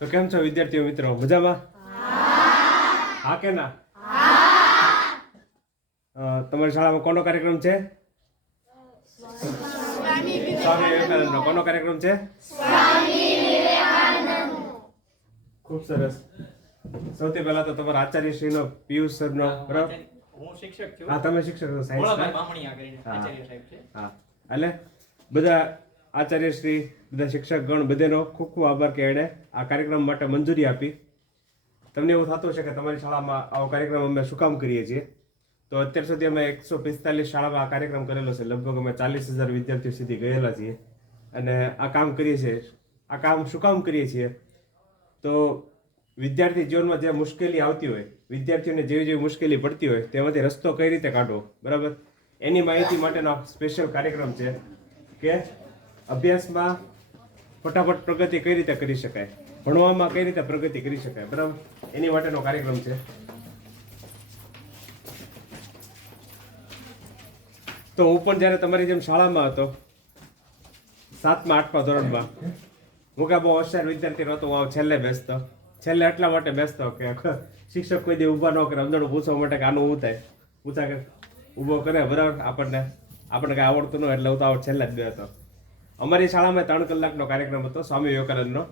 તો કેમ છો વિદ્યાર્થીઓ મિત્રો? મજામાં? હા કે ના? તમારી શાળામાં કોનો કાર્યક્રમ છે? સ્વામી વિવેકાનંદનો. કોનો કાર્યક્રમ છે? ખૂબ સરસ. સૌથી પહેલા તો તમારા આચાર્ય શ્રીનો, પિયુષ સરનો, બરાબર? હું શિક્ષક છું. હા, તમે શિક્ષક છો, સાયન્સ. ભોળાભાઈ બામણીયા કરીને આચાર્ય સાહેબ છે. હા, એટલે બધા આચાર્ય શ્રી, બધા શિક્ષક ગણ બધાનો ખૂબ ખૂબ આભાર કે એણે આ કાર્યક્રમ માટે મંજૂરી આપી. તમને એવું થતું હશે કે તમારી શાળામાં આવો કાર્યક્રમ અમે શું કામ કરીએ છીએ? તો અત્યાર સુધી અમે 145 શાળામાં આ કાર્યક્રમ કરેલો છે. લગભગ અમે 40,000 વિદ્યાર્થીઓ સુધી ગયેલા છીએ અને આ કામ કરીએ છીએ. આ કામ શું કામ કરીએ છીએ? તો વિદ્યાર્થી જીવનમાં જે મુશ્કેલી આવતી હોય, વિદ્યાર્થીઓને જેવી જેવી મુશ્કેલી પડતી હોય તેમાંથી રસ્તો કઈ રીતે કાઢવો, બરાબર, એની માહિતી માટેનો સ્પેશિયલ કાર્યક્રમ છે કે અભ્યાસમાં ફટાફટ પ્રગતિ કઈ રીતે કરી શકાય, ભણવામાં કઈ રીતે પ્રગતિ કરી શકાય, બરાબર, એની માટેનો કાર્યક્રમ છે. તો હું પણ જ્યારે તમારી જેમ શાળામાં હતો, 7મા 8મા ધોરણમાં, હું કાંઈ બહુ હોશિયાર વિદ્યાર્થી નહોતો. હું છેલ્લે બેસતો. છેલ્લે એટલા માટે બેસતો કે શિક્ષક કોઈ દી ઊભા ન કરે, અમદાડું પૂછવા માટે કે આનું શું થાય, પૂછા કે ઊભો કરે, બરાબર, આપણને કાંઈ આવડતું ન હોય, એટલે હું તો છેલ્લે જ બેસતો. અમારી શાળામાં 3 કલાકનો કાર્યક્રમ હતો સ્વામી વિવેકાનંદનો.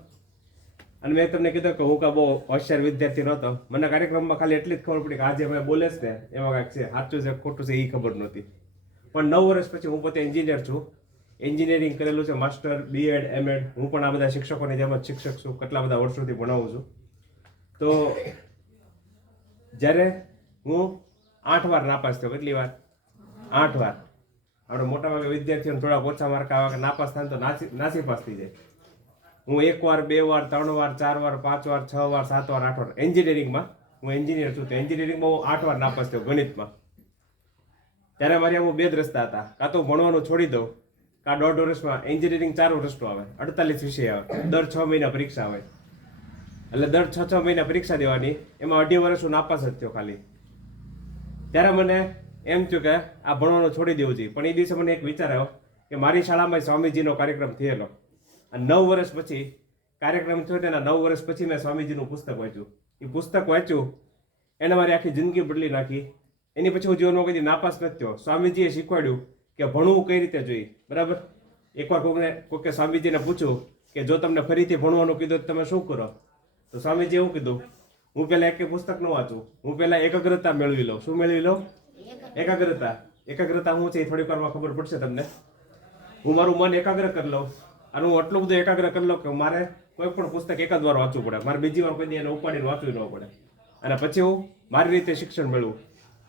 અને મેં તમને કીધું કે હું કાંઈ બહુ હોશિયાર વિદ્યાર્થી નહોતો. મને કાર્યક્રમમાં ખાલી એટલી જ ખબર પડી કે આજે અમે બોલે છે ને એમાં કાંઈક છે, સાચું છે ખોટું છે એ ખબર નહોતી. પણ 9 વર્ષ પછી હું પોતે એન્જિનિયર છું, એન્જિનિયરિંગ કરેલું છે, માસ્ટર, બીએડ, એમએડ. હું પણ આ બધા શિક્ષકોની જેમ જ શિક્ષક છું, કેટલા બધા વર્ષોથી ભણાવું છું. તો જ્યારે હું 8 વાર નાપાસ થયો, કેટલી વાર? 8 વાર. આપણે મોટાભાગે વિદ્યાર્થીઓને થોડા ઓછા માર્ક આવે કે નાપાસ થાય તો નાસી પાસ થઈ જાય. હું 1 વાર, 2 વાર, 3 વાર, 4 વાર, 5 વાર, 6 વાર, 7 વાર, 8 વાર એન્જિનિયરિંગમાં, હું એન્જિનિયર છું, તો એન્જિનિયરિંગમાં હું 8 વાર નાપાસ થયો ગણિતમાં. ત્યારે મારી આમાં 2 જ રસ્તા હતા, કાં તો ભણવાનું છોડી દઉં, કાં 1.5 વર્ષમાં એન્જિનિયરિંગ 4 વર્ષનો આવે, 48 વિષય આવે, દર 6 મહિના પરીક્ષા આવે, એટલે દર 6 મહિના પરીક્ષા દેવાની, એમાં 2.5 વર્ષ હું નાપાસ જ થયો ખાલી. ત્યારે મને એમ થયું કે આ ભણવાનું છોડી દેવું જોઈએ. પણ એ દિવસે મને એક વિચાર આવ્યો કે મારી શાળામાં સ્વામીજીનો કાર્યક્રમ થયેલો, અને 9 વર્ષ પછી કાર્યક્રમ થયો, તેના 9 વર્ષ પછી મેં સ્વામીજીનું પુસ્તક વાંચ્યું. એ પુસ્તક વાંચ્યું, એને મારી આખી જિંદગી બદલી નાખી. એની પછી હું જીવનમાં કદી નાપાસ નથી થયો. સ્વામીજીએ શીખવાડ્યું કે ભણવું કઈ રીતે જોઈએ, બરાબર. એકવાર કોકે સ્વામીજીને પૂછ્યું કે જો તમને ફરીથી ભણવાનું કીધું તો તમે શું કરો? તો સ્વામીજીએ એવું કીધું, હું પહેલાં એક પુસ્તક ન વાંચું, હું પહેલાં એકાગ્રતા મેળવી લઉં. શું મેળવી લઉં? એકાગ્રતા. એકાગ્રતા શું છે એ થોડીક વારમાં ખબર પડશે તમને. હું મારું મન એકાગ્ર કરી લઉં, અને હું એટલું બધું એકાગ્ર કરી લઉં કે મારે કોઈ પણ પુસ્તક એક જ વાર વાંચવું પડે, મારે બીજી વાર કોઈ એને ઉપાડીને વાંચવું ન પડે, અને પછી હું મારી રીતે શિક્ષણ મેળવું,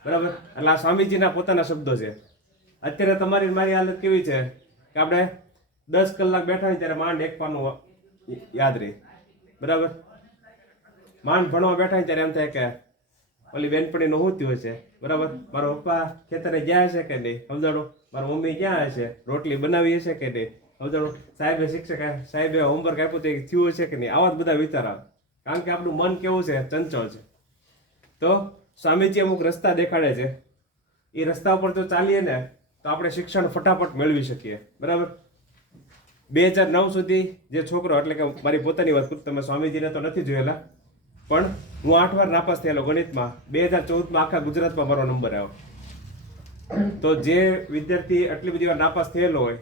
બરાબર. એટલે આ સ્વામીજીના પોતાના શબ્દો છે. અત્યારે તમારી મારી હાલત કેવી છે કે આપણે 10 કલાક બેઠા હોય ત્યારે માંડ એક પાનું યાદ રહે, બરાબર. માંડ ભણવા બેઠા હોય ત્યારે એમ થાય કે ઓલી બેનપણીનું શું થયું છે, બરાબર, મારા પપ્પા ખેતરે ગયા હશે કે નહીં, સમજાણું, મારા મમ્મી ક્યાં હશે, રોટલી બનાવી હશે કે નહીં, સમજાણું, સાહેબે શિક્ષક સાહેબે હોમવર્ક આપ્યું તો થયું હશે કે નહીં. આવા જ બધા વિચાર આવે, કારણ કે આપણું મન કેવું છે, ચંચળ છે. તો સ્વામીજી અમુક રસ્તા દેખાડે છે, એ રસ્તા ઉપર જો ચાલીએ ને તો આપણે શિક્ષણ ફટાફટ મેળવી શકીએ, બરાબર. 2009 સુધી જે છોકરો, એટલે કે મારી પોતાની વાત કરું, તમે સ્વામીજીને તો નથી જોયેલા, પણ હું 8 વાર નાપાસ થયેલો ગણિતમાં. 2014માં આખા ગુજરાતમાં મારો નંબર આવ્યો. તો જે વિદ્યાર્થી આટલી બધી વાર નાપાસ થયેલો હોય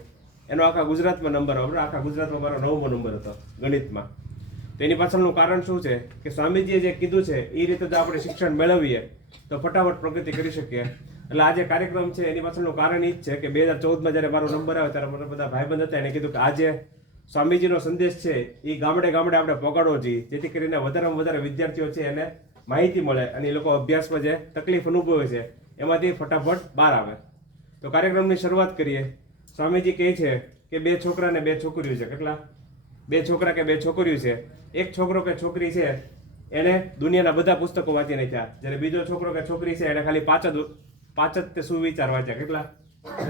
એનો આખા ગુજરાતમાં નંબર આવ્યો, આખા ગુજરાતમાં મારો 9મો નંબર હતો ગણિતમાં. તો એની પાછળનું કારણ શું છે કે સ્વામીજીએ જે કીધું છે એ રીતે જો આપણે શિક્ષણ મેળવીએ તો ફટાફટ પ્રગતિ કરી શકીએ. એટલે આ જે કાર્યક્રમ છે એની પાછળનું કારણ એ જ છે કે 2014માં જ્યારે મારો નંબર આવ્યો ત્યારે મને બધા ભાઈબંધ હતા, એને કીધું કે આજે સ્વામીજીનો સંદેશ છે એ ગામડે ગામડે આપણે પહોંચાડવો જોઈએ, જેથી કરીને વધારેમાં વધારે વિદ્યાર્થીઓ છે એને માહિતી મળે અને એ લોકો અભ્યાસમાં જે તકલીફ અનુભવે છે એમાંથી ફટાફટ બહાર આવે. તો કાર્યક્રમની શરૂઆત કરીએ. સ્વામીજી કહે છે કે 2 છોકરા ને 2 છોકરીઓ છે. કેટલા? 2 છોકરા કે 2 છોકરીઓ છે. એક છોકરો કે છોકરી છે એને દુનિયાના બધા પુસ્તકો વાંચી નાખ્યા, જ્યારે બીજો છોકરો કે છોકરી છે એને ખાલી 5 જ સુવિચાર વાંચ્યા. કેટલા?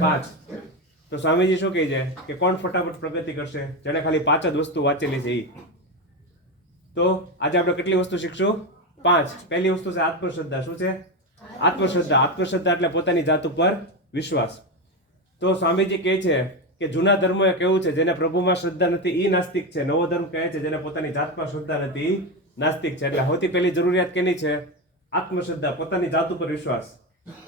5. તો સ્વામીજી શું કહે છે કે કોણ ફટાફટ પ્રગતિ કરશે? જેને ખાલી 5 જ વસ્તુ વાંચેલી છે એ. તો આજે આપણે કેટલી વસ્તુ શીખશું? 5. પહેલી વસ્તુ છે આત્મશ્રદ્ધા. શું છે? આત્મશ્રદ્ધા. આત્મશ્રદ્ધા એટલે પોતાની જાત ઉપર વિશ્વાસ. તો સ્વામીજી કહે છે કે જૂના ધર્મોએ કેવું છે જેને પ્રભુમાં શ્રદ્ધા નથી ઈ નાસ્તિક છે, નવો ધર્મ કહે છે જેને પોતાની જાતમાં શ્રદ્ધા નથી ઈ નાસ્તિક છે. એટલે સૌથી પહેલી જરૂરિયાત કેની છે? આત્મશ્રદ્ધા, પોતાની જાત ઉપર વિશ્વાસ.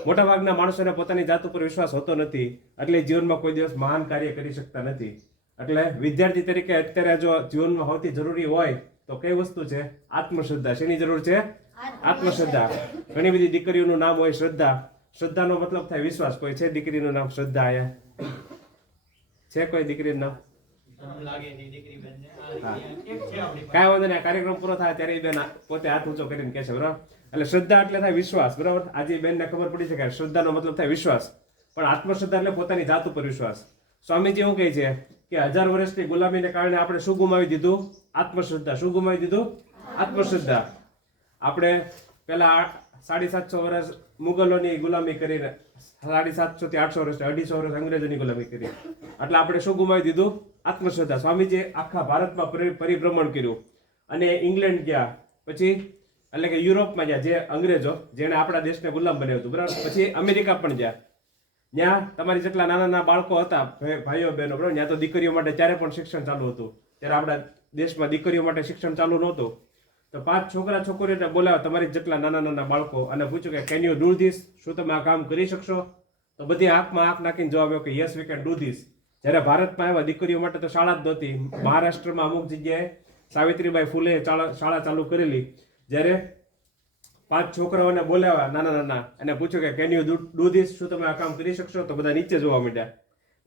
મોટાભાગના માણસોને પોતાની જાત ઉપર વિશ્વાસ હોતો નથી, એટલે જીવનમાં કોઈ દિવસ મહાન કાર્ય કરી શકતા નથી. એટલે વિદ્યાર્થી તરીકે અત્યારે જો જીવનમાં સૌથી જરૂરી હોય તો કઈ વસ્તુ છે? આત્મશ્રદ્ધા. શેની જરૂર છે? આત્મશ્રદ્ધા. ઘણી બધી દીકરીઓનું નામ હોય શ્રદ્ધા. શ્રદ્ધાનો મતલબ થાય વિશ્વાસ. કોઈ છે દીકરીનું નામ શ્રદ્ધા? આયા છે કોઈ દીકરીનું નામ? આમ લાગે છે દીકરી બેનને. હા. એક છે આપણી પાસે. કાંઈ વાંધો નહીં, આ કાર્યક્રમ પૂરો થાય ત્યારે એ બેન પોતે હાથ ઊંચો કરીને કહે છે, બરાબર? એટલે શ્રદ્ધા એટલે થાય વિશ્વાસ, બરાબર? આજે એ બેનને ખબર પડી છે કે શ્રદ્ધાનો મતલબ થાય વિશ્વાસ, પણ આત્મશ્રદ્ધા એટલે પોતાની જાત ઉપર વિશ્વાસ. સ્વામીજી એવું કહે છે કે 1000 વર્ષની ગુલામીને કારણે આપણે શું ગુમાવી દીધું? આત્મશ્રદ્ધા. શું ગુમાવી દીધું? આત્મશ્રદ્ધા. આપણે પેલા 750 વર્ષ મુગલોની ગુલામી કરીને 750 થી 800 વર્ષ 250 વર્ષ અંગ્રેજોની ગુલામી કરી, એટલે આપણે શું ગુમાવી દીધું? આત્મશ્રદ્ધા. સ્વામીજી આખા ભારતમાં પરિભ્રમણ કર્યું અને ઇંગ્લેન્ડ ગયા, પછી એટલે કે યુરોપમાં ગયા, જે અંગ્રેજો જેને આપણા દેશને ગુલામ બનાવ્યું હતું, બરાબર? પછી અમેરિકા પણ ગયા. ત્યાં તમારી જેટલા નાના નાના બાળકો હતા, ભાઈઓ બહેનો, બરાબર, ત્યાં તો દીકરીઓ માટે ત્યારે પણ શિક્ષણ ચાલુ હતું. ત્યારે આપણા દેશમાં દીકરીઓ માટે શિક્ષણ ચાલુ નહોતું. તો 5 છોકરા છોકરીઓને બોલાવ્યા, તમારી જેટલા નાના નાના બાળકો, અને પૂછ્યું કે કેન યુ ડુ ધીસ? શું તમે આ કામ કરી શકશો? તો બધી આંખમાં આંખ નાખીને જવાબ આવ્યો કે yes we can do this. જ્યારે ભારતમાં આવ્યા દીકરીઓ માટે તો શાળા જ નહોતી. મહારાષ્ટ્રમાં અમુક જગ્યાએ સાવિત્રીબાઈ ફૂલે શાળા ચાલુ કરેલી. જ્યારે 5 છોકરાઓને બોલાવ્યા નાના નાના અને પૂછ્યું કે કેન યુ ડુ ધીસ? શું તમે આ કામ કરી શકશો? તો બધા નીચે જોવા માંડ્યા.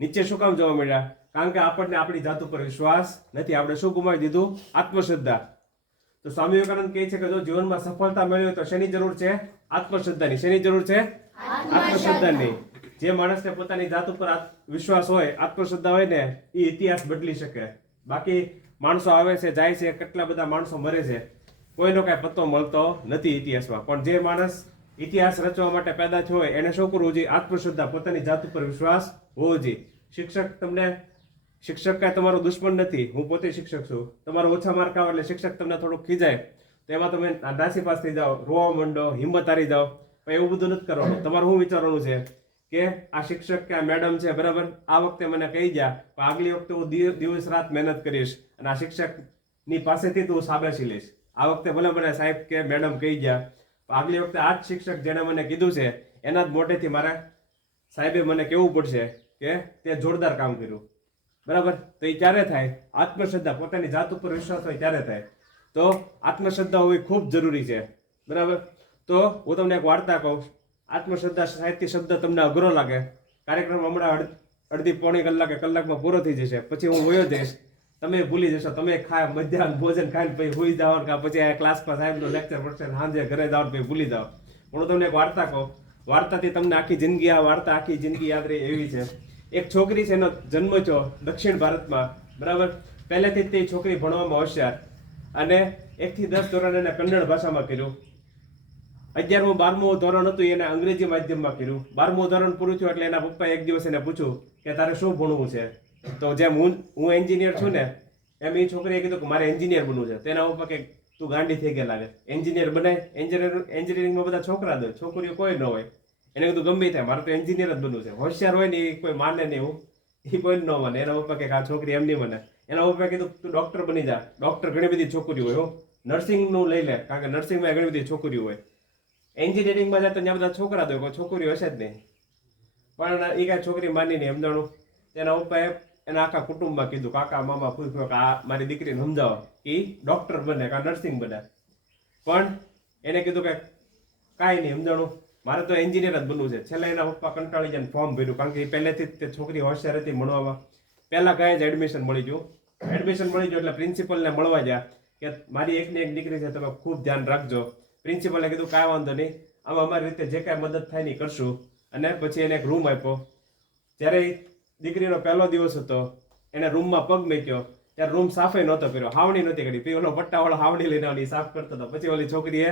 નીચે શું કામ જોવા માંડ્યા? કારણ કે આપણને આપણી જાત ઉપર વિશ્વાસ નથી. આપણે શું ગુમાવી દીધું? આત્મશ્રદ્ધા. તો સ્વામી વિવેકાનંદ કહે છે કે જો જીવનમાં સફળતા મેળવી હોય તો શેની જરૂર છે? આત્મશ્રદ્ધાની. શેની જરૂર છે? આત્મશ્રદ્ધાની. જે માણસને પોતાની જાત ઉપર વિશ્વાસ હોય, આત્મશ્રદ્ધા હોય ને, એ ઇતિહાસ બદલી શકે. બાકી માણસો આવે છે, જાય છે, કેટલા બધા માણસો મરે છે, કોઈનો કાંઈ પત્તો મળતો નથી ઇતિહાસમાં. પણ જે માણસ ઇતિહાસ રચવા માટે પેદા થયો હોય એને શું કરવું જોઈએ? આત્મશ્રદ્ધા, પોતાની જાત ઉપર વિશ્વાસ હોવો જોઈએ. શિક્ષક કાંઈ તમારો દુશ્મન નથી. હું પોતે શિક્ષક છું. તમારો ઓછા માર્ક આવે એટલે શિક્ષક તમને થોડુંક ખીજાય તો એમાં તમે નાસીપાસ થઈ જાઓ, રોવા માંડો, હિંમત હારી જાઓ. પણ એવું બધું નથી કરવાનું. તમારે શું વિચારવાનું છે કે આ શિક્ષક કે આ મેડમ છે, બરાબર, આ વખતે મને કહી ગયા, પણ આગલી વખતે હું દિવસ રાત મહેનત કરીશ અને આ શિક્ષકની પાસેથી તો હું શાબાશી લઈશ. આ વખતે ભલે મને સાહેબ કે મેડમ કહી ગયા, પણ આગલી વખતે આ જ શિક્ષક જેને મને કીધું છે એના જ મોટેથી મારે સાહેબે મને કહેવું પડશે કે તે જોરદાર કામ કર્યું, બરાબર? તો એ ક્યારે થાય? આત્મશ્રદ્ધા, પોતાની જાત ઉપર વિશ્વાસ હોય ત્યારે થાય. તો આત્મશ્રદ્ધા હોવી ખૂબ જરૂરી છે, બરાબર? તો હું તમને એક વાર્તા કહું. આત્મશ્રદ્ધા સાહિત્ય શબ્દ તમને અઘરો લાગે. કાર્યક્રમ હમણાં અડધી પોણી કલાકમાં પૂરો થઈ જશે, પછી હું વયો જઈશ, તમે ભૂલી જશો. તમે મધ્યાહન ભોજન ખાઈને પછી હોઈ જાઓ, કે પછી આ ક્લાસમાં સાહેબનો લેક્ચર પડશે, સાંજે ઘરે જાઓ પછી ભૂલી જાઓ. હું તમને એક વાર્તા કહું. વાર્તાથી તમને આખી જિંદગી, આ વાર્તા આખી જિંદગી યાદ રહે એવી છે. એક છોકરી છે, એનો જન્મ થયો દક્ષિણ ભારતમાં, બરાબર? પહેલેથી જ તે છોકરી ભણવામાં હોશિયાર અને 1 થી 10 ધોરણ એને કન્નડ ભાષામાં કર્યું. 11મું 12મું ધોરણ હતું એને અંગ્રેજી માધ્યમમાં કર્યું. 12મું ધોરણ પૂરું થયું એટલે એના પપ્પાએ એક દિવસ એને પૂછ્યું કે તારે શું ભણવું છે? તો જેમ હું એન્જિનિયર છું ને, એમ એ છોકરીએ કીધું કે મારે એન્જિનિયર બનવું છે. તેના પપ્પા કે તું ગાંડી થઈ ગયા લાગે, એન્જિનિયર બનાય? એન્જિનિયરિંગમાં બધા છોકરા જ હોય, છોકરીઓ કોઈ ન હોય. એને કીધું ગમે થાય, મારે તો એન્જિનિયર જ બનવું છે. હોશિયાર હોય ને એ કોઈ માને નહીં, એ કોઈ ન માને. એના પપ્પા કે આ છોકરી એમ નહીં મને. એના પપ્પાએ કીધું તું ડોક્ટર બની જા. ડોક્ટર ઘણી બધી છોકરીઓ હોય, નર્સિંગનું લઈ લે, કારણ કે નર્સિંગમાં ઘણી બધી છોકરીઓ હોય. એન્જિનિયરિંગમાં જાય તો ત્યાં બધા છોકરા તો હોય, કોઈ છોકરીઓ હશે જ નહીં. પણ એ કાંઈ છોકરી માની નહીં, સમજાણું. તેના પપ્પાએ એના આખા કુટુંબમાં કીધું, કાકા મામા પૂછ્યું કે આ મારી દીકરીને સમજાવો કે ડોક્ટર બને કે નર્સિંગ બને. પણ એને કીધું કે કાંઈ નહીં, સમજાણું, મારે તો એન્જિનિયર જ બનવું છે. છેલ્લે એના પપ્પા કંટાળી જઈને ફોર્મ ભર્યું, કારણ કે પહેલેથી જ તે છોકરી હોશિયાર હતી ભણવામાં. પહેલા કાંઈ જ એડમિશન મળી ગયું. એટલે પ્રિન્સિપલને મળવા ગયા કે મારી એકની એક દીકરી છે, તમે ખૂબ ધ્યાન રાખજો. પ્રિન્સિપલે કીધું કાંઈ વાંધો નહીં, આમાં અમારી રીતે જે કાંઈ મદદ થાય નહીં કરશું. અને પછી એને એક રૂમ આપ્યો. જ્યારે દીકરીનો પહેલો દિવસ હતો, એને રૂમમાં પગ મૂક્યો ત્યારે રૂમ સાફે નહોતો કર્યો, હાવણી નહોતી કરી. પછી ઓલો પટ્ટાવાળો હાવણી લઈને આવવાની સાફ કરતો હતો. પછી ઓલી છોકરીએ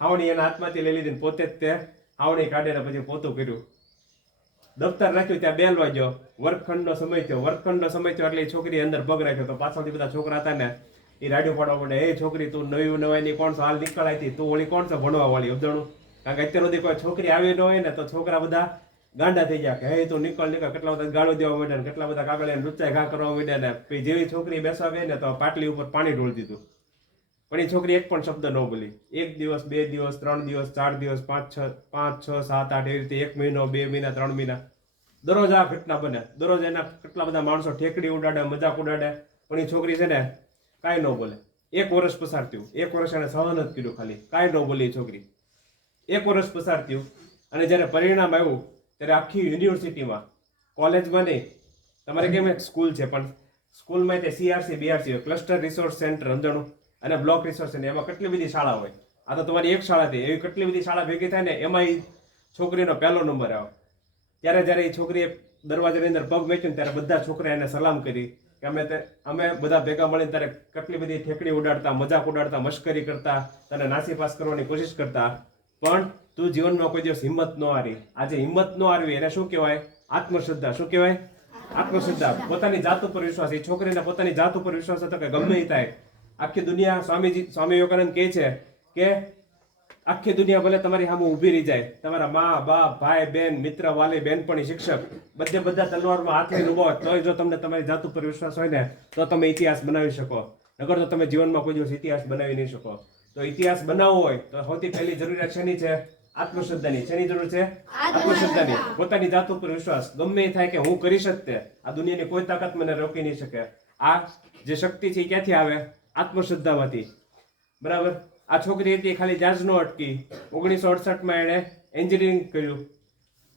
હાવણી એના હાથમાંથી લઈ લીધી, પોતે જ તે હાવણી કાઢીને પછી પોતું કર્યું. દફતર રાખ્યું, ત્યાં બેલ વાગ્યો. વર્ગખંડનો સમય થયો એટલે એ છોકરી અંદર પગ રાખ્યો. તો પાછળથી બધા છોકરા હતા ને એ રાડિયો પાડવા માંડે, એ છોકરી તું નવાઈની કોણ છો? હાલ નીકળાઈ હતી, તું ઓળી કોણ છો ભણવા વાળી? ઉદાહરણ, કારણ કે અત્યાર સુધી કોઈ છોકરી આવી ન હોય ને તો છોકરા બધા ગાંડા થઈ ગયા કે હે તું નીકળ કેટલા બધા ગાળો દેવા માંડ્યા ને કેટલા બધા કાગળિયા લુચ્ચાઈ ઘા કરવા માંડ્યા ને પછી જેવી છોકરી બેસવા ગઈ ને તો પાટલી ઉપર પાણી ઢોળી દીધું. પણ એ છોકરી એક પણ શબ્દ ન બોલી. 1 દિવસ 2 દિવસ 3 દિવસ 4 દિવસ 5 6 7 8 એવી રીતે 1 મહિનો 2 મહિના 3 મહિના દરરોજ આ ઘટના બને. દરરોજ એના કેટલા બધા માણસો ઠેકડી ઉડાડે, મજાક ઉડાડે, પણ એ છોકરી છે ને કાંઈ ન બોલે. 1 વર્ષ પસાર થયું. 1 વર્ષ એને સહન જ કર્યું, ખાલી કાંઈ ન બોલી એ છોકરી. 1 વર્ષ પસાર થયું અને જ્યારે પરિણામ આવ્યું ત્યારે આખી યુનિવર્સિટીમાં, કોલેજમાં નહીં, તમારે કેમ એક સ્કૂલ છે પણ સ્કૂલમાં તે CRC BRC cluster resource centre સમજાણું અને બ્લોક રિસોર્સ સેન્ટર, એમાં કેટલી બધી શાળા હોય. આ તો તમારી એક શાળા હતી, એવી કેટલી બધી શાળા ભેગી થાય ને એમાં એ છોકરીનો પહેલો નંબર આવે. ત્યારે જ્યારે એ છોકરીએ દરવાજાની અંદર પગ મૂક્યો ત્યારે બધા છોકરા એને સલામ કરી કે અમે બધા ભેગા મળીને ત્યારે કેટલી બધી ઠેકડી ઉડાડતા, મજાક ઉડાડતા, મશ્કરી કરતા, તને નાસીપાસ કરવાની કોશિશ કરતા, પણ તું જીવનમાં કોઈ દિવસ હિંમત ન હારી. આજે હિંમત ન હારવી એને શું કહેવાય? આત્મશ્રદ્ધા. શું કહેવાય? આત્મશ્રદ્ધા. પોતાની જાત ઉપર વિશ્વાસ. એ છોકરીને પોતાની જાત ઉપર વિશ્વાસ હતો કે ગમે એ થાય, આખી દુનિયા, સ્વામી વિવેકાનંદ કહે છે કે આખી દુનિયા ભલે તમારી સામે ઊભી રહી જાય, તમારા મા બાપ, ભાઈ બહેન, મિત્ર, વાલી, બેનપણી, શિક્ષક બધા તલવારમાં હાથ લઈને ઉભા હોય, તોય જો તમને તમારી જાત ઉપર વિશ્વાસ હોય ને તો તમે ઇતિહાસ બનાવી શકો. નકર તો તમે જીવનમાં કોઈ દિવસ ઇતિહાસ બનાવી નહીં શકો. તો ઇતિહાસ બનાવવો હોય તો સૌથી પહેલી જરૂરિયાત શેની છે? આત્મશ્રદ્ધાની. શેની જરૂર છે? આત્મશ્રદ્ધાની. પોતાની જાત ઉપર વિશ્વાસ. ગમે એ થાય કે હું કરીશ જ તે. આ દુનિયાની કોઈ તાકાત મને રોકી નહીં શકે. આ જે શક્તિ છે એ ક્યાંથી આવે? આત્મશ્રદ્ધામાંથી. બરાબર. આ છોકરી હતી ખાલી ત્યાં જ ન અટકી. 1968માં એણે એન્જિનિયરિંગ કર્યું,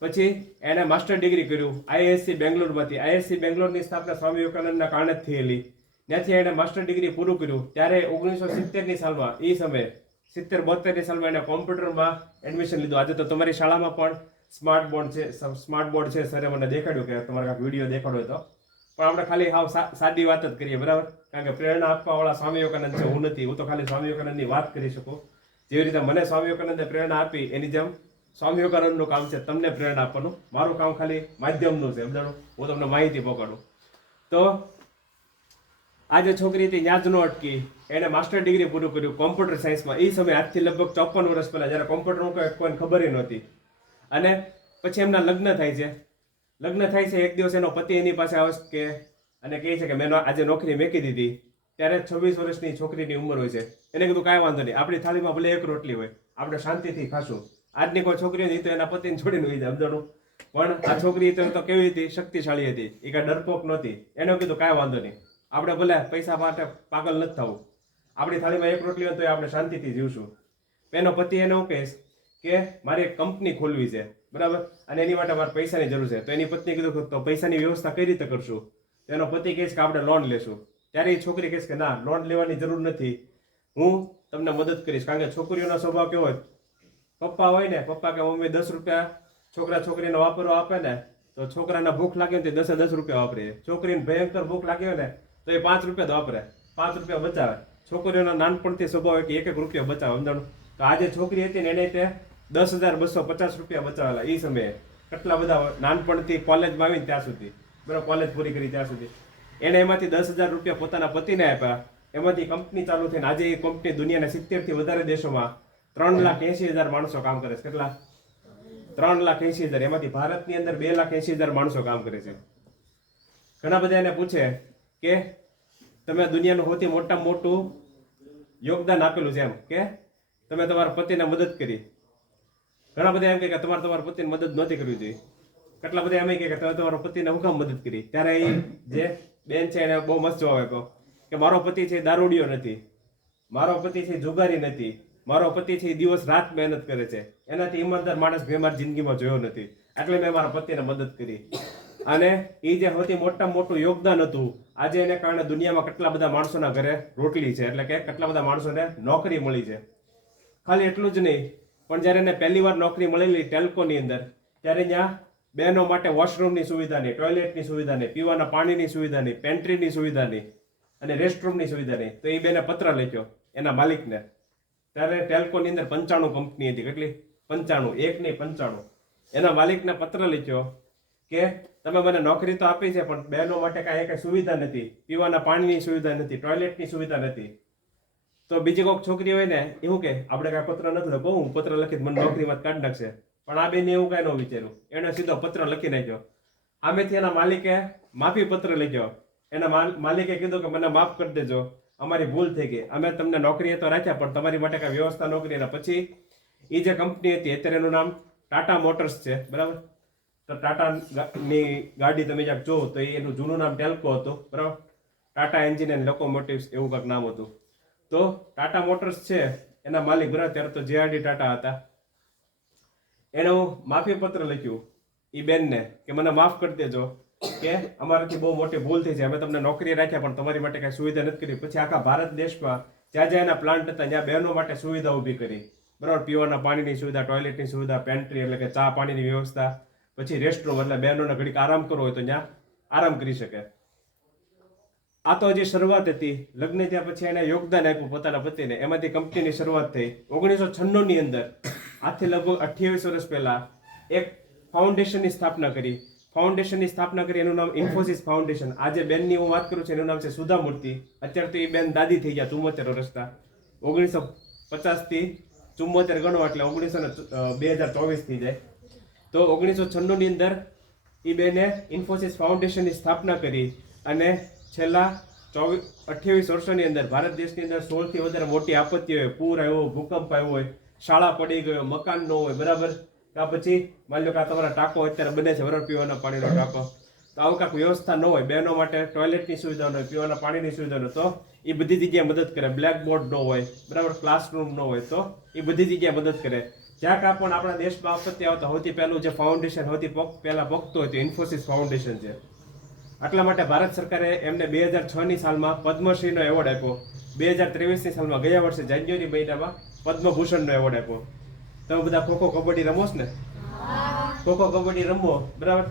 પછી એણે માસ્ટર ડિગ્રી કર્યું IISc બેંગ્લોરમાંથી. IISc બેંગ્લોરની સ્થાપના સ્વામી વિવેકાનંદના કારણે જ થયેલી. ત્યાંથી એણે માસ્ટર ડિગ્રી પૂરું કર્યું. ત્યારે 1970ની સાલમાં, એ સમયે 70-72ની સાલમાં એણે કોમ્પ્યુટરમાં એડમિશન લીધું. આજે તો તમારી શાળામાં પણ સ્માર્ટ બોર્ડ છે. સરે મને દેખાડ્યું કે તમારે કાંઈક વિડીયો દેખાડ્યો હતો, પણ આપણે ખાલી હાવ સાદી વાત જ કરીએ. બરાબર. કારણ કે પ્રેરણા આપવા વાળા સ્વામી વિવેકાનંદ છે, હું નથી. હું તો ખાલી સ્વામી વિવેકાનંદની વાત કરી શકું. જેવી રીતે મને સ્વામી વિવેકાનંદે પ્રેરણા આપી, એની જેમ સ્વામી વિવેકાનંદનું કામ છે તમને પ્રેરણા આપવાનું. મારું કામ ખાલી માધ્યમનું છે. સમજાણું? હું તમને માહિતી પહોંચાડું. તો આ જે છોકરી હતી ત્યાં જ ન અટકી, એણે માસ્ટર ડિગ્રી પૂરું કર્યું કોમ્પ્યુટર સાયન્સમાં. એ સમયે આજથી લગભગ 54 વર્ષ પહેલા, જ્યારે કોમ્પ્યુટર કોઈને ખબર નહોતી. અને પછી એમના લગ્ન થાય છે. લગ્ન થાય છે, એક દિવસ એનો પતિ એની પાસે આવે કે અને કહે છે કે મેં આજે નોકરી મેકી દીધી. ત્યારે 26 વર્ષની છોકરીની ઉંમર હોય છે. એને કીધું કાંઈ વાંધો નહીં, આપણી થાળીમાં ભલે એક રોટલી હોય, આપણે શાંતિથી ખાશું. આજની કોઈ છોકરી હતી તો એના પતિને છોડીને હોય જાય. સમજાણું? પણ આ છોકરી તો કેવી હતી? શક્તિશાળી હતી. એ કાંઈ ડરપોક નહોતી. એને કીધું કાંઈ વાંધો નહીં, આપણે ભલે પૈસા માટે પાગલ નથી થવું, આપણી થાળીમાં એક રોટલી હોય તો આપણે શાંતિથી જીવશું. એનો પતિ એને એવું કહેશ કે મારે એક કંપની ખોલવી છે, બરાબર, અને એની માટે મારે પૈસાની જરૂર છે. તો એની પત્ની કીધું તો પૈસાની વ્યવસ્થા કઈ રીતે કરશું? તો એનો પતિ કહે કે આપણે લોન લેશું. ત્યારે એ છોકરી કહે કે ના, લોન લેવાની જરૂર નથી, હું તમને મદદ કરીશ. કારણ કે છોકરીઓનો સ્વભાવ કેવો હોય, પપ્પા હોય ને, પપ્પા કે મમ્મી 10 રૂપિયા છોકરીને વાપરવા આપે ને તો છોકરાને ભૂખ લાગે ને તો 10 રૂપિયા વાપરે. છોકરીને ભયંકર ભૂખ લાગી હોય ને તો એ 5 રૂપિયા જ વાપરે, 5 રૂપિયા બચાવે. છોકરીઓનો નાનપણથી સ્વભાવ હોય કે 1 રૂપિયા બચાવે. સમજાણું? તો આજે છોકરી હતી ને એને તે 10,250 રૂપિયા બચાવેલા. એ સમયે કેટલા બધા નાનપણથી કોલેજમાં આવીને ત્યાં સુધી, બરાબર, કોલેજ પૂરી કરી ત્યાં સુધી એને એમાંથી 10,000 રૂપિયા પોતાના પતિને આપ્યા. એમાંથી કંપની ચાલુ થઈને આજે એ કંપની દુનિયાના 70થી વધારે દેશોમાં 3,80,000 માણસો કામ કરે છે. કેટલા? 3,80,000. એમાંથી ભારતની અંદર 2,80,000 માણસો કામ કરે છે. ઘણા બધા એને પૂછે કે તમે દુનિયાનું સૌથી મોટામાં મોટું યોગદાન આપેલું છે, એમ કે તમે તમારા પતિને મદદ કરી. ઘણા બધા એમ કે તમારે તમારા પતિને મદદ નહોતી કરવી જોઈએ. કેટલા બધા એમ કે તમે તમારા પતિને હું કામ મદદ કરી? ત્યારે એ જે બેન છે એને બહુ મસ્ત જવાબ આપ્યો કે મારો પતિ છે દારૂડિયો નથી, મારો પતિ છે જુગારી નથી, મારો પતિ છે દિવસ રાત મહેનત કરે છે, એનાથી ઈમાનદાર માણસ મેં મારી જિંદગીમાં જોયો નથી, એટલે મેં મારા પતિને મદદ કરી. અને એ જે સૌથી મોટામાં મોટું યોગદાન હતું, આજે એને કારણે દુનિયામાં કેટલા બધા માણસોના ઘરે રોટલી છે, એટલે કે કેટલા બધા માણસોને નોકરી મળી છે. ખાલી એટલું જ નહીં, પણ જ્યારે એને પહેલી વાર નોકરી મળેલી ટેલ્કોની અંદર, ત્યારે ત્યાં બહેનો માટે વોશરૂમની સુવિધા નહીં, ટોયલેટની સુવિધા નહીં, પીવાના પાણીની સુવિધા નહીં, પેન્ટ્રીની સુવિધા નહીં અને રેસ્ટરૂમની સુવિધા નહીં. તો એ બેને પત્ર લખ્યો એના માલિકને. ત્યારે ટેલ્કોની અંદર 95 કંપની હતી. કેટલી? 95. એક નહીં, 95. એના માલિકને પત્ર લખ્યો કે તમે મને નોકરી તો આપી છે, પણ બહેનો માટે કાંઈ સુવિધા નથી, પીવાના પાણીની સુવિધા નથી, ટોયલેટની સુવિધા નથી. તો બીજી કોઈક છોકરી હોય ને એવું કે આપણે કાંઈ પત્ર નથી લખો, હું પત્ર લખી મને નોકરીમાં કાઢી નાખશે. પણ આ બેને એવું કાંઈ ન વિચાર્યું. એણે સીધો પત્ર લખી નાખ્યો. આમેથી એના માલિકે માફી પત્ર લખ્યો. એના માલિકે કીધું કે મને માફ કરી દેજો, અમારી ભૂલ થઈ ગઈ, અમે તમને નોકરીએ તો રાખ્યા પણ તમારી માટે કાંઈ વ્યવસ્થા ન કરી. પછી એ જે કંપની હતી અત્યારે એનું નામ ટાટા મોટર્સ છે, બરાબર. તો ટાટાની ગાડી તમે જ્યાં જો તો એનું જૂનું નામ ટેલ્કો હતું, બરાબર. ટાટા એન્જિન એન્ડ લોકોમોટિવ્સ એવું કંઈક નામ હતું. તો ટાટા મોટર્સ છે એના માલિક, બરાબર, ત્યારે તો JRD ટાટા હતા. એણે માફી પત્ર લખ્યું એ બેનને કે મને માફ કરી દેજો કે અમારાથી બહુ મોટી ભૂલ થઈ છે, અમે તમને નોકરી રાખ્યા પણ તમારી માટે કાંઈ સુવિધા નથી કરી. પછી આખા ભારત દેશમાં જ્યાં જ્યાં એના પ્લાન્ટ હતા ત્યાં બહેનો માટે સુવિધા ઊભી કરી, બરાબર. પીવાના પાણીની સુવિધા, ટોયલેટની સુવિધા, પેન્ટ્રી એટલે કે ચા પાણીની વ્યવસ્થા, પછી રેસ્ટરૂમ એટલે બહેનોને ઘડીક આરામ કરવો હોય તો ત્યાં આરામ કરી શકે. આ તો હજી શરૂઆત હતી. લગ્ન થયા પછી એને યોગદાન આપ્યું પોતાના પતિને, એમાંથી કંપનીની શરૂઆત થઈ. 1996 ની અંદર આજથી લગભગ 28 વર્ષ પહેલા એક ફાઉન્ડેશનની સ્થાપના કરી. એનું નામ ઇન્ફોસિસ ફાઉન્ડેશન. આજે બેનની હું વાત કરું છું એનું નામ છે સુધા મૂર્તિ. અત્યારે તો એ બેન દાદી થઈ ગયા, 74 વર્ષના. 1950 થી 74 ગણો એટલે 2024 થઈ જાય. તો 1996 ની અંદર એ બેને ઇન્ફોસિસ ફાઉન્ડેશનની સ્થાપના કરી અને છેલ્લા 28 વર્ષોની અંદર ભારત દેશની અંદર 16 થી વધારે મોટી આપત્તિ હોય, પૂર આવ્યો, ભૂકંપ આવ્યો હોય, શાળા પડી ગયો, મકાન ન હોય, બરાબર. ત્યાર પછી માની લો કે આ તમારા ટાંકો અત્યારે બને છે, બરાબર, પીવાના પાણીનો ટાંકો. તો આવું કાંઈક વ્યવસ્થા ન હોય, બહેનો માટે ટોયલેટની સુવિધા ન હોય, પીવાના પાણીની સુવિધા ન હોય, તો એ બધી જગ્યાએ મદદ કરે. બ્લેકબોર્ડ ન હોય, બરાબર, ક્લાસરૂમ ન હોય, તો એ બધી જગ્યાએ મદદ કરે. જ્યાં કાં પણ આપણા દેશમાં આપત્તિ આવતા સૌથી પહેલું જે ફાઉન્ડેશન સૌથી પહેલા પગતું હોય તો ઇન્ફોસિસ ફાઉન્ડેશન છે. એટલા માટે ભારત સરકારે એમને 2006ની સાલમાં પદ્મશ્રીનો એવોર્ડ આપ્યો. 2023ની સાલમાં ગયા વર્ષે જાન્યુઆરી મહિનામાં પદ્મભૂષણનો એવોર્ડ આપ્યો. તમે બધા ખોખો કબડ્ડી રમો છો ને? ખોખો કબડ્ડી રમો, બરાબર,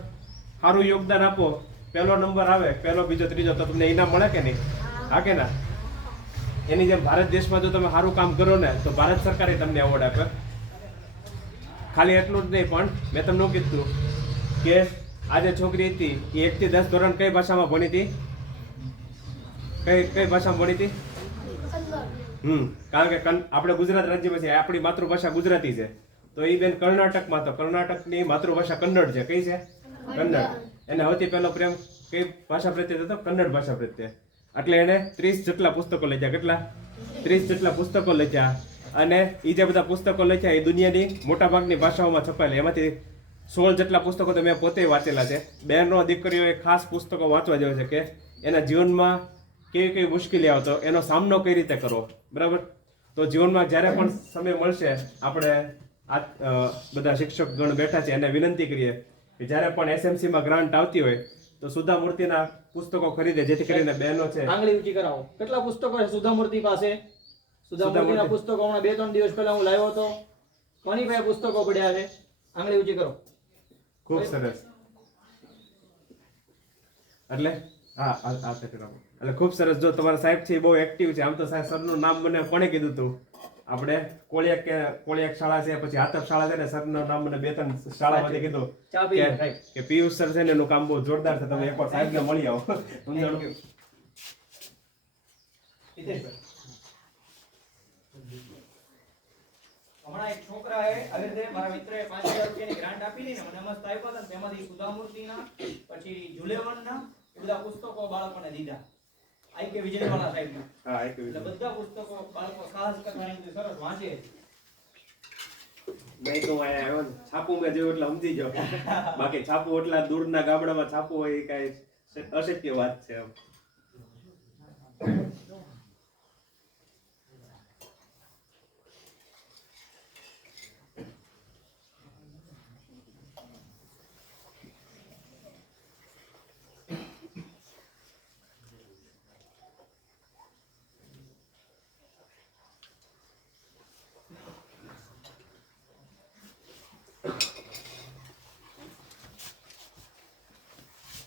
સારું યોગદાન આપો, પહેલો નંબર આવે, પહેલો બીજો ત્રીજો, તો તમને ઇનામ મળે કે નહીં? હા કે ના? એની જેમ ભારત દેશમાં જો તમે સારું કામ કરો ને તો ભારત સરકારે તમને એવોર્ડ આપે. ખાલી એટલું જ નહીં, પણ મેં તમને કીધું કે આ જે છોકરી હતી એ 1 થી 10 ધોરણ કઈ ભાષામાં ભણી હતી? કઈ ભાષામાં ભણી હતી? કારણ કે આપણે ગુજરાત રાજ્યમાં છે, આપણી માતૃભાષા ગુજરાતી છે. તો એ બેન કર્ણાટકમાં, તો કર્ણાટકની માતૃભાષા કન્નડ છે. કઈ છે? કન્નડ. એને સૌથી પહેલો પ્રેમ કઈ ભાષા પ્રત્યે હતો? કન્નડ ભાષા પ્રત્યે. એટલે એને 30 જેટલા પુસ્તકો લખ્યા. કેટલા? 30 જેટલા પુસ્તકો લખ્યા. અને એ જે બધા પુસ્તકો લખ્યા એ દુનિયાની મોટાભાગની ભાષાઓમાં છપાયેલા. એમાંથી 16 જેટલા પુસ્તકો તો મેં પોતે વાંચેલા છે. બહેનો દીકરીઓએ ખાસ પુસ્તકો વાંચવા જેવા છે કે એના જીવનમાં કેવી કેવી મુશ્કેલી આવે તો એનો સામનો કઈ રીતે કરવો, બરાબર. તો જીવનમાં જ્યારે પણ સમય મળશે આપણે આ બધા શિક્ષક ગણ બેઠા છે એને વિનંતી કરીએ કે જ્યારે પણ SMCમાં ગ્રાન્ટ આવતી હોય તો સુધા મૂર્તિના પુસ્તકો ખરીદે, જેથી કરીને બહેનો છે. આંગળી ઊંચી કરાવો. કેટલા પુસ્તકો છે સુધા મૂર્તિ પાસે? સુધા મૂર્તિના પુસ્તકો હમણાં 2-3 દિવસ પહેલા હું લાવ્યો હતો. કોની પાસે પુસ્તકો પડ્યા છે? આંગળી ઊંચી કરો. ખૂબ સરસ. એટલે ખૂબ સરસ. જો તમારા સાહેબ છે બહુ એક્ટિવ છે. આમ તો સાહેબ સરનું નામ મને કોણે કીધું હતું? આપણે કોળિયાક શાળા છે, પછી આતપ શાળા છે ને, સરનું નામ મને 2-3 શાળામાંથી કીધું કે પિયુષ સર છે ને એનું કામ બહુ જોરદાર છે, તમે એકવાર સાહેબને મળી આવો. હમણાં એક છોકરાએ આવી રીતે મારા મિત્રએ 5000 રૂપિયાની ગ્રાન્ટ આપી હતી ને, મને મસ્ત આપ્યા હતા ને, તેમાંથી સુધા મૂર્તિના પછી ઝુલેવનના એ બધા પુસ્તકો બાળકોને દીધા. આઈ.કે. વિજયવાળા સાહેબના. હા, એટલે બધા પુસ્તકો બાળકો ખાસ કરવાની સરસ વાંચે. નહીં તો આયા આવ્યો ને છાપું મેં જોયું એટલે સમજી જાવ. બાકી છાપું એટલા દૂરના ગામડામાં છાપું હોય એ કાંઈ અશક્ય વાત છે.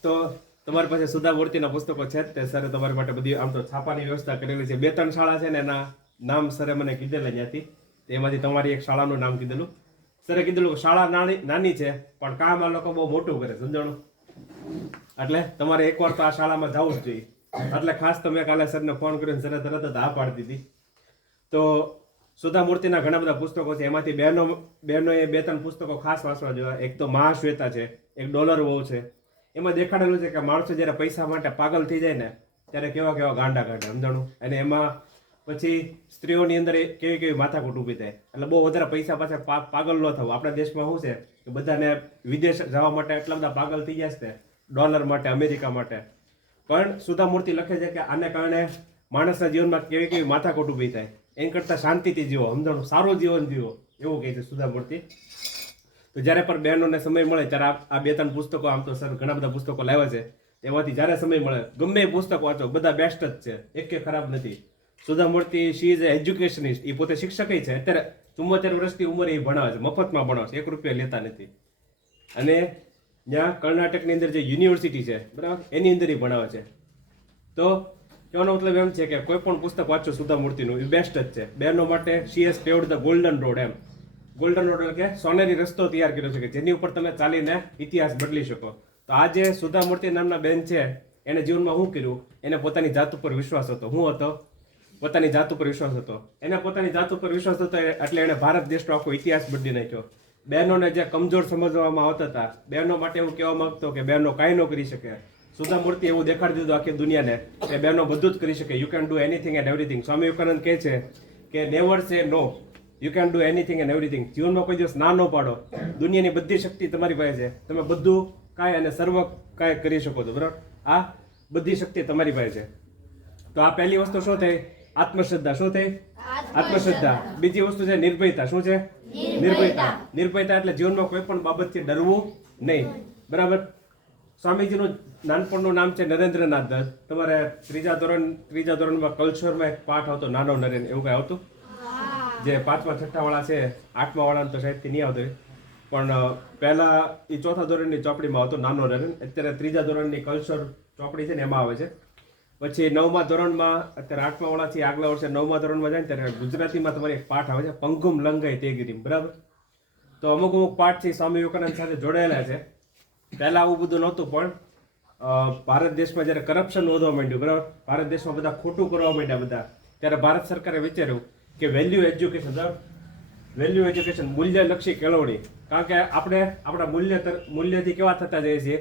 તો તમારી પાસે સુધા મૂર્તિના પુસ્તકો છે જ તે સરે તમારી માટે બધી આમ તો છાપાની વ્યવસ્થા કરેલી છે. 2-3 શાળા છે ને એના નામ સરે મને કીધેલા ત્યાંથી, તેમાંથી તમારી એક શાળાનું નામ કીધેલું. સરે કીધેલું કે શાળા નાની છે પણ કામ આ લોકો બહુ મોટું કરે, સમજાણું? એટલે તમારે એકવાર તો આ શાળામાં જવું જ જોઈએ. એટલે ખાસ તમે કાલે સરને ફોન કરીને સરે તરત જ હા પાડી દીધી. તો સુધા મૂર્તિના ઘણા બધા પુસ્તકો છે. એમાંથી બહેનોએ 2-3 પુસ્તકો ખાસ વાંચવા જોઈએ. એક તો મહાશ્વેતા છે, એક ડોલર વહુ છે. એમાં દેખાડેલું છે કે માણસો જ્યારે પૈસા માટે પાગલ થઈ જાય ને ત્યારે કેવા કેવા ગાંડા કાઢે, સમજાણું. અને એમાં પછી સ્ત્રીઓની અંદર કેવી કેવી માથાકૂટ ઊભી થાય. એટલે બહુ વધારે પૈસા પાછળ પાગલ ન થવું. આપણા દેશમાં શું છે કે બધાને વિદેશ જવા માટે એટલા બધા પાગલ થઈ ગયા છે ડોલર માટે, અમેરિકા માટે. પણ સુધા મૂર્તિ લખે છે કે આને કારણે માણસના જીવનમાં કેવી કેવી માથાકૂટ ઊભી થાય. એના કરતાં શાંતિથી જીવો, સમજાણું, સારું જીવન જીવો, એવું કહે છે સુધા મૂર્તિ. તો જ્યારે પણ બહેનોને સમય મળે ત્યારે આ 2-3 પુસ્તકો, આમ તો સર ઘણા બધા પુસ્તકો લાવ્યા છે, એમાંથી જ્યારે સમય મળે ગમે એ પુસ્તક વાંચો, બધા બેસ્ટ જ છે, એક કે ખરાબ નથી. સુધા મૂર્તિ શી ઇઝ એજ્યુકેશનિસ્ટ, એ પોતે શિક્ષક છે. અત્યારે 74 વર્ષની ઉંમરે એ ભણાવે છે, મફતમાં ભણાવે છે, 1 રૂપિયા લેતા નથી. અને ત્યાં કર્ણાટકની અંદર જે યુનિવર્સિટી છે, બરાબર, એની અંદર એ ભણાવે છે. તો કહેવાનો મતલબ એમ છે કે કોઈ પણ પુસ્તક વાંચો સુધા મૂર્તિનું, એ બેસ્ટ જ છે બહેનો માટે. She has paved the golden road. એમ ગોલ્ડન રોડ એટલે કે સોનેરી રસ્તો તૈયાર કર્યો છે કે જેની ઉપર તમે ચાલીને ઇતિહાસ બદલી શકો. તો આ જે સુધા મૂર્તિ નામના બેન છે, એને જીવનમાં શું કર્યું? એને પોતાની જાત ઉપર વિશ્વાસ હતો. શું હતો? પોતાની જાત ઉપર વિશ્વાસ હતો. એને પોતાની જાત ઉપર વિશ્વાસ હતો એટલે એણે ભારત દેશનો આખો ઇતિહાસ બદલી નાખ્યો. બહેનોને જે કમજોર સમજવામાં આવતા હતા, બહેનો માટે એવું કહેવા માંગતો કે બહેનો કાંઈ ન કરી શકે. સુધા મૂર્તિ એવું દેખાડી દીધું આખી દુનિયાને કે બહેનો બધું જ કરી શકે. You can do anything and everything. Swami Vivekananda કહે છે કે never say no, you can do anything and everything. જીવનમાં કોઈ દિવસ ના ન પાડો. દુનિયાની બધી શક્તિ તમારી પાસે છે, તમે બધું કાંઈ અને સર્વ કાંઈ કરી શકો છો, બરાબર. આ બધી શક્તિ તમારી પાસે છે. તો આ પહેલી વસ્તુ શું થઈ? આત્મશ્રદ્ધા. શું થઈ? આત્મશ્રદ્ધા. બીજી વસ્તુ છે નિર્ભયતા. શું છે? નિર્ભયતા. નિર્ભયતા એટલે જીવનમાં કોઈ પણ બાબતથી ડરવું નહીં, બરાબર. સ્વામીજીનું નાનપણનું નામ છે નરેન્દ્રનાથ દત્ત. તમારે ત્રીજા ધોરણમાં કલ્ચરમાં એક પાઠ આવતો, નાનો નરેન, એવું કઈ આવતું, જે 5મા 6ઠા વાળા છે. 8મા વાળાને તો સાહેબથી નહીં આવતો, પણ પહેલા એ 4થા ધોરણની ચોપડીમાં આવતો નાનો નરેન. અત્યારે 3જા ધોરણની કલ્ચર ચોપડી છે ને એમાં આવે છે. પછી 9મા ધોરણમાં, અત્યારે 8મા વાળાથી આગલા વર્ષે 9મા ધોરણમાં જાય ને ત્યારે ગુજરાતીમાં તમારે એક પાઠ આવે છે, પંગુમ લંગાઈ તે ગિરિમ, બરાબર. તો અમુક પાઠ છે સ્વામી વિવેકાનંદ સાથે જોડાયેલા છે. પહેલા આવું બધું નહોતું, પણ ભારત દેશમાં જ્યારે કરપ્શન વધવા માંડ્યું, બરાબર, ભારત દેશમાં બધા ખોટું કરવા માંડ્યા બધા, ત્યારે ભારત સરકારે વિચાર્યું કે વેલ્યુ એજ્યુકેશન, બરાબર, વેલ્યુ એજ્યુકેશન, મૂલ્યલક્ષી કેળવણી. કારણ કે આપણે આપણા મૂલ્યથી કેવા થતા જઈએ છીએ?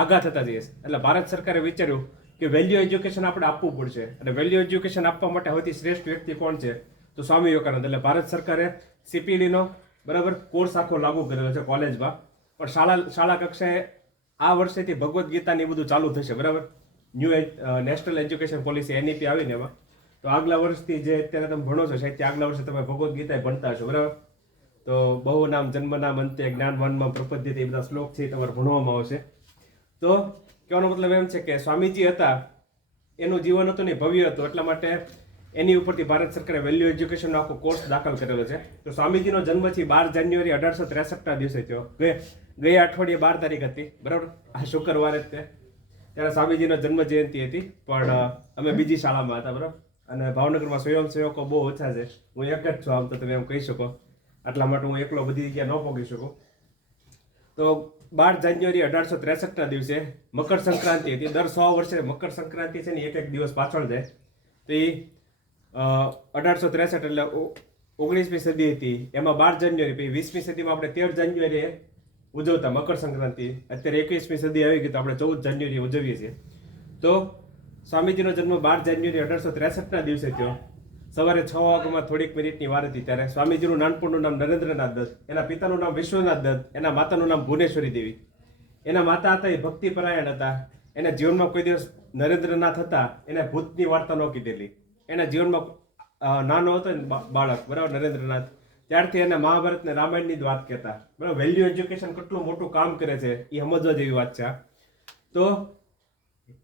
આગા થતા જઈએ છીએ. એટલે ભારત સરકારે વિચાર્યું કે વેલ્યુ એજ્યુકેશન આપણે આપવું પડશે. અને વેલ્યુ એજ્યુકેશન આપવા માટે સૌથી શ્રેષ્ઠ વ્યક્તિ કોણ છે? તો સ્વામી વિવેકાનંદ. એટલે ભારત સરકારે CPD નો, બરાબર, કોર્સ આખો લાગુ કરેલો છે કોલેજમાં. પણ શાળા કક્ષાએ આ વર્ષેથી ભગવદ્ ગીતાની બધું ચાલુ થશે, બરાબર. નેશનલ એજ્યુકેશન પોલિસી NEP આવીને એમાં. તો આગલા વર્ષથી જે અત્યારે તમે ભણો છો સાહેબ, આગલા વર્ષે તમે ભગવદ્ ગીતા ભણતા હશો, બરાબર. તો બહુ નામ જન્મનામ અંતે જ્ઞાનવાનમાં પ્રપદ્યતે, એ બધા શ્લોક છે તમારે ભણવામાં આવશે. તો કહેવાનો મતલબ એમ છે કે સ્વામીજી હતા, એનું જીવન હતું ને ભવ્ય હતું, એટલા માટે એની ઉપરથી ભારત સરકારે વેલ્યુ એજ્યુકેશનનો આખો કોર્સ દાખલ કરેલો છે. તો સ્વામીજીનો જન્મ છે 12 જાન્યુઆરી 1863ના દિવસે થયો. ગયા અઠવાડિયે 12 તારીખ હતી, બરાબર, આ શુક્રવારે જ તે. ત્યારે સ્વામીજીનો જન્મ જયંતિ હતી. પણ અમે બીજી શાળામાં હતા, બરાબર. અને ભાવનગરમાં સ્વયંસેવકો બહુ ઓછા છે. હું એક જ છું, આમ તો તમે એમ કહી શકો. એટલા માટે હું એકલો બધી જગ્યાએ ન પહોંચી શકું. તો 12 જાન્યુઆરી 1863ના દિવસે મકર સંક્રાંતિ હતી. દર 100 વર્ષે મકર સંક્રાંતિ છે ને એક દિવસ પાછળ જાય. તો એ 1863 એટલે 19મી સદી હતી. એમાં 12 જાન્યુઆરી, પછી 20મી સદીમાં આપણે 13 જાન્યુઆરીએ ઉજવતા મકર સંક્રાંતિ. અત્યારે 21મી સદી આવી ગઈ તો આપણે 14 જાન્યુઆરી ઉજવીએ છીએ. તો સ્વામીજીનો જન્મ 12 જાન્યુઆરી 1863ના દિવસે થયો. સવારે 6 વાગ્યામાં થોડીક મિનિટની વાર હતી ત્યારે સ્વામીજીનું નાનપણનું નામ નરેન્દ્રનાથ દત્ત, એના પિતાનું નામ વિશ્વનાથ દત્ત, એના માતાનું નામ ભુવનેશ્વરી દેવી. એના માતા હતા એ ભક્તિપરાયણ હતા. એના જીવનમાં કોઈ દિવસ નરેન્દ્રનાથ હતા એને ભૂતની વાર્તા ન કીધેલી. એના જીવનમાં નાનો હતો ને બાળક, બરાબર, નરેન્દ્રનાથ, ત્યારથી એને મહાભારત ને રામાયણની જ વાત કહેતા, બરાબર. વેલ્યુ એજ્યુકેશન કેટલું મોટું કામ કરે છે એ સમજવા જેવી વાત છે. તો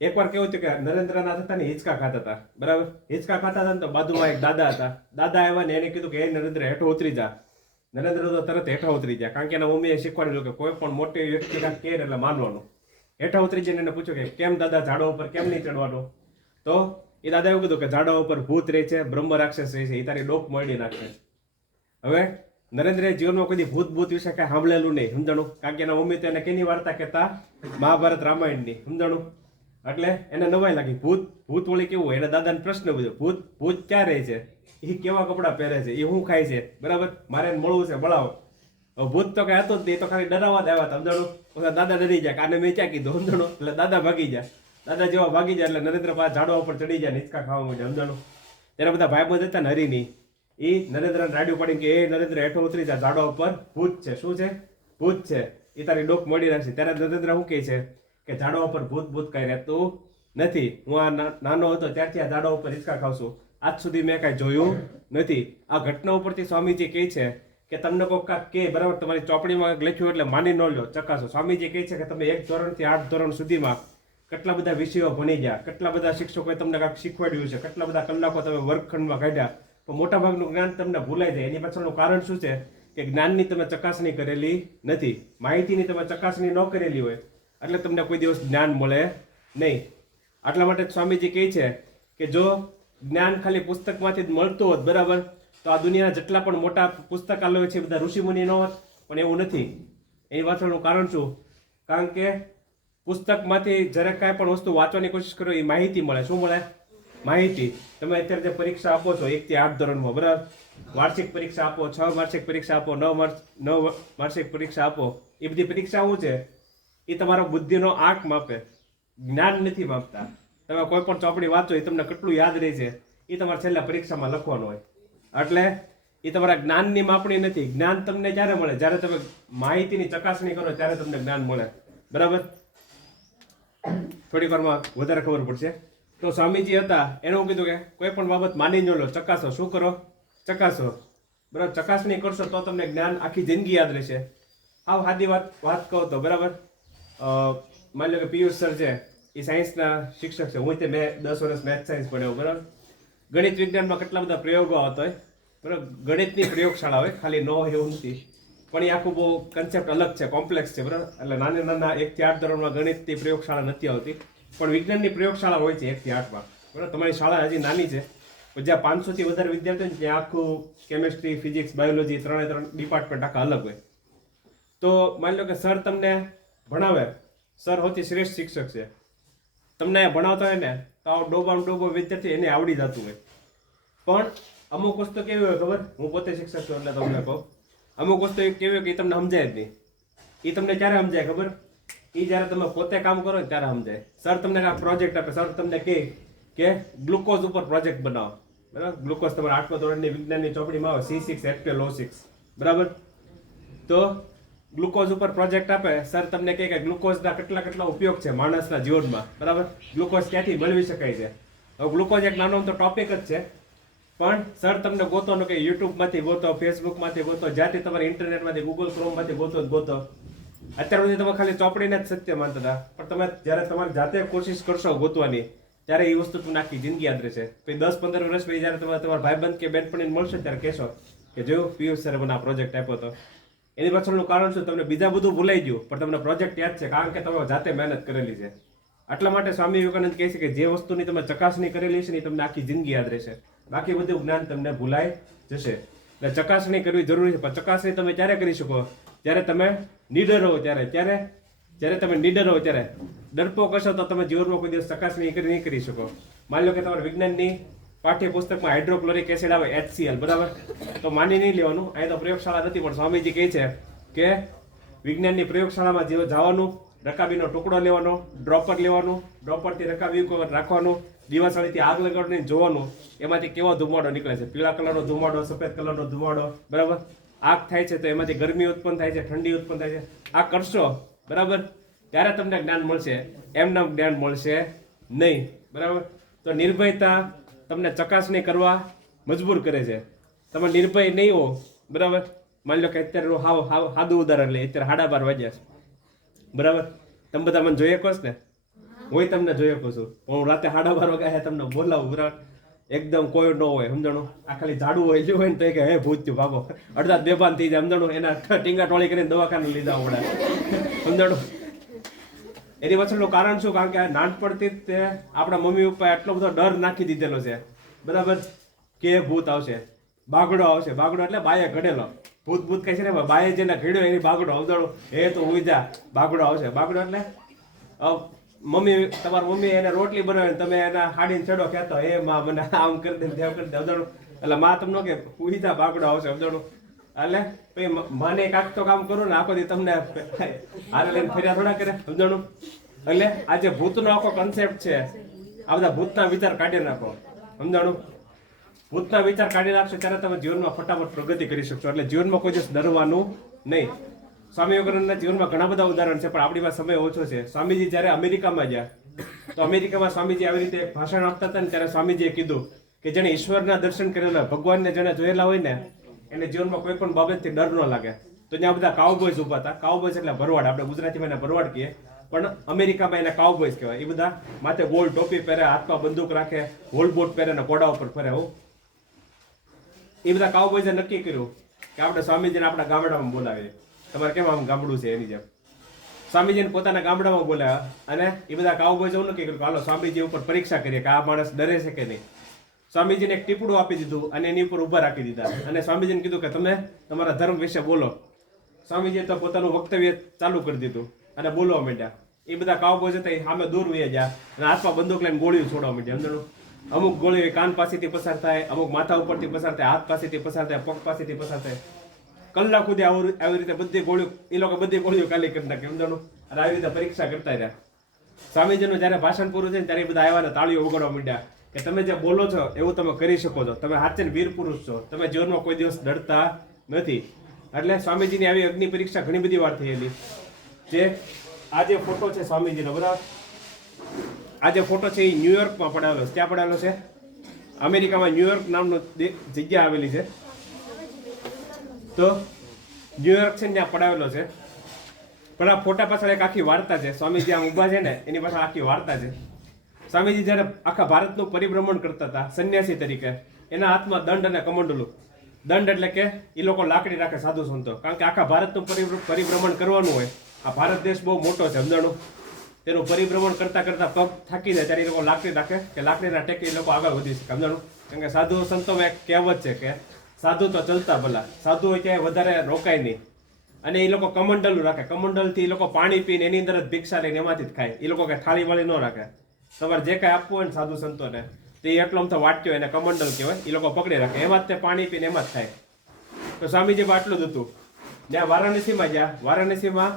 એકવાર કેવું થયું કે નરેન્દ્રનાથ હતા ને હિંચકા ખાતા હતા, બરાબર. હિંચકા ખાતા હતા ને તો બાજુમાં એક દાદા હતા. દાદા આવ્યા ને એને કીધું કે નરેન્દ્ર હેઠો ઉતરી જા. નરેન્દ્ર તો તરત હેઠા ઉતરી ગયા, કારણ કે એના મમ્મીએ શીખવાડેલું કે કોઈ પણ મોટી વ્યક્તિ કાંઈક કહે એટલે માનવાનું. હેઠા ઉતરી જઈને એને પૂછ્યું કે કેમ દાદા ઝાડો ઉપર કેમ નહીં ચડવાનું? તો એ દાદા એવું કીધું કે ઝાડા ઉપર ભૂત રહે છે, બ્રહ્મ રાક્ષસ રહે છે, એ તારી ડોક મળી નાખે. હવે નરેન્દ્રે જીવનમાં કોઈ ભૂત વિશે કઈ સાંભળેલું નહીં, સમજાણું. કારણ કે એના મમ્મી તો એને કેની વાર્તા કહેતા? મહાભારત રામાયણની, સમજાણું. એટલે એને નવાઈ લાગી. ભૂત વળી કેવું? એને દાદાને પ્રશ્ન પૂછ્યો, ભૂત ક્યાં રહે છે? એ કેવા કપડાં પહેરે છે, એ શું ખાય છે, બરાબર, મારે એને મળવું છે, બોલાવો. હવે ભૂત તો કઈ હતું જ નહીં, તો ખાલી ડરાવવા જ આવ્યા હતા, સમજાણું. દાદા ડરી જાય, કાને મેં ક્યાં કીધું, સમજાણું. એટલે દાદા ભાગી જાય. દાદા જેવા ભાગી જાય એટલે નરેન્દ્ર પાસે ઝાડવા ઉપર ચડી જાય, હિંચકા ખાવા માંડે, સમજાણું. ત્યારે બધા ભાઈબંધ હતા ને હરીની, એ નરેન્દ્રને રાડ્યું પડી કે એ નરેન્દ્ર હેઠો ઉતરી જાય, ઝાડવા ઉપર ભૂત છે. શું છે? ભૂત છે. એ તારી ડોક મળી રહેશે. ત્યારે નરેન્દ્ર શું કહે છે કે ઝાડવા ઉપર ભૂત ભૂત કઈ રહેતું નથી. હું આ નાનો હતો ત્યારથી આ ઝાડવા ઉપર હિંચકા ખાઉં છું, આજ સુધી મેં કાંઈ જોયું નથી. આ ઘટના ઉપરથી સ્વામીજી કહે છે કે તમને કોઈ કાંક કે બરાબર તમારી ચોપડીમાં લખ્યું એટલે માની ન લો, ચકાસો. સ્વામીજી કહે છે કે તમે 1 ધોરણથી 8 ધોરણ સુધીમાં કેટલા બધા વિષયો ભણી ગયા, કેટલા બધા શિક્ષકોએ તમને કાંઈક શીખવાડ્યું છે, કેટલા બધા કલાકો તમે વર્ગખંડમાં કાઢ્યા, પણ મોટાભાગનું જ્ઞાન તમને ભૂલાઈ જાય. એની પાછળનું કારણ શું છે કે જ્ઞાનની તમે ચકાસણી કરેલી નથી, માહિતીની તમે ચકાસણી ન કરેલી હોય એટલે તમને કોઈ દિવસ જ્ઞાન મળે નહીં. આટલા માટે સ્વામીજી કહે છે કે જો જ્ઞાન ખાલી પુસ્તકમાંથી જ મળતું હોત, બરાબર, તો આ દુનિયાના જેટલા પણ મોટા પુસ્તકાલયો છે બધા ઋષિમુનિ ન હોત. પણ એવું નથી. એની પાછળનું કારણ શું? કારણ કે પુસ્તકમાંથી જ્યારે કાંઈ પણ વસ્તુ વાંચવાની કોશિશ કરો એ માહિતી મળે. શું મળે? માહિતી. તમે અત્યારે જે પરીક્ષા આપો છો 1 થી 8 ધોરણમાં, બરાબર, વાર્ષિક પરીક્ષા આપો, 6 વાર્ષિક પરીક્ષા આપો, 9 વાર્ષિક પરીક્ષા આપો, એ બધી પરીક્ષા શું છે? એ તમારો બુદ્ધિનો આંક માપે, જ્ઞાન નથી માપતા. તમે કોઈ પણ ચોપડી વાંચો એ તમને કેટલું યાદ રહે છે એ તમારે છેલ્લા પરીક્ષામાં લખવાનું હોય. એટલે એ તમારા જ્ઞાનની માપણી નથી. જ્ઞાન તમને ક્યારે મળે? જ્યારે તમે માહિતીની ચકાસણી કરો ત્યારે તમને જ્ઞાન મળે, બરાબર. થોડીક વારમાં વધારે ખબર પડશે. તો સ્વામીજી હતા એને હું કીધું કે કોઈ પણ બાબત માની ન લો, ચકાસો. શું કરો? ચકાસો, બરાબર. ચકાસણી કરશો તો તમને જ્ઞાન આખી જિંદગી યાદ રહેશે. આવ સાદી વાત કહો તો, બરાબર, માની લો કે પિયુષ સર છે, એ સાયન્સના શિક્ષક છે. હું તે મેં 10 વર્ષ મેથ સાયન્સ ભણ્યો, બરાબર. ગણિત વિજ્ઞાનમાં કેટલા બધા પ્રયોગો આવતા હોય, બરાબર. ગણિતની પ્રયોગશાળા હોય, ખાલી ન હોય એવું નથી, પણ એ આખું બહુ કન્સેપ્ટ અલગ છે, કોમ્પ્લેક્સ છે, બરાબર. એટલે નાના 1 થી 8 ધોરણમાં ગણિતની પ્રયોગશાળા નથી આવતી, પણ વિજ્ઞાનની પ્રયોગશાળા હોય છે 1 થી 8માં, બરાબર. તમારી શાળા હજી નાની છે, પણ જ્યાં 500 થી વધારે વિદ્યાર્થીઓ છે ત્યાં આખું કેમેસ્ટ્રી, ફિઝિક્સ, બાયોલોજી 3 ડિપાર્ટમેન્ટ આખા અલગ હોય. તો માની લો કે સર તમને ભણાવે, સર સૌથી શ્રેષ્ઠ શિક્ષક છે, તમને ભણાવતા હોય ને તો આવો ડોબો વિદ્યાર્થી એને આવડી જતું હોય. પણ અમુક વસ્તુ કેવી હોય ખબર? હું પોતે શિક્ષક છું એટલે તમને કહું, અમુક વસ્તુ કેવી હોય કે એ તમને સમજાય જ નહીં. એ તમને ક્યારે સમજાય ખબર? એ જ્યારે તમે પોતે કામ કરો ને ત્યારે સમજાય. સર તમને આ પ્રોજેક્ટ આપે, સર તમને કહે કે ગ્લુકોઝ ઉપર પ્રોજેક્ટ બનાવો, બરાબર. ગ્લુકોઝ તમારા 8મા ધોરણની વિજ્ઞાનની ચોપડીમાં આવે, C6H12O6, બરાબર. તો ગ્લુકોઝ ઉપર પ્રોજેક્ટ આપે, સર તમને કહે કે ગ્લુકોઝના કેટલા ઉપયોગ છે માણસના જીવનમાં, બરાબર. ગ્લુકોઝ ક્યાંથી મેળવી શકાય છે. હવે ગ્લુકોઝ એક નાનો તો ટોપિક જ છે, પણ સર તમને ગોતો કે યુટ્યુબમાંથી ગોતો, ફેસબુકમાંથી ગોતો, જ્યાંથી તમારે ઇન્ટરનેટમાંથી, ગૂગલ ક્રોમમાંથી ગોતો. અત્યાર સુધી તમે ખાલી ચોપડીને જ સત્ય માનતા હતા, પણ તમે જ્યારે તમારી જાતે કોશિશ કરશો ગોતવાની ત્યારે એ વસ્તુ તમને આખી જિંદગી યાદ રહેશે. પછી 10-15 વર્ષ પછી જ્યારે તમે તમારા ભાઈબંધ કે બેનપણીને મળશો ત્યારે કહેશો કે જો પિયુષ સરે મને આ પ્રોજેક્ટ આપ્યો હતો. એની પાછળનું કારણ શું? તમને બીજા બધું ભૂલાઈ ગયું પણ તમને પ્રોજેક્ટ યાદ છે, કારણ કે તમે જાતે મહેનત કરેલી છે. આટલા માટે સ્વામી વિવેકાનંદ કહે છે કે જે વસ્તુની તમે ચકાસણી કરેલી છે ને તમને આખી જિંદગી યાદ રહેશે, બાકી બધું જ્ઞાન તમને ભૂલાઈ જશે. એટલે ચકાસણી કરવી જરૂરી છે, પણ ચકાસણી તમે ક્યારે કરી શકો? જ્યારે તમે નીડર હો જ્યારે તમે નીડર હો ત્યારે. ડરપોક હશો તો તમે જીવનમાં કોઈ દિવસ ચકાસણી નહીં કરી શકો. માની લો કે તમારા વિજ્ઞાનની પાઠ્યપુસ્તકમાં હાઇડ્રોક્લોરિક એસિડ આવે HCl, બરાબર, તો માની નહીં લેવાનું. અહીં તો પ્રયોગશાળા નથી, પણ સ્વામીજી કહે છે કે વિજ્ઞાનની પ્રયોગશાળામાં જવાનું, રકાબીનો ટુકડો લેવાનો, ડ્રોપર લેવાનું, ડ્રોપરથી રકાબી રાખવાનું, દિવાસળીથી આગ લગાડીને જોવાનું એમાંથી કેવો ધુમાડો નીકળે છે. પીળા કલરનો ધુમાડો, સફેદ કલરનો ધુમાડો, બરાબર. આગ થાય છે તો એમાંથી ગરમી ઉત્પન્ન થાય છે, ઠંડી ઉત્પન્ન થાય છે. આ કરશો, બરાબર, ત્યારે તમને જ્ઞાન મળશે, એમના જ્ઞાન મળશે નહીં, બરાબર. તો નિર્ભયતા તમને ચકાસણી કરવા મજબૂર કરે છે. તમે નિર્ભય નહીં હો, બરાબર. માની લો કે અત્યારે સાદું ઉદાહરણ લે, અત્યારે 12:30 વાગ્યા છે, બરાબર. તમે બધા મને જોઈ શકો ને? હું તમને જોઈ શકું છું, પણ હું રાતે 12:30 વાગ્યા તમને બોલાવું, બરાબર. એકદમ કોઈ ન હોય, સમજણું. આ ખાલી ઝાડુ હોય હોય ને તો કે હે ભૂત થયું ભાગો, અડધા બેભાન થઈ જાય, સમજણું. એના ટીંગા ટોળી કરીને દવાખાને લીધા પડે, સમજણું. એની પાછળનું કારણ શું? કારણ કે નાનપણથી જ આપણા મમ્મી પપ્પાએ આટલો બધો ડર નાખી દીધેલો છે, બરાબર, કે ભૂત આવશે, બાગડો આવશે. બાગડો એટલે બાએ ઘડેલો, ભૂત કઈ છે ને બાએ જેને ઘડ્યો એની બાગડો, સમજણું. એ તો ઉજા બાગડો આવશે. બાગડો એટલે તમારી મમ્મી એને રોટલી બનાવીને તમે એના હાડીને છેડો કહેતો, એ માં મને આમ કરી દે, તેમ કરી દે, સમજણું. એટલે માં તમને કે ઉઈતા બાગડો આવશે સમજાણું. એટલે પછી માને કાંક તો કામ કરું ને આખો દી તમને હારે લઈને ફર્યા થોડા કરે સમજાણું. એટલે આ જે ભૂતનો આખો કન્સેપ્ટ છે, આ બધા ભૂતના વિચાર કાઢી નાખો સમજાણું. ભૂતના વિચાર કાઢી નાખશો ત્યારે તમે જીવનમાં ફટાફટ પ્રગતિ કરી શકશો. એટલે જીવનમાં કોઈ દિવસ ડરવાનું નહીં. સ્વામી વિવેકાનંદના જીવનમાં ઘણા બધા ઉદાહરણ છે, પણ આપણી પાસે સમય ઓછો છે. સ્વામીજી જ્યારે અમેરિકામાં ગયા તો અમેરિકામાં સ્વામીજી આવી રીતે ભાષણ આપતા હતા ને ત્યારે સ્વામીજીએ કીધું કે જેને ઈશ્વરના દર્શન કરેલા, ભગવાનને જેને જોયેલા હોય ને એને જીવનમાં કોઈ પણ બાબતથી ડર ન લાગે. તો ત્યાં બધા કાઉબોયઝ ઉભા હતા. કાઉબોયઝ એટલે ભરવાડ, આપણે ગુજરાતીમાં એને ભરવાડ કહીએ, પણ અમેરિકામાં એને કાઉબોયઝ કહેવાય. એ બધા માથે ગોળ ટોપી પહેરે, હાથમાં બંદૂક રાખે, હોલ બોટ પહેરે ને ઘોડા ઉપર ફરે. એ બધા કાઉબોયઝે નક્કી કર્યું કે આપણે સ્વામીજીને આપણા ગામડામાં બોલાવીએ. તમારે કેમ આમ ગામડું છે એની જેમ. સ્વામીજીને પોતાના ગામડામાં બોલાવ્યા અને એ બધા કાઉબોયઝે એવું નક્કી કર્યું કે હાલો સ્વામીજી ઉપર પરીક્ષા કરીએ કે આ માણસ ડરે છે કે નહીં. સ્વામીજીને એક ટીપડું આપી દીધું અને એની ઉપર ઊભા રાખી દીધા અને સ્વામીજીને કીધું કે તમે તમારા ધર્મ વિશે બોલો. સ્વામીજીએ તો પોતાનું વક્તવ્ય ચાલુ કરી દીધું અને બોલવા માંડ્યા. એ બધા કાઉબોયઝ હતા એ સામે દૂર વહી ગયા અને હાથમાં બંદૂક લઈને ગોળીઓ છોડવા માંડ્યા. અંદર અમુક ગોળીઓ કાન પાસેથી પસાર થાય, અમુક માથા ઉપરથી પસાર થાય, હાથ પાસેથી પસાર થાય, પગ પાસેથી પસાર થાય. કલાક સુધી આવી રીતે બધી ગોળીઓ એ લોકો બધી ગોળીઓ ખાલી કરી નાખી સમજાણું. અને આવી રીતે પરીક્ષા કરતા રહ્યા. સ્વામીજીનું જ્યારે ભાષણ પૂરું થયું ત્યારે એ બધા આવ્યા ને તાળીઓ વગાડવા માંડ્યા કે તમે જે બોલો છો એવું તમે કરી શકો છો, તમે સાચે વીર પુરુષ છો, તમે જીવનમાં કોઈ દિવસ ડરતા નથી. એટલે સ્વામીજીની આવી અગ્નિ પરીક્ષા ઘણી બધી વાર થયેલી જે આ જે ફોટો છે સ્વામીજીનો, બરાબર, આ જે ફોટો છે એ ન્યુયોર્કમાં પડાવેલો છે. ત્યાં પડાવેલો છે અમેરિકામાં ન્યુયોર્ક નામનું જગ્યા આવેલી છે. તો ન્યુયોર્ક છે ને ત્યાં પડાવેલો છે. પણ આ ફોટા પાછળ એક આખી વાર્તા છે. સ્વામીજી આમ ઊભા છે ને એની પાછળ આખી વાર્તા છે. સ્વામીજી જ્યારે આખા ભારતનું પરિભ્રમણ કરતા હતા સંન્યાસી તરીકે, એના હાથમાં દંડ અને કમંડલું. દંડ એટલે કે એ લોકો લાકડી રાખે સાધુ સંતો, કારણ કે આખા ભારતનું પરિભ્રમણ કરવાનું હોય. આ ભારત દેશ બહુ મોટો છે સમજાણું. તેનું પરિભ્રમણ કરતા કરતા પગ થાકી જાય ત્યારે એ લોકો લાકડી રાખે કે લાકડીના ટેકે એ લોકો આગળ વધી શકે સમજાણું. કારણ કે સાધુ સંતોમાં એક કહેવત છે કે સાધુ તો ચલતા ભલા, સાધુ હોય ક્યાંય વધારે રોકાય નહીં. અને એ લોકો કમંડલું રાખે. કમંડલથી એ લોકો પાણી પીને એની અંદર જ ભિક્ષા લઈને એમાંથી જ ખાય. એ લોકો કઈ થાળી વાળી ન રાખે. તમારે જે કાંઈ આપવું હોય ને સાધુ સંતોને તે એટલો આમ તો વાટક્યો એને કમંડલ કહેવાય. એ લોકો પકડી રાખે, એમાં જ તે પાણી પીને એમાં જ થાય. તો સ્વામીજીમાં આટલું જ હતું. જ્યાં વારાણસીમાં ગયા, વારાણસીમાં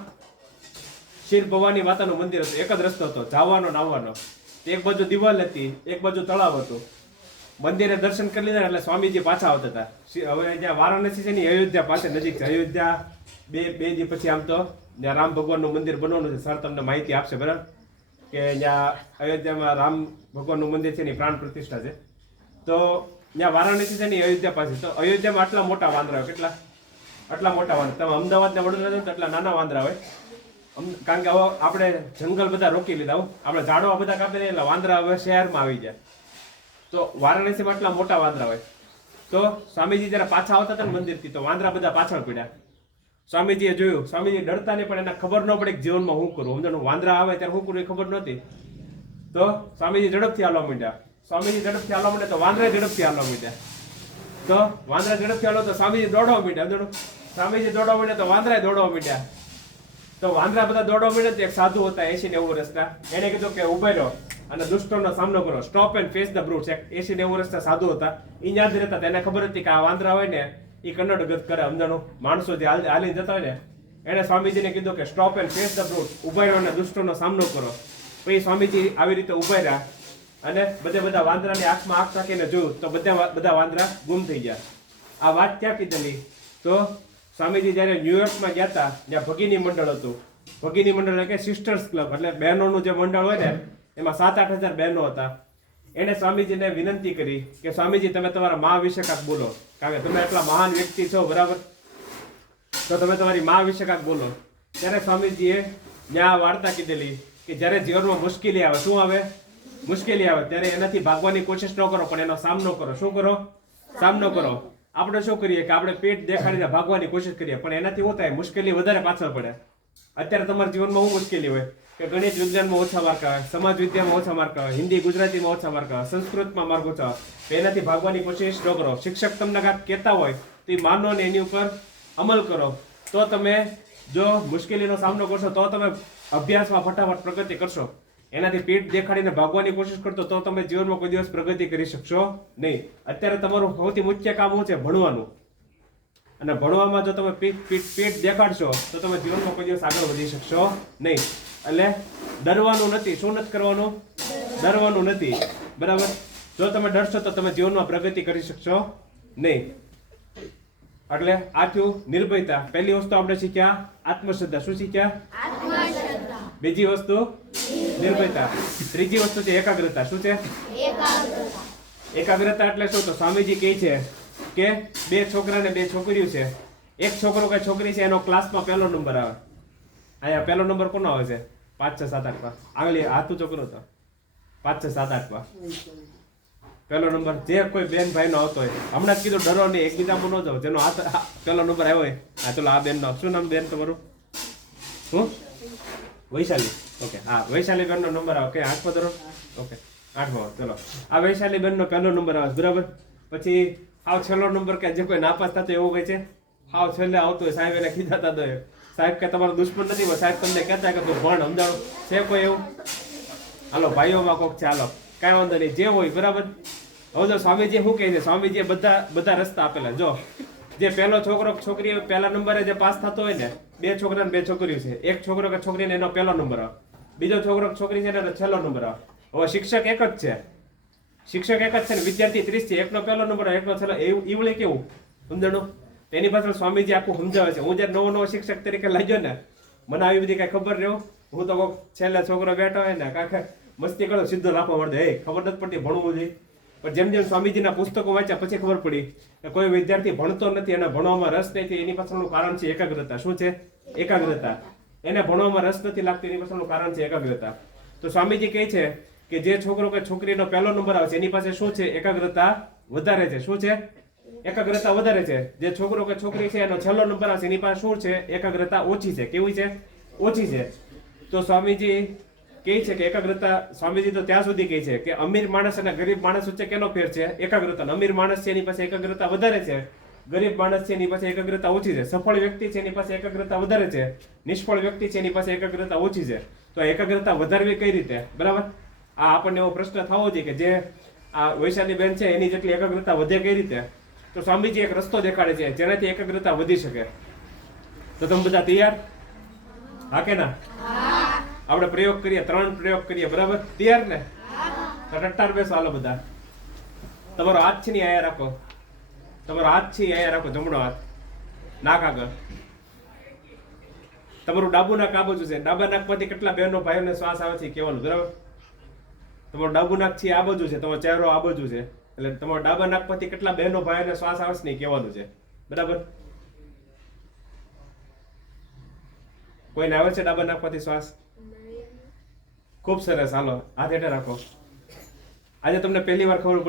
શિર ભવાની માતાનું મંદિર હતું. એક જ રસ્તો હતો જવાનો આવવાનો. એક બાજુ દિવાલ હતી, એક બાજુ તળાવ હતું. મંદિરે દર્શન કરી લીધા એટલે સ્વામીજી પાછા આવતા હતા. હવે જ્યાં વારાણસી છે ને અયોધ્યા પાસે નજીક છે. અયોધ્યા બે દી પછી આમ તો જ્યાં રામ ભગવાનનું મંદિર બનવાનું છે. સર તમને માહિતી આપશે બરાબર કે જ્યાં અયોધ્યામાં રામ ભગવાનનું મંદિર છે ને પ્રાણ પ્રતિષ્ઠા છે. તો જ્યાં વારાણસી છે ને અયોધ્યા પાસે. તો અયોધ્યામાં આટલા મોટા વાંદરા હોય. કેટલા? આટલા મોટા વાંદરા. તમે અમદાવાદ ને વડોદરા જાઓ તો એટલા નાના વાંદરા હોય. કારણ કે હવે આપણે જંગલ બધા રોકી લીધા, આપણે ઝાડવા બધા કાપી દઈએ એટલે વાંદરા હવે શહેરમાં આવી જાય. તો વારાણસીમાં આટલા મોટા વાંદરા હોય. તો સ્વામીજી જયારે પાછા આવતા હતા ને મંદિરથી તો વાંદરા બધા પાછળ પડ્યા. સ્વામીજીએ જોયું. સ્વામીજી ડરતા નહીં પણ એને ખબર ન પડે કે જીવનમાં હું કરું સમજાણું. વાંદરા આવે ત્યારે હું કરું એ ખબર નહોતી. તો સ્વામીજી ઝડપથી હાલવા માંડ્યા. સ્વામીજી ઝડપથી હાલવા માંડ્યા તો વાંદરા ઝડપથી હાલવા માંડ્યા. તો વાંદરા ઝડપથી હાલો તો સ્વામીજી દોડવા માંડ્યા સમજાણું. સ્વામીજી દોડવા માંડ્યા તો વાંદરા દોડવા માંડ્યા. તો વાંદરા બધા દોડવા માંડ્યા તો એક સાધુ હતા 80-90 વર્ષના. એને કીધું કે ઉભા રહો અને દુષ્ટોનો સામનો કરો, સ્ટોપ એન્ડ ફેસ ધ બ્રૂટ્સ. એક 80-90 વર્ષના સાધુ હતા. એ યાદ રહેતા. એને ખબર હતી કે આ વાંદરા હોય ને એ કન્નડ ગત કરે સમજાણું. માણસો જે હાલી જતા હોય ને એને સ્વામીજીને કીધું કે stop and face the brute, ઉભા રહ્યો અને દુષ્ટોનો સામનો કરો. પછી સ્વામીજી આવી રીતે ઉભા રહ્યા અને બધા વાંદરાની આંખમાં આંખ રાખીને જોયું તો બધા વાંદરા ગુમ થઈ ગયા. આ વાત ક્યાં કીધેલી? તો સ્વામીજી જ્યારે ન્યુયોર્કમાં ગયા હતા જ્યાં ભગીની મંડળ હતું. ભગીની મંડળ એટલે કે સિસ્ટર્સ ક્લબ, એટલે બહેનોનું જે મંડળ હોય ને એમાં 7-8 હજાર બહેનો હતા. એને સ્વામીજીને વિનંતી કરી કે સ્વામીજી તમે તમારા મા વિશે કાંક બોલો, કારણ કે તમે એટલા મહાન વ્યક્તિ છો બરાબર, તો તમે તમારી મા વિશે કાંક બોલો. ત્યારે સ્વામીજીએ ત્યાં વાર્તા કીધેલી કે જ્યારે જીવનમાં મુશ્કેલી આવે, શું આવે? મુશ્કેલી આવે ત્યારે એનાથી ભાગવાની કોશિશ ન કરો પણ એનો સામનો કરો. શું કરો? સામનો કરો. આપણે શું કરીએ કે આપણે પેટ દેખાડીને ભાગવાની કોશિશ કરીએ પણ એનાથી શું થાય? મુશ્કેલી વધારે પાછળ પડે. અત્યારે તમારા જીવનમાં શું મુશ્કેલી હોય કે ગણિત વિજ્ઞાનમાં ઓછા માર્ક આવે, સમાજ વિદ્યામાં ઓછા માર્ક આવે, હિન્દી ગુજરાતીમાં ઓછા માર્ક આવે, સંસ્કૃતમાં માર્ક ઓછા આવે. એનાથી ભાગવાની કોશિશ ન કરો. શિક્ષક તમને કાંઈક કહેતા હોય તો એ માનો ને એની ઉપર અમલ કરો. તો તમે જો મુશ્કેલીનો સામનો કરશો તો તમે અભ્યાસમાં ફટાફટ પ્રગતિ કરશો. એનાથી પીઠ દેખાડીને ભાગવાની કોશિશ કરતો તો તમે જીવનમાં કોઈ દિવસ પ્રગતિ કરી શકશો નહીં. અત્યારે તમારું સૌથી મુખ્ય કામ શું છે? ભણવાનું. અને ભણવામાં જો તમે પીઠ દેખાડશો તો તમે જીવનમાં કોઈ દિવસ આગળ વધી શકશો નહીં. એટલે ડરવાનું નથી. શું નથી કરવાનું? ડરવાનું નથી. બરાબર? જો તમે ડરશો તો તમે જીવનમાં પ્રગતિ કરી શકશો નહીં. એટલે આ થયું નિર્ભયતા. પહેલી વસ્તુ આપણે શીખ્યા આત્મશ્રદ્ધા. શું શીખ્યા? બીજી વસ્તુ નિર્ભયતા. ત્રીજી વસ્તુ છે એકાગ્રતા. શું છે? એકાગ્રતા એટલે શું? તો સ્વામીજી કહે છે કે 2 છોકરા ને 2 છોકરીઓ છે. એક છોકરો કે છોકરી છે એનો ક્લાસમાં પહેલો નંબર આવે. અહીંયા પહેલો નંબર કોનો આવે છે? 5 6 7 8 માં. આંગળી હાથ ઊંચો કરો તો 5 6 7 8 માં પહેલો નંબર જે કોઈ બેન ભાઈ નો આવતો હોય. હમણાં જ કીધું ડરો નહીં, એકબીજામાં ન જાઓ. જેનો હાથ પહેલો નંબર આવ્યો હોય, હા ચલો આ બેન નો. શું નામ બેન તમારું? શું? વૈશાલી. ઓકે, હા વૈશાલી બેન નો નંબર આવે. કે 8મો ધોરણ? ઓકે 8મો. ચલો આ વૈશાલી બેન નો પહેલો નંબર આવે. બરાબર? પછી આવ છેલ્લો નંબર કે જે કોઈ નાપાસ થતો એવું હોય છે, હાવ છેલ્લે આવતો હોય, સાહેબ એને કીધા તો સાહેબ કે તમારો દુશ્મન નથી હોય, સાહેબ તમને કહેતા કે તું ભણ સમજાણો છે કોઈ એવું? હાલો ભાઈઓમાં કોક છે, હાલો કાંઈ વાંધો નહીં, જે હોય. બરાબર? હવે જો સ્વામીજી શું કહે છે? સ્વામીજીએ બધા રસ્તા આપેલા. જો જે પહેલો છોકરો છોકરી પહેલા નંબરે જે પાસ થતો હોય ને, 2 છોકરા ને 2 છોકરીઓ છે. એક છોકરો કે છોકરીને એનો પહેલો નંબર આવે, બીજો છોકરો છોકરી છે એનો છેલ્લો નંબર આવે. હવે શિક્ષક એક જ છે, ને વિદ્યાર્થી 30 છે. એકનો પહેલો નંબર આવે, એકનો છેલ્લો. ઈવળે કેવું સમજણું? એની પાછળ સ્વામીજી આખું સમજાવે છે. હું જ્યારે નવો શિક્ષક તરીકે લાગ્યો ને, મને આવી બધી કઈ ખબર રહ્યો. હું તો છેલ્લે છોકરો બેઠો હોય ને કાંઈ મસ્તી કરો, સીધો લાફો મળે, એ ખબર નથી પડતી ભણવું જોઈએ. પણ જેમ જેમ સ્વામીજીના પુસ્તકો વાંચ્યા પછી ખબર પડી કે કોઈ વિદ્યાર્થી ભણતો નથી, એને ભણવામાં રસ નથી. એની પાછળનું કારણ છે એકાગ્રતા. શું છે? એકાગ્રતા. એને ભણવામાં રસ નથી લાગતો, એની પાછળનું કારણ છે એકાગ્રતા. તો સ્વામીજી કહે છે કે જે છોકરો કે છોકરીનો પહેલો નંબર આવે છે એની પાસે શું છે? એકાગ્રતા વધારે છે. શું છે? એકાગ્રતા વધારે છે. જે છોકરો કે છોકરી છે એનો છેલ્લો નંબર આવે છે એની પાસે શું છે? એકાગ્રતા ઓછી છે. કેવી છે? ઓછી છે. તો સ્વામીજી કહે છે કે એકાગ્રતા, સ્વામીજી તો ત્યાં સુધી કહે છે કે અમીર માણસ અને ગરીબ માણસ વચ્ચે કેનો ફેર છે? એકાગ્રતા. અમીર માણસ છે એની પાસે એકાગ્રતા વધારે છે, ગરીબ માણસ છે એની પાસે એકાગ્રતા ઓછી છે. સફળ વ્યક્તિ છે એની પાસે એકાગ્રતા વધારે છે, નિષ્ફળ વ્યક્તિ છે એની પાસે એકાગ્રતા ઓછી છે. તો એકાગ્રતા વધારવી કઈ રીતે? બરાબર? આ આપણને એવો પ્રશ્ન થવો જોઈએ કે જે આ વૈશાલી બેન છે એની જેટલી એકાગ્રતા વધે કઈ રીતે? તો સ્વામીજી એક રસ્તો દેખાડે છે જેનાથી એકાગ્રતા વધી શકે. તો તમે બધા તૈયાર? હા કે ના? આપણે પ્રયોગ કરીએ, 3 પ્રયોગ કરીએ. બરાબર? તૈયાર ને? તો ટટ્ટાર બેસો હાલો બધા. તમારો હાથ છે ને અહીંયા રાખો, તમારો હાથ છે અહીંયા રાખો, જમણો હાથ નાક આગળ. તમારું ડાબુ નાક આ બાજુ છે. ડાબા નાકમાંથી કેટલા બહેનો ભાઈઓને શ્વાસ આવે છે કહેવાનું. બરાબર? તમારું ડાબુ નાક છે આ બાજુ છે, તમારો ચહેરો આ બાજુ છે, એટલે તમારા ડાબા નાકમાંથી કેટલા બહેનો ભાઈઓને શ્વાસ આવે છે નહીં કહેવાનું છે. બરાબર? કોઈને આવે છે ડાબા નાકમાંથી શ્વાસ? ખૂબ સરસ. હાલો હાથ હેઠે રાખો. આજે તમને પહેલી વાર ખબર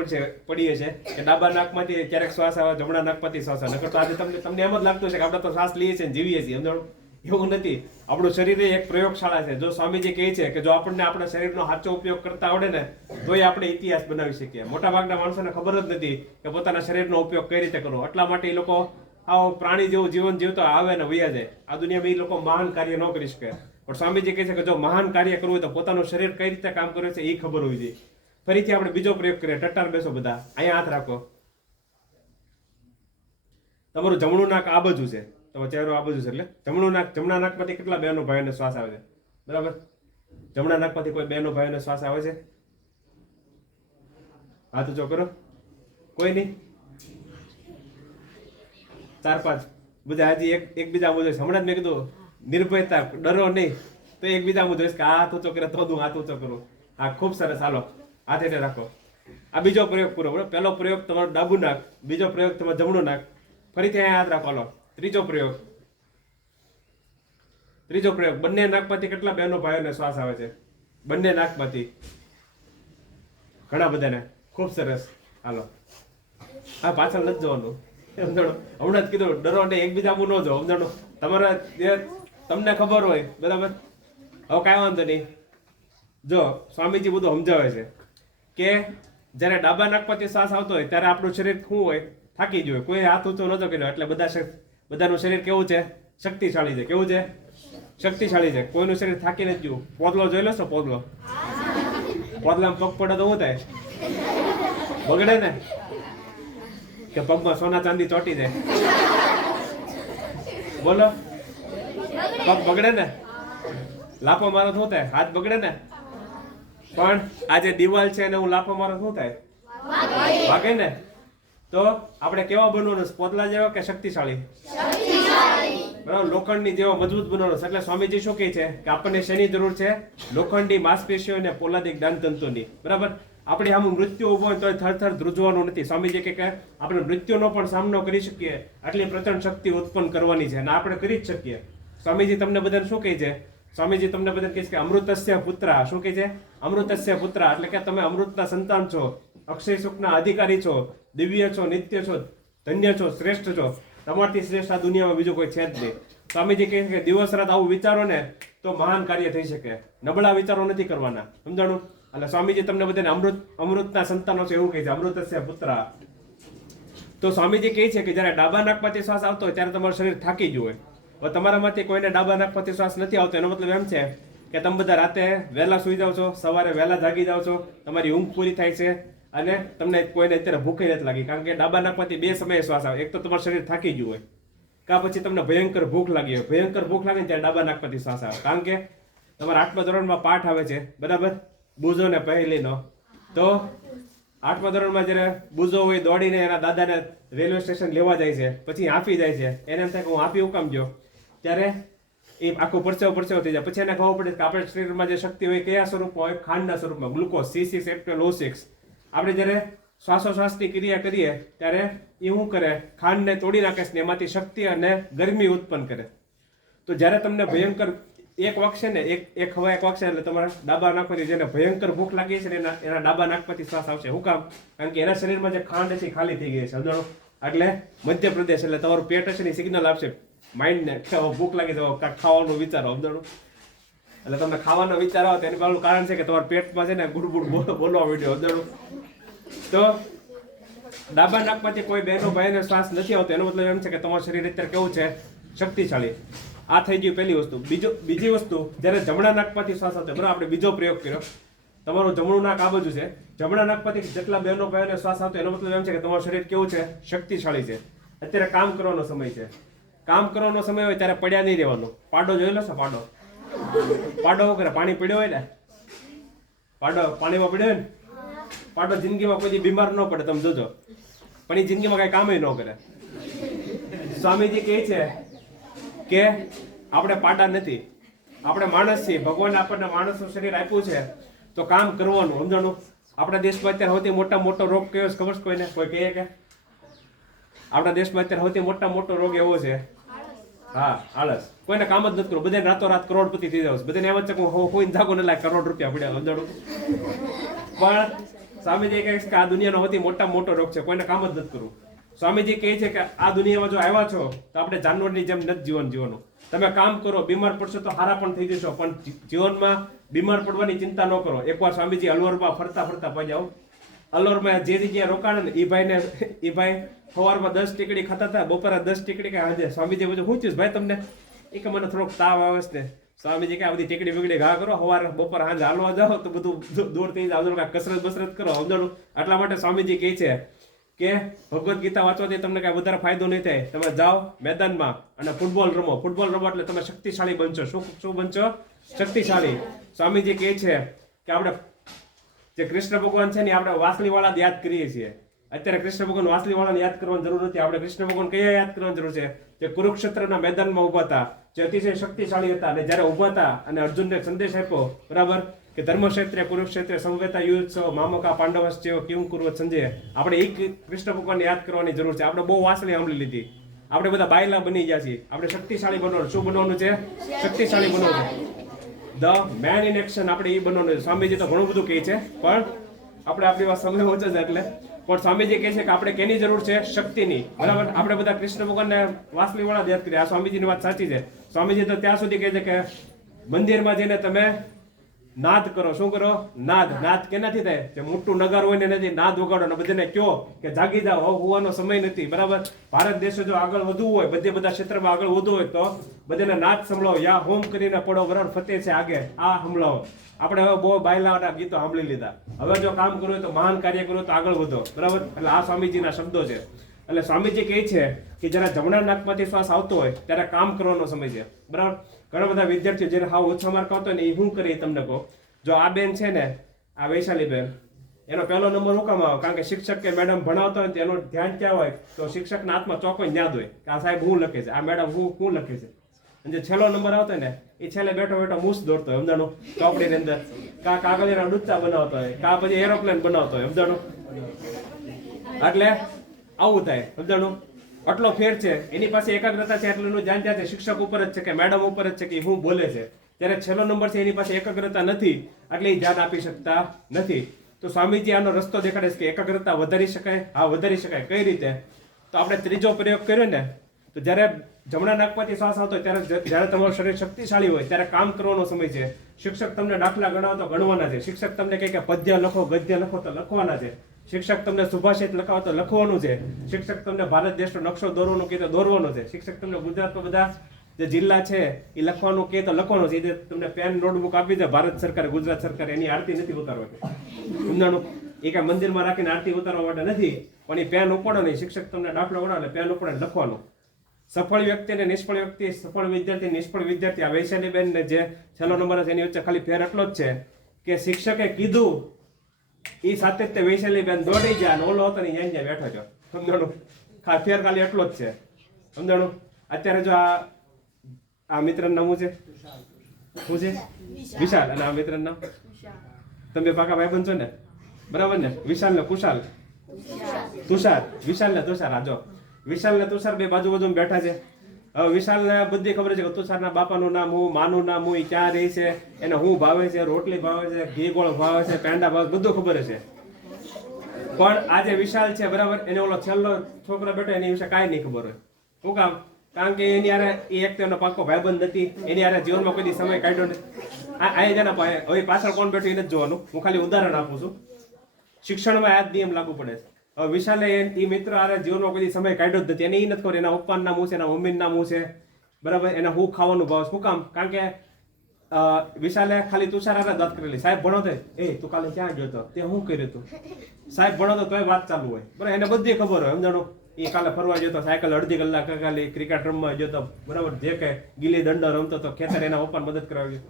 પડી છે કે ડાબા નાકમાંથી ક્યારેક શ્વાસ આવે, જમણા નાકમાંથી શ્વાસ આવે. નકર તો આજે તમને એમ જ લાગતું છે કે આપણે તો શ્વાસ લઈએ છીએ જીવીએ છીએ. સમજાણું? એવું નથી. આપણું શરીર એક પ્રયોગશાળા છે. જો સ્વામીજી કહે છે કે જો આપણને આપણા શરીરનો સાચો ઉપયોગ કરતા આવડે ને તોય આપણે ઇતિહાસ બનાવી શકીએ. મોટા ભાગના માણસોને ખબર જ નથી કે પોતાના શરીરનો ઉપયોગ કઈ રીતે કરવો. એટલા માટે એ લોકો આવો પ્રાણી જેવું જીવન જીવતો આવે ને વયા જાય. આ દુનિયામાં એ લોકો મહાન કાર્ય ન કરી શકે. પણ સ્વામીજી કહે છે કે જો મહાન કાર્ય કરવું હોય તો પોતાનું શરીર કઈ રીતે કામ કરે છે એ ખબર હોવી જોઈએ. ફરીથી આપણે બીજો પ્રયોગ કરીએ. ટટ્ટાર બેસો બધા. અહીંયા હાથ રાખો. તમારું જમણું નાક આ બાજુ છે, તમારો ચહેરો આ બાજુ છે, એટલે જમણું નાક. જમણા નાકમાંથી કેટલા બહેનો ભાઈઓને શ્વાસ આવે છે? બરાબર? જમણા નાકમાંથી કોઈ બહેનો ભાઈઓને શ્વાસ આવે છે? હાથ ઊંચો કરો. કોઈ નહીં? 4 5 બધા હજી એકબીજા મુજબ. હમણાં જ મેં કીધું નિર્ભયતા, ડરો નહીં. તો એકબીજા મુજબ કે હાથ ઊંચો કરે તો હું હાથ ઊંચો કરું. હા ખૂબ સરસ. હાલો હાથ હેઠે રાખો. આ બીજો પ્રયોગ પૂરો. બરાબર? પહેલો પ્રયોગ તમારું ડાબુ નાક, બીજો પ્રયોગ તમારું જમણું નાક. ફરીથી અહીંયા હાથ રાખો. હાલો ત્રીજો પ્રયોગ. બંને નાકમાંથી કેટલા બહેનો ભાઈઓને શ્વાસ આવે છે? બંને નાકમાંથી ઘણા બધાને. ખૂબ સરસ. હાલો હા પાછળ નથી જવાનું. સમજાણો? હમણાં જ કીધું ડરો ને એકબીજામાં ન જાઓ. સમજાણો? તમારા જે તમને ખબર હોય. બરાબર? હવે કાંઈ વાંધો નહીં. જો સ્વામીજી બધું સમજાવે છે કે જ્યારે ડાબા નાકમાંથી શ્વાસ આવતો હોય ત્યારે આપણું શરીર શું હોય? થાકી ગયું હોય. કોઈ હાથ ઊંચો નતો કર્યો એટલે બધાનું શરીર કેવું છે? શક્તિશાળી છે. કેવું છે? શક્તિશાળી છે. કોઈનું શરીર થાકી નથી ગયું. પોદલો જોઈ લો છો? પોદલો, પોદલામાં પગ પડે તો શું થાય? બગડે ને? કે પગમાં સોના ચાંદી ચોટી જાય? બોલો, પગ બગડે ને? લાફો મારો શું થાય? હાથ બગડે ને? પણ આ જે દિવાલ છે એને હું લાફો મારો શું થાય? ભાગે ને? તો આપણે કેવા બનવાનું? પોદલા જેવા કે શક્તિશાળી? બરાબર, લોખંડની જેવા મજબૂત બનવાનું. એટલે સ્વામીજી શું કહે છે કે આપણને શેની જરૂર છે? લોખંડી માંસપેશીઓ અને પોલાદિક જ્ઞાનતંતુની. બરાબર, આપણે આમ મૃત્યુ ઉભો હોય તો થરથર ધ્રુજવાનું નથી. સ્વામીજી કહે કે આપણે મૃત્યુનો પણ સામનો કરી શકીએ, આટલી પ્રચંડ શક્તિ ઉત્પન્ન કરવાની છે અને આપણે કરી જ શકીએ. સ્વામીજી તમને બધાને શું કહે છે? સ્વામીજી તમને બધાને કહે છે કે અમૃતસ્ય પુત્ર. શું કહે છે? અમૃતસ્ય પુત્ર એટલે કે તમે અમૃતના સંતાન છો, અક્ષય સુખના અધિકારી છો, દિવ્ય છો, નિત્ય છો, ધન્ય છો, શ્રેષ્ઠ છો. તમારથી શ્રેષ્ઠ આ દુનિયામાં બીજું કોઈ છે જ નહીં. સ્વામીજી કહે છે કે દિવસ રાત આવું વિચારો ને તો મહાન કાર્ય થઈ શકે. નબળા વિચારો નથી કરવાના. સમજાણું? એટલે સ્વામીજી તમને બધાને અમૃતના સંતાનો છે એવું કહે છે, અમૃતસ્ય પુત્ર. તો સ્વામીજી કહે છે કે જ્યારે ડાબા નાકમાંથી શ્વાસ આવતો હોય ત્યારે તમારું શરીર થાકી ગયું હોય. હવે તમારામાંથી કોઈને ડાબા નાકમાંથી શ્વાસ નથી આવતો, એનો મતલબ એમ છે કે તમે બધા રાતે વહેલા સુઈ જાઓ છો, સવારે વહેલા જાગી જાઓ છો, તમારી ઊંઘ પૂરી થાય છે અને તમને કોઈને અત્યારે ભૂખ નથી લાગી. કારણ કે ડાબા નાકમાંથી બે સમયે શ્વાસ આવે. એક તો તમારું શરીર થાકી ગયું હોય, કાં પછી તમને ભયંકર ભૂખ લાગી હોય. ભયંકર ભૂખ લાગે ત્યારે ડાબા નાકમાંથી શ્વાસ આવે. કારણ કે તમારા 8મા ધોરણમાં પાઠ આવે છે, બરાબર, બુઝો ને પહેલીનો. તો 8મા ધોરણમાં જ્યારે બુઝો હોય દોડીને એના દાદાને રેલવે સ્ટેશન લેવા જાય છે, પછી હાંફી જાય છે. એને એમ થાય કે હું હાંફી હું કામ ગયો? ત્યારે એ આખો પરસેવો થઈ જાય. પછી એને ખબર પડે કે આપણા શરીરમાં જે શક્તિ હોય કયા સ્વરૂપમાં હોય? ખાંડના સ્વરૂપમાં, ગ્લુકોઝ, C6H12O6. આપણે જ્યારે શ્વાસોશ્વાસની ક્રિયા કરીએ ત્યારે એ શું કરે? ખાંડને તોડી નાખે છે, એમાંથી શક્તિ અને ગરમી ઉત્પન્ન કરે. તો જ્યારે તમને ભયંકર એક વાગશે ને, એક હવા એક વાગશે એટલે તમારા ડાબા નાકમાંથી જેને ભયંકર ભૂખ લાગી છે ને એના ડાબા નાકમાંથી શ્વાસ આવશે. શું કામ? કારણ કે એના શરીરમાં જે ખાંડ છે ખાલી થઈ ગઈ છે. સમજાણો? એટલે મધ્યપ્રદેશ એટલે તમારું પેટ હશે ને સિગ્નલ આપશે માઇન્ડને કે ભૂખ લાગી તો કાંઈક ખાવાનું વિચારો. સમજાણું? એટલે તમને ખાવાનો વિચાર આવે તો એનું પહેલું કારણ છે કે તમારા પેટમાં છે ને ગુડબુડ બોલવા માંડ્યો. સમજાણું? તો ડાબા નાકમાંથી કોઈ બહેનો ભાઈને શ્વાસ નથી આવતો, એનો મતલબ એમ છે કે તમારું શરીર અત્યારે કેવું છે? શક્તિશાળી. આ થઈ ગયું પહેલી વસ્તુ. બીજી વસ્તુ, જ્યારે જમણા નાકમાંથી શ્વાસ આવતો, બરાબર, આપણે બીજો પ્રયોગ કર્યો. તમારું જમણું નાક આ બાજુ છે. જમણા નાકમાંથી જેટલા બહેનો ભાઈને શ્વાસ આવતો એનો મતલબ એમ છે કે તમારું શરીર કેવું છે? શક્તિશાળી છે. અત્યારે કામ કરવાનો સમય છે. કામ કરવાનો સમય હોય ત્યારે પડ્યા નહીં રહેવાનું. પાડો જોઈ લો છો? પાડો શું કરે? પાણી પીડ્યો હોય ને, પાડો પાણીમાં પીડ્યો હોય ને, પાડો જિંદગીમાં કોઈ બીમાર ન પડે, તમે જોજો. પણ એ જિંદગીમાં કઈ કામ ન કરે. સ્વામીજી કહે છે કે આપણે પાડા નથી, આપણે માણસ છીએ. ભગવાન આપણને માણસનું શરીર આપ્યું છે તો કામ કરવાનું. સમજાણું? આપણા દેશમાં અત્યારે સૌથી મોટો રોગ કયો છે ખબર છે કોઈને? કોઈ કહે કે આપણા દેશમાં અત્યારે સૌથી મોટો રોગ એવો છે? હા, આળસ. કોઈને કામ જ નથી કરવું. બધાને રાતોરાત કરોડપતિ થઈ જાવ. બધાને એમ જ છે કે હું કોઈને જાગો ને લાય કરોડ રૂપિયા પડ્યા. સમજાણું? પણ સ્વામીજી કહે છે કે આ દુનિયાનો સૌથી મોટો રોગ છે, કોઈને કામ જ નથી કરવું. સ્વામીજી કહે છે કે આ દુનિયામાં જો આવ્યા છો તો આપણે જાનવરની જેમ નથી જીવવાનું. તમે કામ કરો, બીમાર પડશો તો હારા પણ થઈ જશો, પણ જીવનમાં બીમાર પડવાની ચિંતા ન કરો. એકવાર સ્વામીજી અલવરમાં ફરતા પહોંચ્યા. અલવરમાં જે જગ્યાએ રોકાણ ને એ ભાઈ સવારમાં 10 ટીકડી ખાતા હતા, બપોરે 10 ટીકડી કે આજે. સ્વામીજી બધું શું થયું ભાઈ તમને? એ કે મને થોડોક તાવ આવે છે ને. સ્વામીજી કે આ બધી ટીકડી બીકડી ઘા કરો, સવારે બપોર સાંજે હાલવા જાઓ તો બધું દૂર થઈ જાય. કસરત બસરત કરો. સમજાણું? એટલા માટે સ્વામીજી કહે છે કે ભગવદ્ ગીતા વાંચવાથી તમને કાંઈ વધારે ફાયદો નહીં થાય. તમે જાઓ મેદાનમાં અને ફૂટબોલ રમો એટલે તમે શક્તિશાળી બનશો. શું બનશો? શક્તિશાળી. સ્વામીજી કહે છે કે આપણે જે કૃષ્ણ ભગવાન છે ને આપણે વાસળીવાળા યાદ કરીએ છીએ. અત્યારે કૃષ્ણ ભગવાન વાસળીવાળાને યાદ કરવાની જરૂર નથી. આપણે કૃષ્ણ ભગવાન કયા યાદ કરવાની જરૂર છે? જે કુરુક્ષેત્રના મેદાનમાં ઉભા હતા, જે અતિશય શક્તિશાળી હતા, અને જ્યારે ઉભા હતા અને અર્જુનને સંદેશ આપ્યો, બરાબર, કે ધર્મક્ષેત્રે કુરુક્ષેત્રે સંવેતા યુદ્ધ મામકા પાંડવશ્ચેવ કિમ કુર્વત સંજય. આપણે એ કૃષ્ણ ભગવાનને યાદ કરવાની જરૂર છે. આપણે બહુ વાસળી સાંભળી લીધી. આપણે બધા બાયલા બની ગયા છીએ. આપણે શક્તિશાળી બનવાનું. શું બનવાનું છે? શક્તિશાળી બનવાનું છે. ધ મેન ઇન એક્શન આપણે એ બનવાનું છે. સ્વામીજી તો ઘણું બધું કહે છે, પણ આપણે આપણી વાત સમય ઓછો છે એટલે. પણ સ્વામીજી કહે છે કે આપણે કેની જરૂર છે? શક્તિની. બરાબર, આપણે બધા કૃષ્ણ ભગવાનને વાસળી વાળા યાદ કરીએ. આ સ્વામીજીની વાત સાચી છે. સ્વામીજી તો ત્યાં સુધી કહે છે કે મંદિરમાં જઈને તમે નાદ કરો. શું કરો? નાદ. નાદ કેનાથી થાય? જે મોટું નગર હોય ને એનાથી નાદ વગાડો અને બધાને કયો કે જાગી જાઓ, હવે હોવાનો સમય નથી. બરાબર? ભારત દેશ જો આગળ વધવું હોય, બધા ક્ષેત્રમાં આગળ વધવું હોય તો બધાને નાદ સંભળાવો. યા હોમ કરીને પડો, બરાબર? ફતેહ છે આગે, આ સંભળાવો. આપણે હવે બહુ બાયલાના ગીતો સાંભળી લીધા. હવે જો કામ કરવું હોય તો મહાન કાર્ય કરવું તો આગળ વધો. બરાબર? એટલે આ સ્વામીજીના શબ્દો છે. એટલે સ્વામીજી કહે છે કે જ્યારે જમણા નાકમાંથી શ્વાસ આવતો હોય ત્યારે કામ કરવાનો સમય છે. બરાબર? ઘણા બધા વિદ્યાર્થીઓ જ્યારે હાવ ઓછા માર્ક આવતો હોય ને એ શું કરે તમને કહો. જો આ બેન છે ને, આ વૈશાલી બેન, એનો પહેલો નંબર હું કામ આવે? કારણ કે શિક્ષક કે મેડમ ભણાવતા હોય તો એનું ધ્યાન ક્યાં હોય? તો શિક્ષકના હાથમાં ચોખ્ખો યાદ હોય કે આ સાહેબ હું લખે છે, આ મેડમ હું લખે છે. અને જે છેલ્લો નંબર આવતો ને એ છેલ્લે બેઠો મૂસ દોડતો હોય સમજાણું, ચોપડીની અંદર. કા કાગળિયાના ડૂચા બનાવતો હોય, કા પછી એરોપ્લેન બનાવતો હોય સમજાણું. એટલે આવું થાય સમજાણું. આટલો ફેર છે. એની પાસે એકાગ્રતા છે એટલે એનું ધ્યાન છે શિક્ષક ઉપર જ છે કે મેડમ ઉપર જ છે કે હું બોલે છે. ત્યારે છેલ્લો નંબર છે એની પાસે એકાગ્રતા નથી એટલે એ ધ્યાન આપી શકતા નથી. તો સ્વામીજી આનો રસ્તો દેખાડે છે કે એકાગ્રતા વધારી શકાય. હા, વધારી શકાય. કઈ રીતે? તો આપણે ત્રીજો પ્રયોગ કર્યો ને, તો જ્યારે જમણા નાકમાંથી શ્વાસ આવતો હોય ત્યારે જ્યારે તમારું શરીર શક્તિશાળી હોય ત્યારે કામ કરવાનો સમય છે. શિક્ષક તમને દાખલા ગણાવો તો ગણવાના છે. શિક્ષક તમને કહે કે પદ્ય લખો, ગદ્ય લખો તો લખવાના છે. શિક્ષક તમને સુભાષિત લખાવો તો લખવાનું છે. શિક્ષક તમને ભારત દેશનો નકશો દોરવાનો કહે તો દોરવાનો છે. શિક્ષક તમને ગુજરાતમાં બધા જે જિલ્લા છે એ લખવાનું કહે તો લખવાનું છે. એ તમને પેન નોટબુક આપી દે ભારત સરકારે, ગુજરાત સરકારે. એની આરતી નથી ઉતારવાની સમજાણું. એ કાંઈ મંદિરમાં રાખીને આરતી ઉતારવા માટે નથી, પણ એ પેન ઉપાડો નહીં. શિક્ષક તમને દાખલો ગણાવે એટલે પેન ઉપાડે લખવાનું. સફળ વ્યક્તિ અને નિષ્ફળ વ્યક્તિ, સફળ વિદ્યાર્થી, નિષ્ફળ વિદ્યાર્થી, આ વૈશાલી બેન ને જે છેલ્લો નંબર છે એની વચ્ચે ખાલી ફેર એટલો જ છે કે શિક્ષકે કીધું એ સાથે જ તે વૈશાલી બેન દોડી ગયા અને ઓલો હતો ને અહીંયા બેઠો છો સમજાણું. ફેર ખાલી એટલો જ છે સમજાણું. અત્યારે જો આ મિત્રનું નામ શું છે? વિશાલ. અને આ મિત્રનું નામ? તમે પાકા ભાઈબંધ છો ને? બરાબર ને? વિશાલ ને કુશાલ, તુષાર. વિશાલ ને તુષાર. આ જો વિશાલ ને તુષાર બે બાજુ બેઠા છે. હવે વિશાલ ને બધી ખબર છે કે તુષારના બાપાનું નામ હું, માનું નામ હું, ક્યાં રહી છે, એને હું ભાવે છે, રોટલી ભાવે છે, ઘી ગોળ ભાવે છે, પેંડા ભાવે, બધું ખબર છે. પણ આ જે વિશાલ છે બરાબર, એને ઓલો છેલ્લો છોકરો બેઠો એની વિશે કાંઈ નહીં ખબર હોય. શું કામ? કારણ કે એની હારે એ એક તેનો પાકો ભાઈબંધ નથી. એની હારે જીવનમાં કોઈ સમય કાઢ્યો નથી. આ જેના હવે પાછળ કોણ બેઠું એ નથી જોવાનું. હું ખાલી ઉદાહરણ આપું છું. શિક્ષણમાં આ જ નિયમ લાગુ પડે છે. હવે વિશાલે એ મિત્ર આરે જીવનમાં કોઈ સમય કાઢ્યો જ નથી. એને એ નથી ખબર એના પપ્પાનું નામ શું છે, એના મમ્મીનું નામ શું છે, બરાબર? એને હું ખાવાનું ભાવ. શું કામ? કારણ કે વિશાલે ખાલી તુષાર હારે વાત કરેલી. સાહેબ ભણો એ તું કાલે ક્યાં ગયો હતો, તે શું કર્યું તું? સાહેબ ભણો તોય વાત ચાલુ હોય બરાબર. એને બધી ખબર હોય સમજાણું. એ કાલે ફરવા જતો, સાયકલ અડધી કલાક ખાલી ક્રિકેટ રમવા જતો, બરાબર? જે કે ગીલી દંડો રમતો તો ખેતર એના પપ્પાને મદદ કરાવી.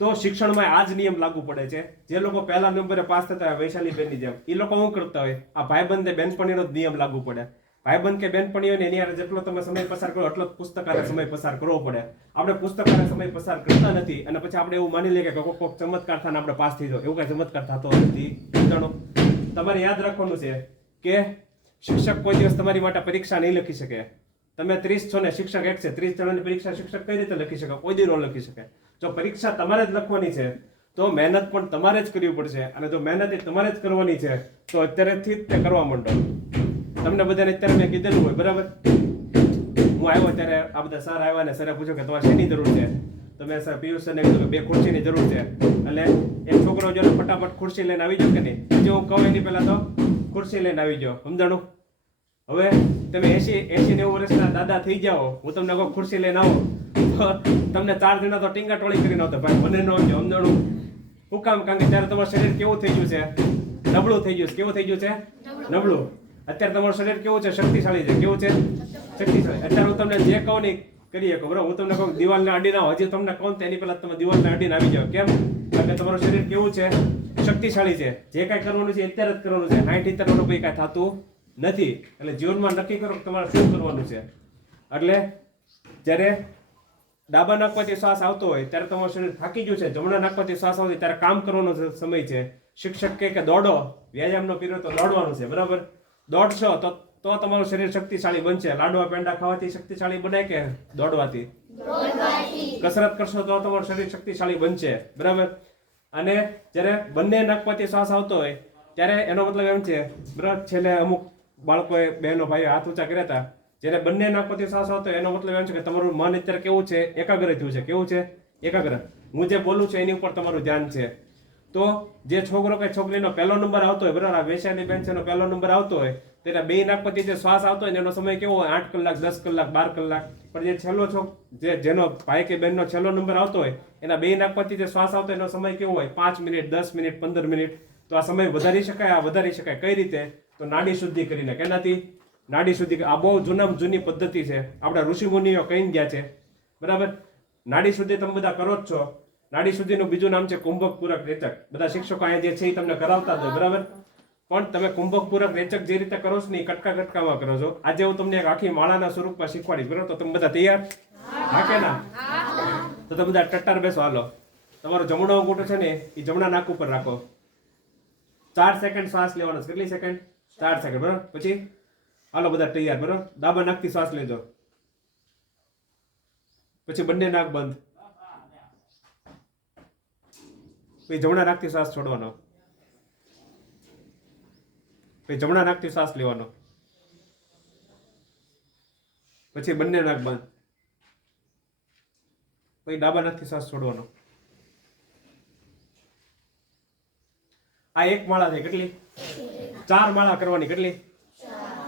તો શિક્ષણમાં આ જ નિયમ લાગુ પડે છે. જે લોકો પહેલા નંબરે પાસ થતા હોય વૈશાલી બેનની જેમ, એ લોકો શું કરતા હોય? આ ભાઈબંધ બેનપણીનો જ નિયમ લાગુ પડે. ભાઈબંધ કે બેનપણી હોય ને એની હારે જેટલો તમે સમય પસાર કરો એટલો પુસ્તકારે સમય પસાર કરવો પડે. આપણે પુસ્તકારે સમય પસાર કરતા નથી અને પછી આપણે એવું માની લઈએ કે કોઈક ચમત્કાર થાય આપણે પાસ થઈ જાવ. એવું કઈ ચમત્કાર થતો નથી. જાણો, તમારે યાદ રાખવાનું છે કે શિક્ષક કોઈ દિવસ તમારી માટે પરીક્ષા નહીં લખી શકે. તમે 30 છો ને શિક્ષક એક છે, 30 જણાની પરીક્ષા શિક્ષક કઈ રીતે લખી શકે? કોઈ દી ન લખી શકે. જો પરીક્ષા તમારે જ લખવાની છે તો મહેનત પણ તમારે જ કરવી પડશે. અને જો મહેનત એ તમારે જ કરવાની છે તો અત્યારેથી જ તે કરવા માંડો. તમને બધાને અત્યારે મેં કીધેલું હોય બરાબર. હું આવ્યો ત્યારે આ બધા સર આવ્યા ને સરે પૂછ્યું કે તમારે શેની જરૂર છે? તો મેં સર પિયુષ સરને કીધું કે 2 ખુરશીની જરૂર છે. એટલે એક છોકરો જો ફટાફટ ખુરશી લઈને આવી જાવ કે નહીં, જો હું કહું એની પહેલા તો ખુરશી લઈને આવી જાઓ સમજાણું. હવે તમે 80-90 વર્ષના દાદા થઈ જાઓ, હું તમને કોઈ ખુરશી લઈને આવો તો તમને 4 જણા તો ટીંગા ટોળી કરીને આવતા, ભાઈ મને ન આવજો સમજાણું. શું કામ? કારણ કે ત્યારે તમારું શરીર કેવું થઈ ગયું છે? નબળું થઈ ગયું છે. કેવું થઈ ગયું છે? નબળું. અત્યારે તમારું શરીર કેવું છે? શક્તિશાળી છે. કેવું છે? શક્તિશાળી. અત્યારે હું તમને જે કહું નહીં કરી શકો બરાબર. હું તમને કહું દિવાલને અડીને આવો, હજી તમને કહું એની પહેલા તમે દિવાલને અડીને આવી જાઓ. કેમ? કારણ કે તમારું શરીર કેવું છે? શક્તિશાળી છે. જે કાંઈ કરવાનું છે અત્યારે જ કરવાનું છે. 60-70 વર્ષ પછી કાંઈ થતું નથી. એટલે જીવનમાં નક્કી કરો કે તમારે શું કરવાનું છે. એટલે જ્યારે ડાબા નાકમાંથી શ્વાસ આવતો હોય ત્યારે તમારું શરીર થાકી ગયું છે, જમણા નાકમાંથી શ્વાસ આવતો હોય ત્યારે કામ કરવાનો સમય છે. શિક્ષક કહે કે દોડો, વ્યાયામનો પીરિયડ તો દોડવાનું છે બરાબર. દોડશો તો તમારું શરીર શક્તિશાળી બનશે. લાડવા પેંડા ખાવાથી શક્તિશાળી બને કે દોડવાથી? કસરત કરશો તો તમારું શરીર શક્તિશાળી બનશે બરાબર. અને જ્યારે બંને નાકમાંથી શ્વાસ આવતો હોય ત્યારે એનો મતલબ એમ છે બરાબર. છેલ્લે અમુક બાળકોએ બહેનો ભાઈઓ હાથ ઊંચા કર્યા હતા. જ્યારે બંને નાકમાંથી શ્વાસ આવતો એનો મતલબ એમ છે કે તમારું મન અત્યારે કેવું છે? એકાગ્ર થયું છે. કેવું છે? એકાગ્ર. હું જે બોલું છું એની ઉપર તમારું ધ્યાન છે. તો જે છોકરો કે છોકરીનો પહેલો નંબર આવતો હોય, બરાબર, આ વેશ્યાની બેન છે એનો પહેલો નંબર આવતો હોય, તેના બે નાક પરથી જે શ્વાસ આવતો હોય ને એનો સમય કેવો હોય? 8 કલાક, 10 કલાક, 12 કલાક. પણ જે છેલ્લો જેનો ભાઈ કે બહેનનો છેલ્લો નંબર આવતો હોય એના બે નાક પરથી જે શ્વાસ આવતો હોય એનો સમય કેવો હોય? 5 મિનિટ, 10 મિનિટ, 15 મિનિટ. તો આ સમય વધારી શકાય. આ વધારી શકાય કઈ રીતે? તો નાડી શુદ્ધિ કરીને. કેનાથી? નાડી શુદ્ધિ. આ બહુ જૂનામાં જૂની પદ્ધતિ છે, આપણા ઋષિ મુનિઓ કહીને ગયા છે, બરાબર. નાડી શુદ્ધિ તમે બધા કરો જ છો. નાડી શુદ્ધિનું બીજું નામ છે કુંભક પૂરક રેચક. બધા શિક્ષકો અહીંયા જે છે એ તમને કરાવતા જ હોય, બરાબર. પણ તમે કુંભક પૂરક રેચક જે રીતે કરો છો ને એ કટકા કટકામાં કરો છો. આજે હું તમને એક આખી માળાના સ્વરૂપમાં શીખવાડીશ, બરાબર. તો તમે બધા તૈયાર? હા કે ના? તો તમે બધા ટટ્ટાર બેસો. હાલો, તમારો જમણો અંગૂઠો છે ને એ જમણા નાક ઉપર રાખો. 4 સેકન્ડ શ્વાસ લેવાનો. કેટલી સેકન્ડ? 4 સેકન્ડ, બરાબર. પછી હાલો બધા તૈયાર, બરાબર. ડાબા નાકથી શ્વાસ લેજો. પછી બંને નાક બંધ. પછી જમણા નાકથી શ્વાસ છોડવાનો. પછી જમણા નાકથી શ્વાસ લેવાનો. પછી બંને નાક બંધ. પછી ડાબા નાકથી શ્વાસ છોડવાનો. આ એક માળા થઈ. કેટલી? 4 માળા કરવાની. કેટલી?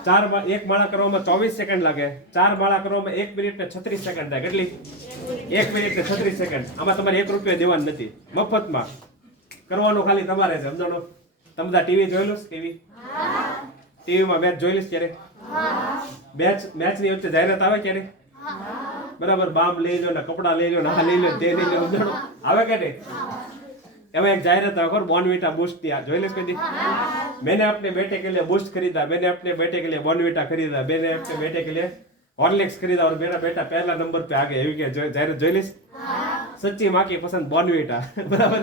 4 એક માળા કરવામાં 24 સેકન્ડ લાગે. 4 માળા કરવામાં 1 મિનિટ ને 36 સેકન્ડ થાય. કેટલી? 1 મિનિટ ને 36 સેકન્ડ. આમાં તમારે 1 રૂપિયા દેવાનું નથી, મફતમાં કરવાનું ખાલી તમારે છે. સમજાણો? તમે બધા ટીવી જોયેલું? ટીવીમાં મેચ જોયેલી ક્યારે? મેચની વચ્ચે જાહેરાત આવે ક્યારે? બરાબર. બામ લઈ લો ને, કપડા લઈ લો ને, આ લઈ લો, તે લઈ લો. સમજાણો? આવે કે નહીં? એમાં એક જાહેરાત આવે, બોર્नविटा बूस्ट दिया. જોઈ લેશ કદી? मैंने अपने बेटे के लिए बूस्ट खरीदा, मैंने अपने बेटे के लिए बोर्नविटा खरीदा, मैंने अपने बेटे के लिए हॉर्लिक्स खरीदा और मेरा बेटा पहला नंबर पे आ गया. એવી કે જાહેરાત જોઈ લેશ? સચ્ચી માં કી પસંદ બોર્નવિટા. બરાબર.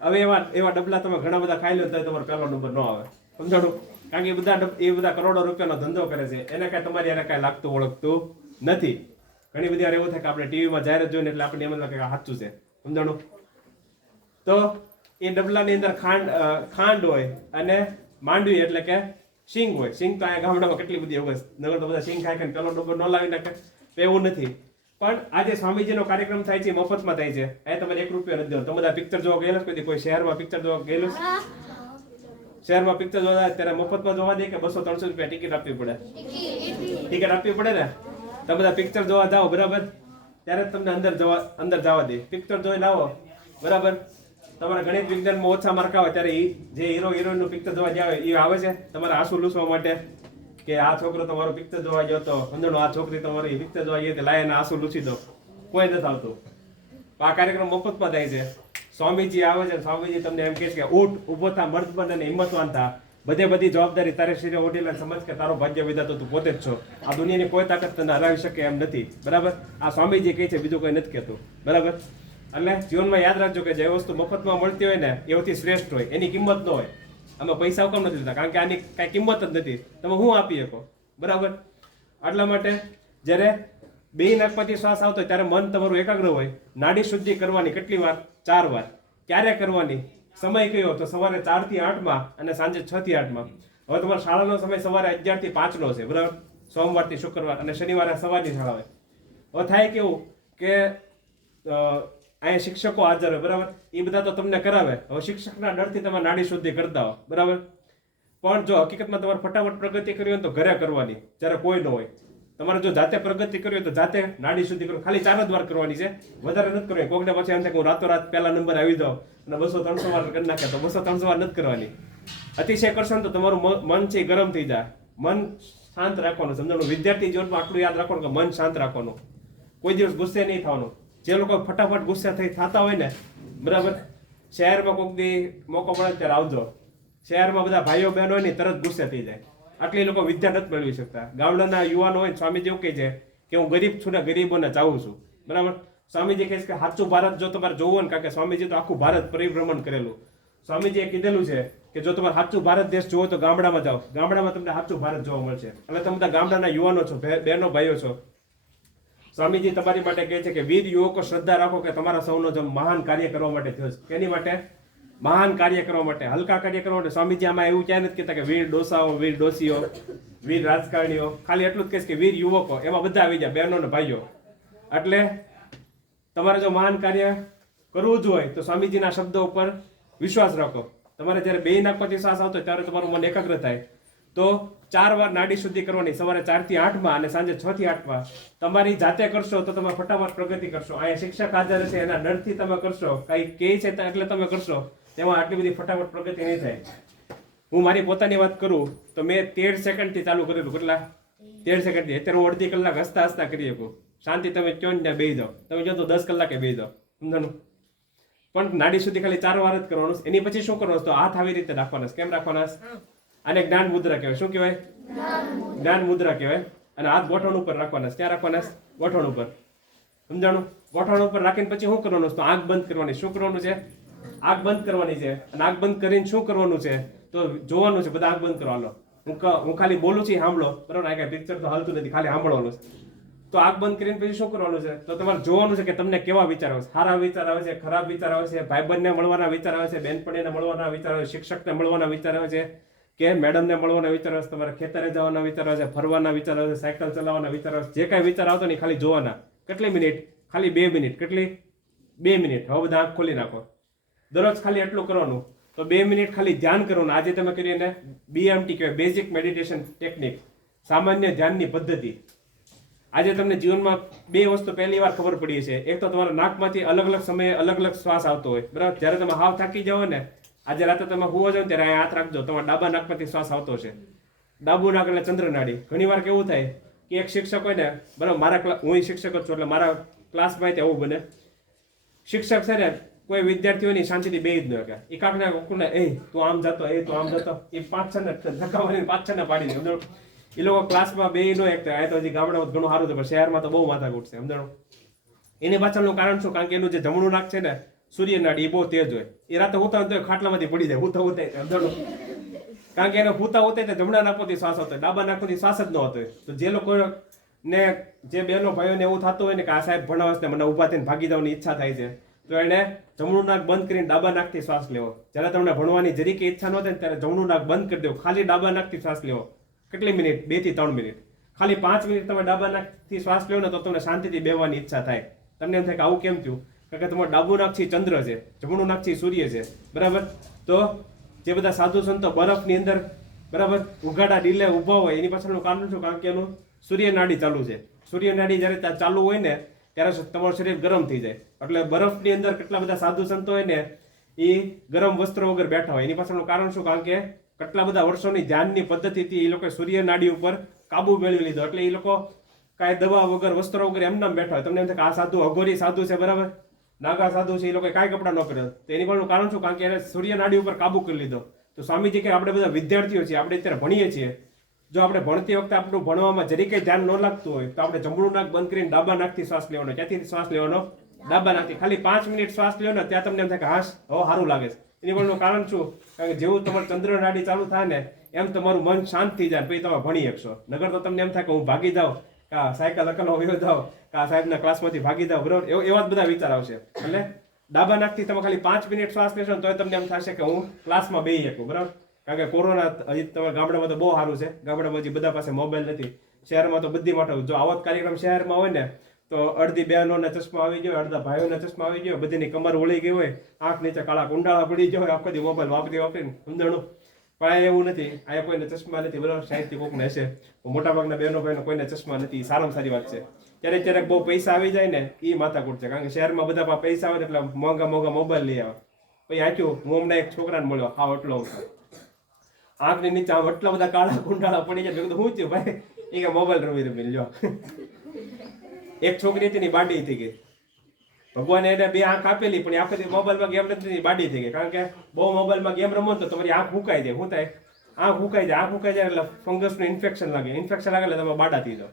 હવે એવા ડબલા તમે ઘણા બધા ખાઈ લો તો તમારો પહેલો નંબર ન આવે. સમજાણું? કારણ કે એ બધા કરોડો રૂપિયાનો ધંધો કરે છે. એને કાંઈ તમારી યારે કાંઈ લાગતું ઓળખતું નથી. ઘણી બધી વાર એવું થાય કે આપણે ટીવીમાં જાહેરાત જોઈને એટલે આપણે એમ લાગે કે સાચું છે. સમજાણું? તો એ ડબલાની અંદર ખાંડ હોય અને માંડવી એટલે કે સિંગ હોય. સિંગ તો અહીંયા ગામડામાં કેટલી બધી હોય. નગર તો બધા સિંગ ખાય કે પેલો ડબ્બો ન લાવી નાખે. એવું નથી. પણ આજે સ્વામીજીનો કાર્યક્રમ થાય છે, મફતમાં થાય છે. અહીંયા તમારે 1 રૂપિયો નથી દેવાનો. તમે બધા પિક્ચર જોવા ગયેલા? કોઈ શહેરમાં પિક્ચર જોવા ગયેલું? શહેરમાં પિક્ચર જોવા ત્યારે મફતમાં જોવા દે કે 200-300 રૂપિયા ટિકિટ આપવી પડે? ટિકિટ આપવી પડે ને. તમે બધા પિક્ચર જોવા જાઓ, બરાબર, ત્યારે તમને અંદર જવા દે. પિક્ચર જોઈ લાવો, બરાબર. તમારા ગણિત વિજ્ઞાનમાં ઓછા માર્ક આવે ત્યારે જે હીરો હિરોઈનનું પિક્ચર જોવા ગયા હોય એ આવે છે તમારા આંસુ લૂસવા માટે કે આ છોકરો તમારો પિક્ચર જોવા ગયો હતો, સમજણો? આ છોકરી તમારી પિક્ચર જોવા ગઈ હતી, લાય એના આંસુ લૂસી દો. કોઈ નથી આવતું. આ કાર્યક્રમ મફતમાં થાય છે. સ્વામીજી આવે છે, સ્વામીજી તમને એમ કહે છે કે ઉઠ, ઊભો થા, મર્દ બન અને હિંમતવાન થા. બધી જવાબદારી તારે શિરે ઓઢીને સમજ કે તારો ભાગ્ય વિધાતો તું પોતે જ છો. આ દુનિયાની કોઈ તાકાત તને હરાવી શકે એમ નથી, બરાબર. આ સ્વામીજી કહે છે, બીજું કોઈ નથી કહેતું, બરાબર. એટલે જીવનમાં યાદ રાખજો કે જે વસ્તુ મફતમાં મળતી હોય ને એથી શ્રેષ્ઠ હોય, એની કિંમત ન હોય. અમે પૈસા કેમ નથી લેતા? કારણ કે આની કાંઈ કિંમત જ નથી. તમે શું આપી શકો, બરાબર. એટલા માટે જ્યારે બે નાકમાંથી શ્વાસ આવતો હોય ત્યારે મન તમારું એકાગ્ર હોય. નાડી શુદ્ધિ કરવાની કેટલી વાર? 4 વાર. ક્યારે કરવાની? સમય કયો? તો સવારે 4 થી 8 અને સાંજે 6 થી 8. હવે તમારા શાળાનો સમય સવારે 11 થી 5 છે, બરાબર. સોમવારથી શુક્રવાર અને શનિવારે સવારની શાળા હોય. હવે થાય કેવું કે અહીંયા શિક્ષકો હાજર હોય, બરાબર. એ બધા તો તમને કરાવે. હવે શિક્ષકના ડરથી તમે નાડી શુદ્ધિ કરતા હો, બરાબર. પણ જો હકીકતમાં તમારે ફટાફટ પ્રગતિ કરવી હોય તો ઘરે કરવાની, જ્યારે કોઈ ન હોય. તમારે જો જાતે પ્રગતિ કરવી હોય તો જાતે નાડી શુદ્ધિ કરો. ખાલી 4 જ વાર કરવાની છે, વધારે નથી કરવાની. કોકને પછી એમ થાય કે હું રાતોરાત પહેલા નંબર આવી જાઉં અને 200-300 વાર કરી નાખે, તો 200-300 વાર નથી કરવાની. અતિશય કરશો ને તો તમારું મન છે ગરમ થઈ જાય. મન શાંત રાખવાનું. સમજવાનું? વિદ્યાર્થી જીવનમાં આટલું યાદ રાખવાનું કે મન શાંત રાખવાનું. કોઈ દિવસ ગુસ્સે નહીં થવાનું. જે લોકો ફટાફટ ગુસ્સે થતા હોય ને, બરાબર, શહેરમાં કોઈક દી મોકો પડે ત્યારે આવજો. શહેરમાં બધા ભાઈઓ બહેનો હોય ને તરત ગુસ્સે થઈ જાય. આટલી લોકો વિદ્યા નથી મેળવી શકતા. ગામડાના યુવાનો હોય, સ્વામીજી એવું કહે છે કે હું ગરીબ છું ને ગરીબોને ચાહું છું, બરાબર. સ્વામીજી કહે છે કે સાચું ભારત જો તમારે જોવું હોય ને, કારણ કે સ્વામીજી તો આખું ભારત પરિભ્રમણ કરેલું. સ્વામીજીએ કીધેલું છે કે જો તમારે સાચું ભારત દેશ જોવો તો ગામડામાં જાઓ. ગામડામાં તમને સાચું ભારત જોવા મળશે. એટલે તમે બધા ગામડાના યુવાનો છો, બહેનો ભાઈઓ છો. સ્વામીજી તમારી માટે કહે છે કે વીર યુવકો શ્રદ્ધા રાખો કે તમારા સૌનો જન્મ મહાન કાર્ય કરવા માટે થયો છે. કેની માટે? મહાન કાર્ય કરવા માટે, હલકા કાર્ય કરવા માટે. સ્વામીજી આમાં એવું ક્યાંય નથી કહેતા કે વીર ડોસાઓ, વીર ડોસીઓ, વીર રાજકારણીઓ. ખાલી એટલું જ કહે કે વીર યુવકો. એમાં બધા આવી જાય, બહેનો ને ભાઈઓ. એટલે તમારે જો મહાન કાર્ય કરવું જ હોય તો સ્વામીજીના શબ્દો ઉપર વિશ્વાસ રાખો. તમારે જ્યારે બે નાકમાંથી શ્વાસ આવતો હોય ત્યારે તમારું મન એકાગ્ર થાય તો 4 વાર નાડી શુદ્ધિ કરવાની, સવારે 4 થી 8 માં અને સાંજે 6 થી 8 માં. તમારી જાતે કરશો તો તમે ફટાફટ પ્રગતિ કરશો. અહીંયા શિક્ષક હાજર છે, એના ડરથી તમે કરશો, કઈ કહે છે એટલે તમે કરશો, તેમાં આટલી બધી ફટાફટ પ્રગતિ નહીં થાય. હું મારી પોતાની વાત કરું તો મેં 13 સેકન્ડથી ચાલુ કરેલું. કેટલા? 13 સેકન્ડથી. અત્યારે હું અડધી કલાક હસતા હસતા કરી શકું. શાંતિ તમે ક્યો ને ત્યાં બેસી જાઓ. તમે જો તો 10 કલાકે બેસી જાઓ. સમજાણું? પણ નાડી સુધી ખાલી 4 વાર જ કરવાનું. એની પછી શું કરવાનું? તો હાથ આવી રીતે રાખવાના. કેમ રાખવાના? આને જ્ઞાન મુદ્રા કહેવાય. શું કહેવાય? જ્ઞાન મુદ્રા કહેવાય. અને હાથ ગોઠણ ઉપર રાખવાના. ક્યાં રાખવાના? ગોઠણ ઉપર. સમજાણું? ગોઠણ ઉપર રાખીને પછી શું કરવાનું? તો આંખ બંધ કરવાની. શું કરવાનું છે? આંખ બંધ કરવાની છે. અને આંખ બંધ કરીને શું કરવાનું છે? તો જોવાનું છે. બધા આંખ બંધ કરવાનો. હું ખાલી બોલું છું, સાંભળો. બરાબર? આ કઈ પિક્ચર તો હાલતું નથી, ખાલી સાંભળવાનું છે. તો આંખ બંધ કરીને પછી શું કરવાનું છે? તો તમારે જોવાનું છે કે તમને કેવા વિચાર આવે છે. સારા વિચાર આવે છે, ખરાબ વિચાર આવે છે, ભાઈબંધને મળવાના વિચાર આવે છે, બેનપણીને મળવાના વિચાર આવે છે, શિક્ષકને મળવાના વિચાર આવે છે, કે મેડમને મળવાના વિચાર આવે છે, તમારે ખેતરે જવાના વિચાર આવે છે, ફરવાના વિચાર આવે છે, સાયકલ ચલાવવાના વિચાર આવે છે. જે કાંઈ વિચાર આવતો નહીં ખાલી જોવાના. કેટલી મિનિટ? ખાલી 2 મિનિટ. કેટલી? 2 મિનિટ. હવે બધા આંખ ખોલી નાખો. દરરોજ ખાલી એટલું કરવાનું. તો 2 મિનિટ ખાલી ધ્યાન કરવાનું. આજે તમે કરીને BMT કહેવાય, બેઝિક મેડિટેશન ટેકનિક, સામાન્ય ધ્યાનની પદ્ધતિ. આજે તમને જીવનમાં 2 વસ્તુ પહેલી વાર ખબર પડી છે. એક તો તમારા નાકમાંથી અલગ અલગ સમયે અલગ અલગ શ્વાસ આવતો હોય. બરાબર? જ્યારે તમે હાવ થાકી જાઓ ને, આજે રાતે તમે હુવા જાઓ ત્યારે અહીંયા હાથ રાખજો. તમારા ડાબા નાકમાંથી શ્વાસ આવતો છે. ડાબુ નાક એટલે ચંદ્ર નાડી. ઘણી વાર કેવું થાય કે એક શિક્ષક હોય ને, બરાબર, હું શિક્ષક જ છું એટલે મારા ક્લાસમાં એવું બને, શિક્ષક છે ને કોઈ વિદ્યાર્થીઓની શાંતિથી બે જ ન શકે. એ કાંકને કોકને તું આમ જતો, તું આમ જતો, એ 5-6 ને ધકાવવાની 5-6 ને પાડી દે. એ લોકો ક્લાસમાં બે નો એક થાય. તો હજી ગામડામાં ઘણું સારું છે, પણ શહેરમાં તો બહુ માથાકૂટ છે. સમજાણું? એની પાછળનું કારણ શું? કારણ કે એનું જે જમણું નાક છે ને, સૂર્ય નાડી, એ બહુ તેજ હોય. એ રાતે હોતા હોય તો ખાટલામાંથી પડી જાય. હોતા હોતા સમજાણું? કારણ કે એને હોતા હોતા જમણા નાકમાંથી શ્વાસ આવતો હોય, ડાબા નાકમાંથી શ્વાસ જ ન હોતો હોય. તો જે લોકો ને જે બહેનો ભાઈઓને એવું થતું હોય ને કે આ સાહેબ ભણાવે છે, મને ઊભા થઈને ભાગી જવાની ઈચ્છા થાય છે, તો એને જમણું નાક બંધ કરીને ડાબા નાકથી શ્વાસ લેવો. જ્યારે તમને ભણવાની જરીકે ઈચ્છા ન થાય ત્યારે જમણું નાક બંધ કરી દેવું. ખાલી ડાબા નાકથી શ્વાસ લેવો. કેટલી મિનિટ? 2 થી 3 મિનિટ. ખાલી 5 મિનિટ તમે ડાબા નાકથી શ્વાસ લો ને તો તમને શાંતિથી બેહવાની ઈચ્છા થાય. તમને એમ થાય કે આવું કેમ થયું? કારણ કે તમારું ડાબુ નાકથી ચંદ્ર છે, જમણું નાકથી સૂર્ય છે. બરાબર? તો જે બધા સાધુ સંતો બરફની અંદર, બરાબર, ઉઘાડા ડીલે ઊભા હોય એની પાછળનું કારણ શું? કારણ કે એનું સૂર્ય નાડી ચાલુ છે. સૂર્ય નાડી જ્યારે ચાલુ હોય ને ત્યારે તમારું શરીર ગરમ થઈ જાય. એટલે બરફની અંદર કેટલા બધા સાધુ સંતો હોય ને એ ગરમ વસ્ત્રો વગર બેઠા હોય. એની પાછળનું કારણ શું? કારણ કે કેટલા બધા વર્ષોની ધ્યાનની પદ્ધતિથી એ લોકો સૂર્ય નાડી ઉપર કાબુ મેળવી લીધો. એટલે એ લોકો કાંઈ દવા વગર, વસ્ત્રો વગર એમને બેઠા હોય. તમને એમ થાય કે આ સાધુ અઘોરી સાધુ છે, બરાબર, નાગા સાધુ છે, એ લોકો કાંઈ કપડા ન કર્યો. તો એની પાછળનું કારણ શું? કારણ કે એને સૂર્ય નાડી ઉપર કાબુ કરી લીધો. તો સ્વામીજી કે આપણે બધા વિદ્યાર્થીઓ છીએ, આપણે અત્યારે ભણીએ છીએ. જો આપણે ભણતી વખતે આપણું ભણવામાં જરી કંઈ ધ્યાન ન લાગતું હોય તો આપણે જમણું નાક બંધ કરીને ડાબા નાકથી શ્વાસ લેવાનો. ક્યાંથી શ્વાસ લેવાનો? ડાબા નાકથી. ખાલી 5 મિનિટ શ્વાસ લ્યો ને ત્યાં તમને એમ થાય કે હાશ હવે સારું લાગે છે. એની પાછળનું કારણ શું? કારણ કે જેવું તમારું ચંદ્ર નાડી ચાલુ થાય ને એમ તમારું મન શાંત થઈ જાય, પછી તમે ભણી શકશો. નગર તો તમને એમ થાય કે હું ભાગી જાઉં, કે આ સાયકલ અકલવા વયો જાઉં, કે આ સાહેબના ક્લાસમાંથી ભાગી જાઉં. બરાબર? એવા જ બધા વિચાર આવશે. એટલે ડાબા નાકથી તમે ખાલી 5 મિનિટ શ્વાસ લેશો તો તમને એમ થશે કે હું ક્લાસમાં બેસી શકું. બરાબર? કારણ કે કોરોના હજી તમે ગામડામાં તો બહુ સારું છે. ગામડામાં હજી બધા પાસે મોબાઈલ નથી. શહેરમાં તો બધી માટે જો આવો જ કાર્યક્રમ શહેરમાં હોય ને તો અડધી બહેનોને ચશ્મા આવી ગયો, અડધા ભાઈઓને ચશ્મા આવી ગયો, બધીની કમર વળી ગઈ હોય, આંખ નીચે કાળા કુંડાળા પડી ગયો હોય, આખો દી મોબાઈલ વાપરીને સમજાણું. પણ આ એવું નથી. અહીંયા કોઈને ચશ્મા નથી. બરાબર? 60 કોકને હશે, મોટાભાગના બહેનો ભાઈનો કોઈને ચશ્મા નથી. સારામાં સારી વાત છે. ક્યારેક ક્યારેક બહુ પૈસા આવી જાય ને એ માથાકૂટ છે. કારણ કે શહેરમાં બધા પૈસા આવે એટલે મોંઘા મોંઘા મોબાઈલ લઈ આવે. પછી આખ્યું હું હમણાં એક છોકરાને મળ્યો, હા એટલો આંખની નીચે આમ એટલા બધા કાળા કુંડાળા પડી જાય. મેં કીધું શું થયું ભાઈ? એ કે મોબાઈલ રમી રમી લ્યો. એક છોકરી હતી ની બાડી થઈ ગઈ. ભગવાને એને 2 આંખ આપેલી પણ આખો મોબાઈલમાં ગેમ નથી, બાડી થઈ ગઈ. કારણ કે બહુ મોબાઈલમાં ગેમ રમો તો તમારી આંખ ફૂંકાઈ જાય. શું થાય? આંખ ફૂંકાઈ જાય. આંખ ફૂંકાઈ જાય એટલે ફંગસનું ઇન્ફેક્શન લાગે. ઇન્ફેક્શન લાગે એટલે તમે બાડા થઈ જાઓ.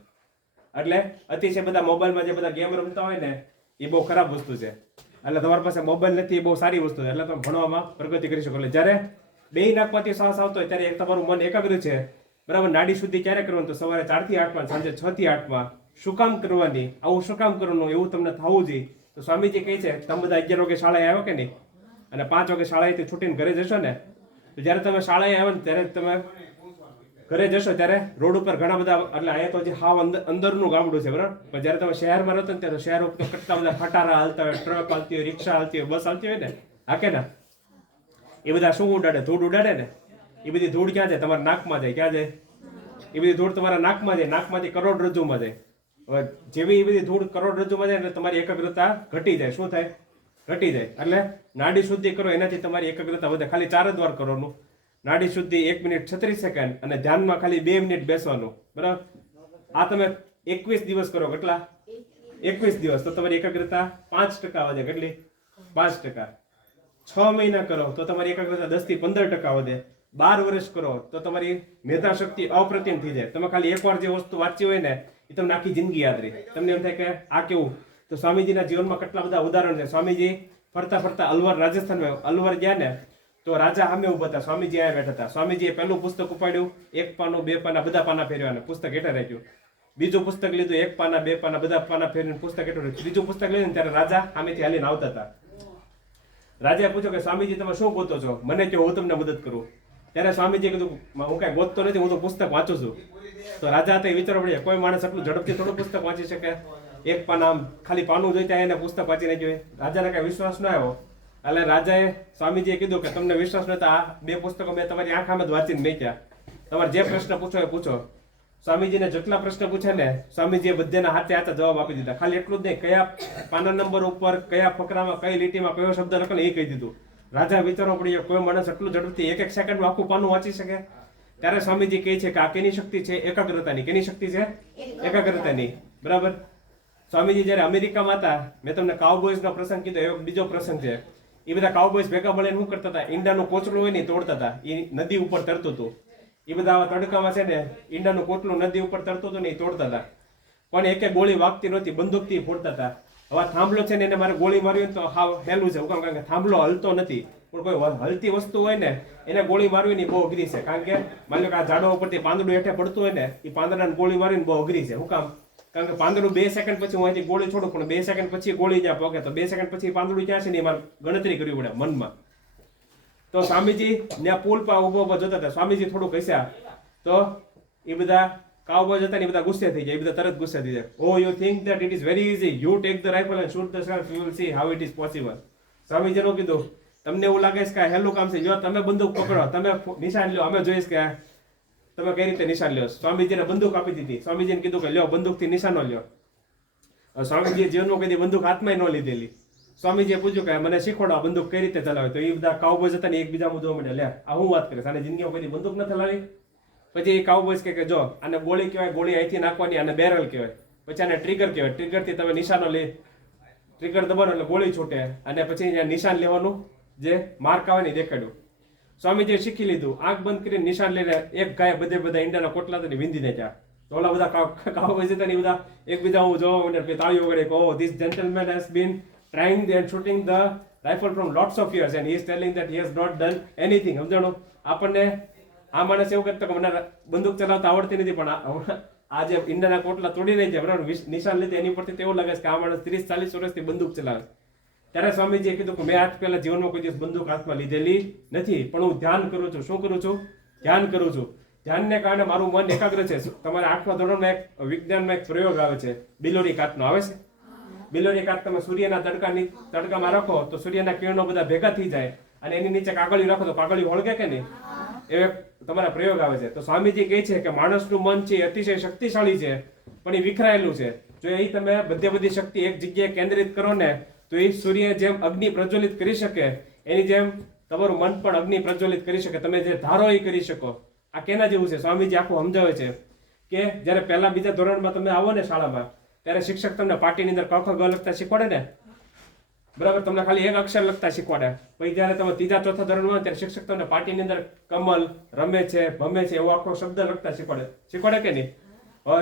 એટલે અતિશય બધા મોબાઈલમાં જે બધા ગેમ રમતા હોય ને એ બહુ ખરાબ વસ્તુ છે. એટલે તમારી પાસે મોબાઈલ નથી એ બહુ સારી વસ્તુ છે. એટલે તમે ભણવામાં પ્રગતિ કરી શકો. એટલે જ્યારે 2 નાકમાંથી શ્વાસ આવતો હોય ત્યારે તમારું મન એકાગ્ર છે. બરાબર? નાડી શુદ્ધિ ક્યારે કરવાનું? તો સવારે 4 થી 8 માં, સાંજે 6 થી 8 માં. શું કામ કરવાની? આવું શું કામ કરવાનું? એવું તમને થવું જોઈએ. તો સ્વામીજી કહે છે તમે બધા 11 વાગે શાળાએ આવ્યો કે નહીં, અને 5 વાગે શાળાએથી છૂટીને ઘરે જશો ને, તો જ્યારે તમે શાળાએ આવ્યો ને ત્યારે તમે ઘરે જશો ત્યારે રોડ ઉપર ઘણા બધા, એટલે અહીંયા તો જે હાવ અંદરનું ગામડું છે બરાબર, પણ જ્યારે તમે શહેરમાં રહો ને ત્યારે શહેરો ઉપર કેટલા બધા ખટારા હાલતા હોય, ટ્રક હાલતી હોય, રિક્ષા હાલતી હોય, બસ હાલતી હોય ને, હાકે ના, એ બધા શું ઉડાડે? ધૂળ ઉડાડે ને. એ બધી ધૂળ ક્યાં જાય? તમારા નાકમાં જાય. ક્યાં જાય? એ બધી ધૂળ તમારા નાકમાં જાય, નાકમાંથી કરોડરજ્જુમાં જાય. હવે જેવી એ બધી ધૂળ કરોડરજ્જુમાં જાય એટલે તમારી એકાગ્રતા ઘટી જાય. શું થાય? ઘટી જાય. એટલે નાડી શુદ્ધિ કરો, એનાથી તમારી એકાગ્રતા વધે. ખાલી 4 જ વાર કરવાનું. નાડી શુદ્ધિ 1 મિનિટ 36 સેકન્ડ અને ધ્યાનમાં ખાલી 2 મિનિટ બેસવાનું. બરાબર? આ તમે 21 દિવસ કરો. કેટલા? 21 દિવસ. તો તમારી એકાગ્રતા 5% વધે. કેટલી? 5%. 6 મહિના કરો તો તમારી એકાગ્રતા 10 થી 15% વધે. 12 વર્ષ કરો તો તમારી મેધા શક્તિ અપ્રતિમ થઈ જાય. તમે ખાલી એકવાર જે વસ્તુ વાંચી હોય ને એ તમને આખી જિંદગી યાદ રહી. તમને એમ થાય કે આ કેવું? તો સ્વામીજીના જીવનમાં કેટલા બધા ઉદાહરણ છે. સ્વામીજી ફરતા ફરતા અલવર, રાજસ્થાનમાં અલવર ગયા ને તો રાજા સામે ઉભા હતા, સ્વામીજી અહીંયા બેઠા હતા. સ્વામીજીએ પહેલું પુસ્તક ઉપાડ્યું, 1 પાનું 2 પાના બધા પાના ફેરવ્યા અને પુસ્તક હેઠળ રાખ્યું. બીજું પુસ્તક લીધું, 1 પાના 2 પાના બધા પાના ફેરવીને પુસ્તક હેઠળ રાખ્યું. ત્રીજું પુસ્તક લીધું ત્યારે રાજા સામેથી હાલીને આવતા હતા. રાજાએ પૂછ્યું કે સ્વામીજી તમે શું ગોતો છો? મને કહો, હું તમને મદદ કરું. ત્યારે સ્વામીજીએ કીધું હું કાંઈ ગોતતો નથી, હું તો પુસ્તક વાંચું છું. તો રાજા હતા એ વિચારવા પડ્યા, કોઈ માણસ આટલું ઝડપથી થોડું પુસ્તક વાંચી શકે? 1 પાના ખાલી પાનું જોઈતા એને પુસ્તક વાંચી નહીં જોઈએ. રાજાને કાંઈ વિશ્વાસ ન આવ્યો. એટલે રાજાએ સ્વામીજીએ કીધું કે તમને વિશ્વાસ નતા, આ 2 પુસ્તકો મેં તમારી આંખ સામે જ વાંચીને મેક્યા. તમારે જે પ્રશ્ન પૂછો એ પૂછો. સ્વામીજીને જેટલા પ્રશ્ન પૂછે ને સ્વામીજીએ બધાના હાથે હાથે જવાબ આપી દીધા. ખાલી એટલું જ નહીં, કયા પાના નંબર ઉપર, કયા ફકરામાં, કઈ લીટીમાં કયો શબ્દ લખેલો એ કહી દીધું. રાજા વિચારવા પડ્યો, કોઈ માણસ એટલું ઝડપથી 1 સેકન્ડમાં આખું પાનું વાંચી શકે? ત્યારે સ્વામીજી કહે છે કે આ કેની શક્તિ છે? એકાગ્રતાની. કેની શક્તિ છે? એકાગ્રતાની. બરાબર? સ્વામીજી જ્યારે અમેરિકામાં હતા, મેં તમને કાઉબોયઝનો પ્રસંગ કીધો, એવો બીજો પ્રસંગ છે. એ બધા કાઉબોયઝ ભેગા મળીને શું કરતા હતા? ઈંડાનું કોચલું હોય ને તોડતા હતા. એ નદી ઉપર તરતું હતું. એ બધા આવા તડકામાં છે ને ઈંડાનું કોટલું નદી ઉપર તરતું હતું ને એ તોડતા હતા. પણ એકે ગોળી વાગતી નહોતી, બંદૂકથી ફોડતા હતા. હવે થાંભલો છે ને એને મારે ગોળી મારવી હોય તો હાવ હેલું છે. કારણ કે થાંભલો હલતો નથી. પણ કોઈ હલતી વસ્તુ હોય ને એને ગોળી મારવી ને બહુ અઘરી છે. કારણ કે માની લો કે આ ઝાડો ઉપરથી પાંદડું હેઠે પડતું હોય ને એ પાંદડાને ગોળી મારવી બહુ અઘરી છે. શું કામ? કારણ કે પાંદડું 2 સેકન્ડ પછી હું અહીંથી ગોળી છોડું, પણ 2 સેકન્ડ પછી ગોળી જ્યાં પોકે તો 2 સેકન્ડ પછી પાંદડું ક્યાં છે ને એ મારે ગણતરી કરવી પડે મનમાં. તો સ્વામીજી ત્યાં પુલ પર ઉભો જોતા હતા. સ્વામીજી થોડું ઘસ્યા તો એ બધા કાઉબોય હતા ને એ બધા ગુસ્સે થઈ જાય. એ બધા તરત ગુસ્સે થઈ જાય. Oh you think that it is very easy, you take the rifle and shoot the shelf, you will see how it is possible. સ્વામીજીનું કીધું તમને એવું લાગે છે કે આ હેલું કામ છે? જો તમે બંદૂક પકડો, તમે નિશાન લ્યો, અમે જોઈશ કે તમે કઈ રીતે નિશાન લ્યો. સ્વામીજીને બંદૂક આપી દીધી. સ્વામીજીને કીધું કે લ્યો બંદૂકથી નિશાનો લ્યો. સ્વામીજીએ જીવનમાં કદી બંદૂક હાથમાં ન લીધેલી. સ્વામીજીએ પૂછ્યું કે મને શીખવાડો આ બંદૂક કઈ રીતે ચલાવે. તો એ બધા કાઉબોયઝ હતા ને એકબીજા જોવા મળ્યા, લે આ હું વાત કરીશ, આને જિંદગીમાં કદી બંદૂક નથી ચલાવી. પછી એ કાઉબોયઝ કે જો આને ગોળી કહેવાય, ગોળી અહીંથી નાખવાની, આને બેરલ કહેવાય, પછી આને ટ્રિગર કહેવાય. ટ્રિગરથી તમે નિશાનો લે, ટ્રિગર દબાવો એટલે ગોળી છૂટે, અને પછી અહીંયા નિશાન લેવાનું જે માર્ક આવે ને દેખાડ્યું. સ્વામીજીએ શીખી લીધું. આંખ બંધ કરીને નિશાન લઈને એક ગાય બધા ઈંડાના કોટલા હતા વિંધીને ત્યાં. તો ઓલા બધા કાઉબોયઝ હતા ને બધા એકબીજા હું જોવા માંડ્યા, તાળીઓ વગેરે. Oh this gentleman has been trying and shooting the rifle from lots of years and he is telling that he has not done anything. સમજાણો? આપણને આ માણસ એવું કહેતો કે મને બંદૂક ચલાવતા આવડતી નથી, પણ આ જે ઈંડાના કોટલા તોડી રહી છે બરાબર, નિશાન લીધે એની પરથી તેવું લાગે છે કે આ માણસ 30-40 વર્ષથી બંદૂક ચલાવે. ત્યારે સ્વામીજીએ કીધું કે મેં આજ પહેલા જીવનમાં કોઈ દિવસ બંદૂક હાથમાં લીધેલી નથી, પણ હું ધ્યાન કરું છું. શું કરું છું? ધ્યાન કરું છું. ધ્યાનને કારણે મારું મન એકાગ્ર છે. તમારા 8મા ધોરણમાં એક વિજ્ઞાનમાં એક પ્રયોગ આવે છે, બિલોરી કાચનો આવે છે. બિલોરી કાચ તમે સૂર્યના તડકામાં રાખો તો સૂર્યના કિરણો બધા ભેગા થઈ જાય, અને એની નીચે કાગળિયું રાખો તો કાગળિયું વળગે કે નહીં? એ તમારા પ્રયોગ આવે છે. તો સ્વામીજી કહે છે કે માણસનું મન છે અતિશય શક્તિશાળી છે, પણ એ વિખરાયેલું છે. જો એ તમે બધી શક્તિ એક જગ્યાએ કેન્દ્રિત કરો ને તો એ સૂર્ય જેમ અગ્નિ પ્રજ્વલિત કરી શકે, એની જેમ તમારું મન પણ અગ્નિ પ્રજ્વલિત કરી શકે. તમે જે ધારો એ કરી શકો. આ કેના જેવું છે? સ્વામીજી આખું સમજાવે છે કે જ્યારે પહેલા બીજા ધોરણમાં તમે આવો ને શાળામાં, ત્યારે શિક્ષક તમને પાટીની અંદર ક ખ ગ લખતા શીખવાડે ને, બરાબર? તમને ખાલી એક અક્ષર લખતા શીખવાડે. પછી જ્યારે તમે 3-4 ધોરણમાં ત્યારે શિક્ષક તમને પાટીની અંદર કમલ, રમે છે, ભમે છે એવો આખો શબ્દ લખતા શીખવાડે કે નહીં?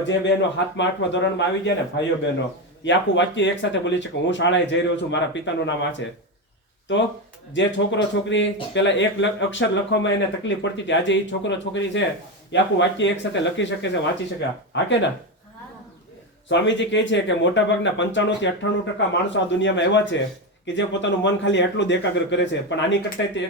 જે બહેનો 7મા 8મા ધોરણમાં આવી ગયા ને, ભાઈઓ બહેનો, એ આખું વાક્ય એક સાથે બોલી શકે, હું શાળાએ જઈ રહ્યો છું, મારા પિતાનું નામ આ છે. તો જે છોકરો છોકરી પેલા એક અક્ષર લખવામાં એને તકલીફ પડતી હતી, આજે એ છોકરો છોકરી છે એ આખું વાક્ય એક સાથે લખી શકે છે, વાંચી શકે. હા કે ના? સ્વામીજી કહે છે કે મોટાભાગના 95 થી 98% માણસો આ દુનિયામાં એવા છે કે જે પોતાનું મન ખાલી એટલું જ એકાગ્ર કરે છે, પણ આની કરતા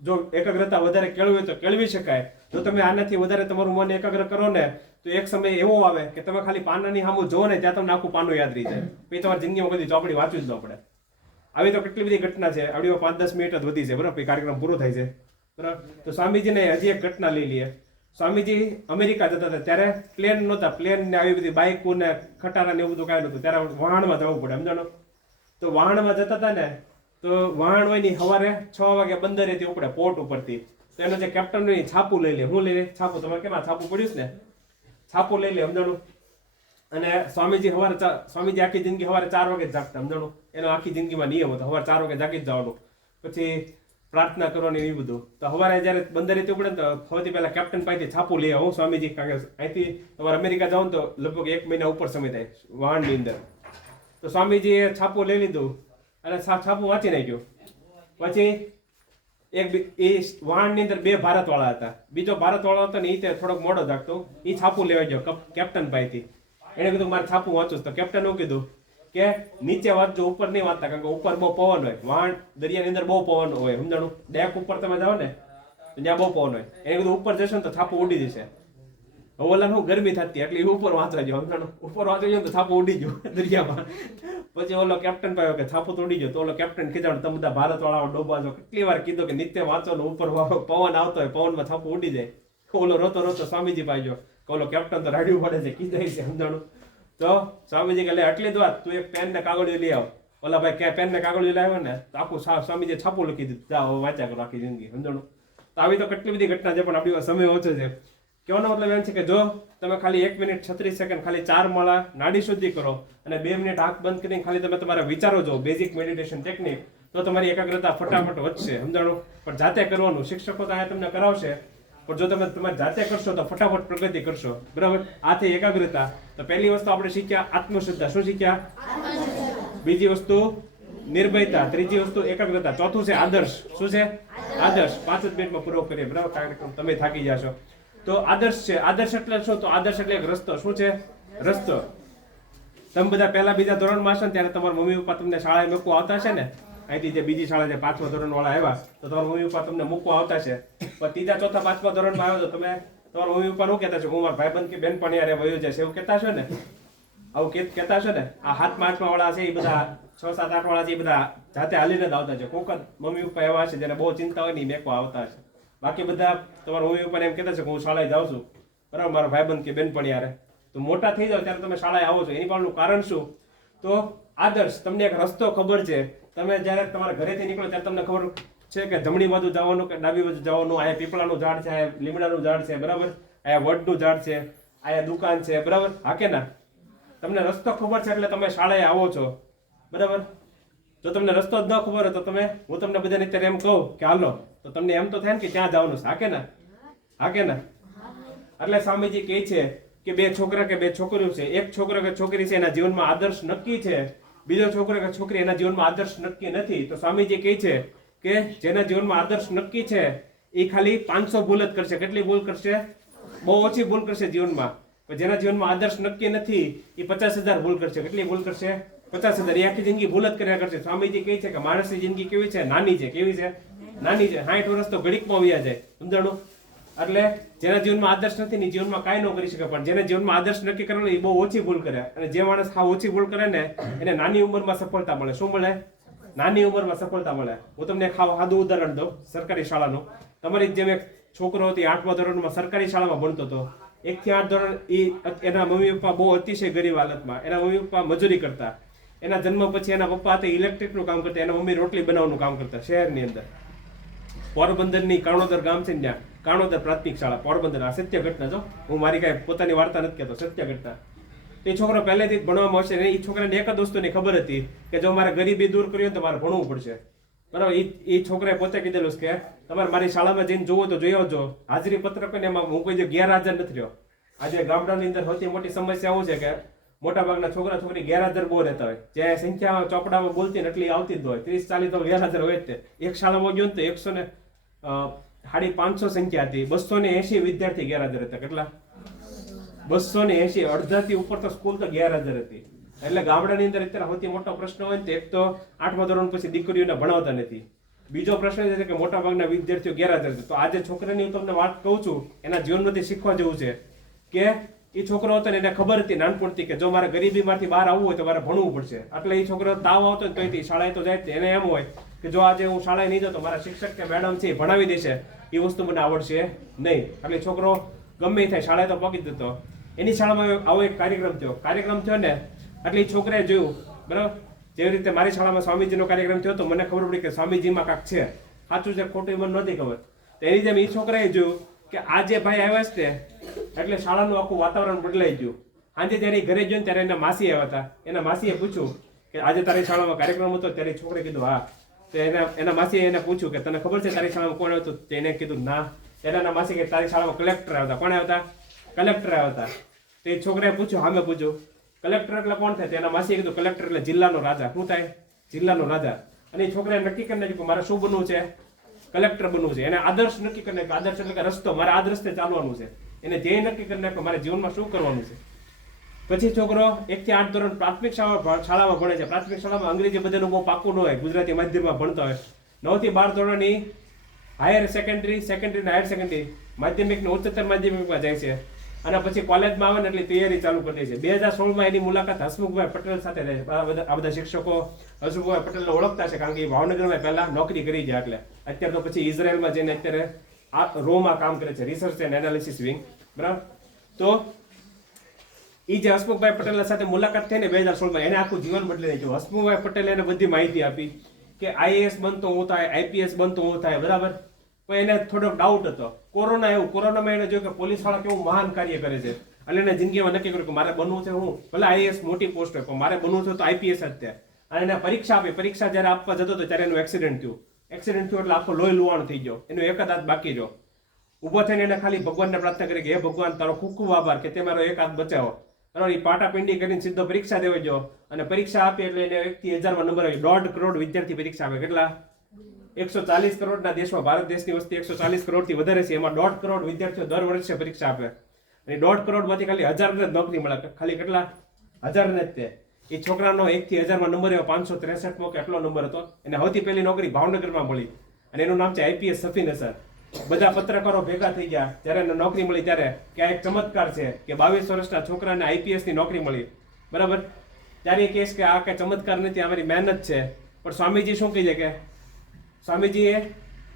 જો એકાગ્રતા વધારે કેળવી હોય તો કેળવી શકાય. જો તમે આનાથી વધારે તમારું મન એકાગ્ર કરો ને તો એક સમય એવો આવે કે તમે ખાલી પાનાની સામું જોવો ને ત્યાં તમને આખું પાનું યાદ રહી જાય. પછી તમારી જિંદગીમાં કદી ચોપડી વાંચવી જ ન પડે. આવી તો કેટલી બધી ઘટના છે. આવડીમાં 5-10 મિનિટ જ વધી છે, બરાબર? પછી કાર્યક્રમ પૂરો થાય છે, બરાબર? તો સ્વામીજીને હજી એક ઘટના લઈ લઈએ. સ્વામીજી અમેરિકા જતા હતા ત્યારે પ્લેન નહોતા. પ્લેન ને આવી બધી બાઇકો ને ખટારા ને એવું બધું કાંઈ નહોતું. ત્યારે વહાણમાં જવું પડે, સમજાણો? તો વહાણમાં જતા હતા ને તો વહાણ હોય ને સવારે 6 વાગે બંદરેથી ઉપડે, પોર્ટ ઉપરથી. તો એનો જે કેપ્ટન હોય છાપું લઈ લે. હું લઈ લે? છાપું. તમારે કેમ આ છાપું પડ્યું છે ને? છાપું લઈ લે, સમજાણું? અને સ્વામીજી આખી જિંદગી સવારે 4 વાગે જ જાગતા, સમજાણું? એનો આખી જિંદગીમાં નિયમ હતો સવારે 4 વાગે જાગી જ જવાનું. પછી પ્રાર્થના કરવાની એ બધું. તો સવારે જ્યારે બંદરેથી ઉપડે ને તો સૌથી પહેલા કેપ્ટન પાસેથી છાપું લઈ આવું સ્વામીજી. કારણ કે અહીંથી તમારે અમેરિકા જાવ ને તો લગભગ 1 મહિના ઉપર સમય થાય વહાણની અંદર. તો સ્વામીજીએ છાપું લઈ લીધું અને છાપું વાંચી નાખ્યું. પછી એ વહાણની અંદર 2 ભારતવાળા હતા. બીજો ભારતવાળો હતો ને એ થોડોક મોડો જાગતો. એ છાપું લેવા ગયો કેપ્ટન પાસેથી. એને કીધું મારે છાપું વાંચું. તો કેપ્ટન એવું કીધું કે નીચે વાંચજો, ઉપર નહીં વાંચતા, કારણ કે ઉપર બહુ પવન હોય. વહાણ દરિયાની અંદર બહુ પવન હોય, સમજાણું? ડેક ઉપર તમે જાઓ ને તો ત્યાં બહુ પવન હોય. એને કીધું ઉપર જશો ને તો છાપું ઉડી જશે. ઓલા શું ગરમી થતી એટલે એ ઉપર વાંચવા ગયો, સમજાણું? ઉપર વાંચવા ગયો તો છાપું ઉડી ગયું દરિયામાં. પછી ઓલો કેપ્ટન પાયો કે છાપું તો ઉડી ગયો. તો ઓલો કેપ્ટન કીધું તમે બધા ભારતવાળાઓ ડોબા છો. કેટલી વાર કીધું કે નીચે વાંચો ને ઉપર પવન આવતો હોય, પવનમાં છાપું ઉડી જાય. ઓલો રોતો રોતો સ્વામીજી પાયો કે ઓલો કેપ્ટન તો રાડ્યું પડે છે, કીધું છે, સમજાણું? તો સ્વામીજી કે આટલી જ વાત, તું એક પેન ને કાગળિયું લઈ આવ. ઓલા ભાઈ કે પેન ને કાગળિયું લાવ્યો ને તો આખું સ્વામીજી છાપું લખી દીધું. જાઓ વાંચ્યા કરો આખી જિંદગી, સમજાણું? તો આવી તો કેટલી બધી ઘટના છે, પણ આપણી સમય ઓછો છે. કહેવાનો મતલબ એમ છે કે જો તમે ખાલી 1 મિનિટ 36 સેકન્ડ ખાલી 4 માળા નાડી શુદ્ધિ કરો અને 2 મિનિટ આંખ બંધ કરીને ખાલી તમે તમારા વિચારો જો, બેઝિક મેડિટેશન ટેકનિક, તો તમારી એકાગ્રતા ફટાફટ વધશે, સમજાણું? પણ જાતે કરવાનું. શિક્ષકો તો અહીંયા તમને કરાવશે, પણ જો તમે તમારી જાતે કરશો તો ફટાફટ પ્રગતિ કરશો, બરાબર? આથી એકાગ્રતા. તો પહેલી વસ્તુ આપણે શીખ્યા આત્મશુદ્ધતા. શું શીખ્યા? બીજી વસ્તુ નિર્ભયતા. ત્રીજી વસ્તુ એકાગ્રતા. ચોથું છે આદર્શ. શું છે? આદર્શ. 5 જ મિનિટમાં પૂરો કરીએ, બરાબર? કાર્યક્રમ તમે થાકી જશો. તો આદર્શ છે. આદર્શ એટલે શું? તો આદર્શ એટલે એક રસ્તો. શું છે? રસ્તો. તમે બધા પહેલા બીજા ધોરણમાં હશો ને ત્યારે તમારા મમ્મી પપ્પા તમને શાળાએ મૂકવા આવતા છે ને. અહીંથી જે બીજી શાળા જે 5મા ધોરણ વાળા આવ્યા તો તમારા મમ્મી પપ્પા તમને મૂકવા આવતા છે. પણ 3જા 4થા 5મા ધોરણમાં આવ્યો તો તમે તમારા મમ્મી પપ્પા શું કહેતા છો? હું મારા ભાઈબંધ કે બેનપણી હારે વયો જાય છે, એવું કહેતા છો ને? આવું કહેતા છો ને? આ 7મા 8મા વાળા છે એ બધા 6, 7, 8 વાળા છે એ બધા જાતે હાલીને જ આવતા છે. કોક જ મમ્મી પપ્પા એવા છે જેને બહુ ચિંતા હોય ને એ મેકવા આવતા છે. બાકી બધા તમારા મમ્મી પપ્પાને એમ કહેતા છે કે હું શાળાએ જાઉં છું, બરાબર, મારા ભાઈબંધ કે બેનપણી હારે. તો મોટા થઈ જાવ ત્યારે તમે શાળાએ આવો છો. એની પાછળનું કારણ શું? તો આદર્શ. તમને એક રસ્તો ખબર છે. તમે જ્યારે તમારા ઘરેથી નીકળો ત્યારે તમને ખબર છે કે જમણી બાજુ જવાનું કે ડાબી બાજુ જવાનું. અહીંયા પીપળાનું ઝાડ છે, અહીંયા લીમડાનું ઝાડ છે, બરાબર? અહીંયા વડનું ઝાડ છે, અહીંયા દુકાન છે, બરાબર? હા કે ના? તમને રસ્તો ખબર છે એટલે તમે શાળાએ આવો છો, બરાબર? જો તમને રસ્તો જ ન ખબર હોય તો હું તમને બધાને અત્યારે એમ કહું કે હાલો, તો તમને એમ તો થાય ને કે ત્યાં જવાનું છે. હા કે ના? હા કે ના? એટલે સ્વામીજી કહે છે કે 2 છોકરા કે 2 છોકરીઓ છે. એક છોકરો કે છોકરી છે એના જીવનમાં આદર્શ નક્કી છે, બીજો છોકરો કે છોકરી એના જીવનમાં આદર્શ નક્કી નથી. તો સ્વામીજી કહે છે કે જેના જીવનમાં આદર્શ નક્કી છે એ ખાલી 500 ભૂલ જ કરશે. કેટલી ભૂલ કરશે? બહુ ઓછી ભૂલ કરશે જીવનમાં. પણ જેના જીવનમાં આદર્શ નક્કી નથી એ 50,000 ભૂલ કરશે. કેટલી ભૂલ કરશે? 50,000. એ આખી જિંદગી ભૂલ જ કર્યા કરશે. સ્વામીજી કહે છે કે માણસની જિંદગી કેવી છે? નાની છે. કેવી છે? નાની છે. 60 વર્ષ તો ઘડીકમાં વ્યા જાય, સમજાણું? એટલે જેના જીવનમાં આદર્શ નથી ને જીવનમાં કાંઈ ન કરી શકે. પણ જેના જીવનમાં આદર્શ નક્કી કરવાનો એ બહુ ઓછી ભૂલ કરે. અને જે માણસ હા ઓછી ભૂલ કરે ને એને નાની ઉંમરમાં સફળતા મળે. શું મળે? નાની ઉંમરમાં સફળતા મળે. હું તમને એક સાદું ઉદાહરણ દઉં સરકારી શાળાનું. તમારી જેમ એક છોકરો હતી 8મા ધોરણમાં સરકારી શાળામાં ભણતો હતો. 1 થી 8 ધોરણ એના મમ્મી પપ્પા બહુ અતિશય ગરીબ હાલતમાં. એના મમ્મી પપ્પા મજૂરી કરતા. એના જન્મ પછી એના પપ્પા હતા ઇલેક્ટ્રિકનું કામ કરતા. એના મમ્મી રોટલી બનાવવાનું કામ કરતા શહેરની અંદર. પોરબંદરની કાણોદર ગામ છે ને ત્યાં કાણોદર પ્રાથમિક શાળા પોરબંદર. આ સત્ય ઘટના છો. હું મારી કાંઈ પોતાની વાર્તા નથી કહેતો, સત્ય ઘટના. એ છોકરો પહેલેથી જ ભણવામાં હશે ને એ છોકરાને એક જ વસ્તુની ખબર હતી કે જો મારે ગરીબી દૂર કરવી હોય તો મારે ભણવું પડશે, બરાબર? એ છોકરાએ પોતે કીધેલું છે કે તમારે મારી શાળામાં જઈને જોવો તો જોઈ આવજો. હાજરી પત્રક ને એમાં હું કોઈ જે ગેરહાજર નથી રહ્યો. આજે ગામડાની અંદર સૌથી મોટી સમસ્યા એવું છે કે મોટાભાગના છોકરા છોકરી ગેરહાજર બહુ રહેતા હોય. જે સંખ્યા ચોપડામાં બોલતી ને એટલી આવતી જ હોય. 30-40 તો ગેરહાજર હોય જ તે. એક શાળામાં ગયો ને તો 550 સંખ્યા હતી. 280 વિદ્યાર્થી ગેરહાજર હતા. કેટલા? 280. અડધાથી ઉપર તો સ્કૂલ તો ગેરહાજર હતી. એટલે ગામડાની અંદર અત્યારે સૌથી મોટો પ્રશ્ન હોય ને તો એક તો 8મા ધોરણ પછી દીકરીઓને ભણાવતા નથી. બીજો પ્રશ્ન એ છે કે મોટાભાગના વિદ્યાર્થીઓ ગેરહાજર છે. તો આજે છોકરાની હું તમને વાત કહું છું એના જીવનમાંથી શીખવા જેવું છે કે એ છોકરો હતો ને એને ખબર હતી નાનપણથી કે જો મારે ગરીબીમાંથી બહાર આવવું હોય તો મારે ભણવું પડશે. એટલે એ છોકરો તાવ આવતો ને તોય શાળાએ તો જાય જ. એને એમ હોય કે જો આજે હું શાળાએ નહીં જાઉં તો મારા શિક્ષક કે મેડમ છે એ ભણાવી દેશે, એ વસ્તુ મને આવડશે નહીં. એટલે છોકરો ગમે એ થાય શાળાએ તો પહોંચી જતો. એની શાળામાં આવો એક કાર્યક્રમ થયો ને એટલે એ છોકરાએ જોયું બરાબર. જેવી રીતે મારી શાળામાં સ્વામીજીનો કાર્યક્રમ થયો તો મને ખબર પડી કે સ્વામીજીમાં કાંક છે, સાચું છે ખોટું મને નહોતી ખબર. તો એની જેમ એ છોકરાએ જોયું કે આ જે ભાઈ આવ્યા છે એટલે શાળાનું આખું વાતાવરણ બદલાઈ ગયું. આજે જ્યારે ઘરે જોયું ત્યારે એના માસી આવ્યા હતા. એના માસીએ પૂછ્યું કે આજે તારી શાળામાં કાર્યક્રમ હતો? ત્યારે છોકરે કીધું હા. તો એના માસીએ એને પૂછ્યું કે તને ખબર છે તારી શાળામાં કોણ હતું? એને કીધું ના. ત્યારે એના માસી કે તારી શાળામાં કલેક્ટર આવ્યા હતા. કોણ આવ્યા હતા? કલેક્ટર આવ્યા હતા. તો એ છોકરાએ પૂછ્યું, સામે પૂછ્યું કલેક્ટર એટલે કોણ થાય? તેના માસીએ કીધું કલેક્ટર એટલે જિલ્લાનો રાજા. શું થાય? જિલ્લાનો રાજા. અને એ છોકરાએ નક્કી કરી નાખ્યું કે મારે શું બનવું છે? કલેક્ટર બનવું છે. એને આદર્શ નક્કી કરી નાખ્યો. આદર્શ એટલે કે રસ્તો, મારે આ રસ્તે ચાલવાનું છે. એને ધ્યેય નક્કી કરી નાખ્યો મારે જીવનમાં શું કરવાનું છે. પછી છોકરો 1 થી 8 ધોરણ પ્રાથમિક શાળામાં ભણે છે. પ્રાથમિક શાળામાં અંગ્રેજી બધાનું બહુ પાકું ન હોય, ગુજરાતી માધ્યમમાં ભણતા હોય. 9 થી 12 ધોરણની હાયર સેકન્ડરી અને હાયર સેકન્ડરી માધ્યમિક ને ઉચ્ચતર માધ્યમિકમાં જાય છે. અને પછી કોલેજમાં આવે ને એટલે તૈયારી ચાલુ કરી દે છે. 2016માં એની મુલાકાત હસમુખભાઈ પટેલ સાથે રહે. આ બધા શિક્ષકો હસમુખભાઈ પટેલને ઓળખતા છે કારણ કે એ ભાવનગરમાં પહેલા નોકરી કરી છે. એટલે અત્યારે તો પછી ઇઝરાયલમાં જઈને અત્યારે આ રોમાં કામ કરે છે, રિસર્ચ એન્ડ એનાલિસિસ વિંગ. બરાબર. તો એ જે હસમુખભાઈ પટેલ સાથે મુલાકાત થઈ ને 2016માં એને આખું જીવન બદલી નાખ્યું. હસમુખભાઈ પટેલે એને બધી માહિતી આપી કે આઈએએસ બનતો હું થાય, આઈપીએસ બનતો હું થાય. બરાબર. પણ એને થોડોક ડાઉટ હતો. કોરોનામાં એને જોયું કે પોલીસ વાળા કેવું મહાન કાર્ય કરે છે. એટલે એને જિંદગીમાં નક્કી કર્યું કે મારે બનવું છે હું ભલે આઈએએસ મોટી પોસ્ટ હોય પણ મારે બનવું છે તો આઈપીએસ જ થાય. અને એને પરીક્ષા આપી. પરીક્ષા જ્યારે આપવા જતો હતો ત્યારે એનું એક્સિડન્ટ થયું. એટલે આખો લોહી લુહાણ થઈ ગયો. એનો એક જ હાથ બાકી રહ્યો. ઊભો થઈને એને ખાલી ભગવાનને પ્રાર્થના કરી કે હે ભગવાન તારો ખૂબ ખૂબ આભાર કે તે મારો એક હાથ બચાવો. બરાબર. એ પાટાપિંડી કરીને સીધો પરીક્ષા દેવા ગયો અને પરીક્ષા આપી એટલે એને 1 થી 1000માં નંબર આવ્યો. 1.5 કરોડ વિદ્યાર્થી પરીક્ષા આપે. કેટલા? 140 કરોડના દેશમાં ભારત દેશની વસ્તી 140 કરોડથી વધારે છે. એમાં 1.5 કરોડ વિદ્યાર્થીઓ દર વર્ષે પરીક્ષા આપે. અને 1.5 કરોડમાંથી ખાલી 1000 જ નોકરી મળે. ખાલી કેટલા? 1000 ને જ તે. એ છોકરાનો 1 થી 1000માં નંબર આવ્યો 563મો કે એટલો નંબર હતો. એને સૌથી પહેલી નોકરી ભાવનગરમાં મળી અને એનું નામ છે આઈપીએસ સફીન અસર. બધા પત્રકારો ભેગા થઈ ગયા જ્યારે એને નોકરી મળી ત્યારે કે આ એક ચમત્કાર છે કે 22 વર્ષના છોકરાને આઈપીએસની નોકરી મળી. બરાબર. ત્યારે એ કહેશ કે આ કઈ ચમત્કાર નથી, અમારી મહેનત છે. પણ સ્વામીજી શું કહે છે કે સ્વામીજીએ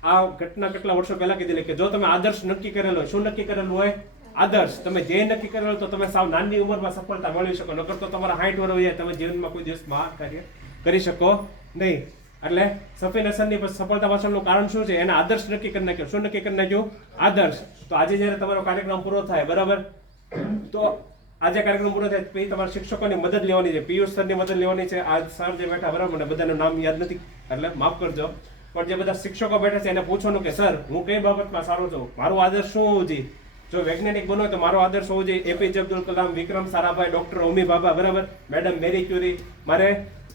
આ ઘટના કેટલા વર્ષો પહેલા કીધેલી કે જો તમે આદર્શ નક્કી કરેલો હોય, શું નક્કી કરેલું હોય? આદર્શ. તમે જે નક્કી કરેલો તો તમે સાવ નાની ઉંમરમાં સફળતા મેળવી શકો. નકર તો તમારા 60 વર્ષ હોય તમે જીવનમાં કોઈ દિવસ મહાન કાર્ય કરી શકો નહીં. એટલે સફીન અસરની સફળતા પાછળનું કારણ શું છે? એના આદર્શ નક્કી કરી નાખ્યો. શું નક્કી કરી નાખ્યું? આદર્શ. તો આજે જ્યારે તમારો કાર્યક્રમ પૂરો થાય બરાબર, તો આજે કાર્યક્રમ પૂરો થાય પછી તમારા શિક્ષકોની મદદ લેવાની છે. પિયુષ સરની મદદ લેવાની છે. આ સર જે બેઠા બરાબર, મને બધાનું નામ યાદ નથી એટલે માફ કરજો. પણ જે બધા શિક્ષકો બેઠા છે એને પૂછવાનું કે સર હું કઈ બાબતમાં સારો છું, મારો આદર્શ શું હોવું જોઈએ? જો વૈજ્ઞાનિક બનો તો મારો આદર્શ હોવો જોઈએ એપીજે અબ્દુલ કલામ, વિક્રમ સારાભાઈ, ડોક્ટર હોમી ભાભા. બરાબર. મેડમ મેરી ક્યુરી. મારે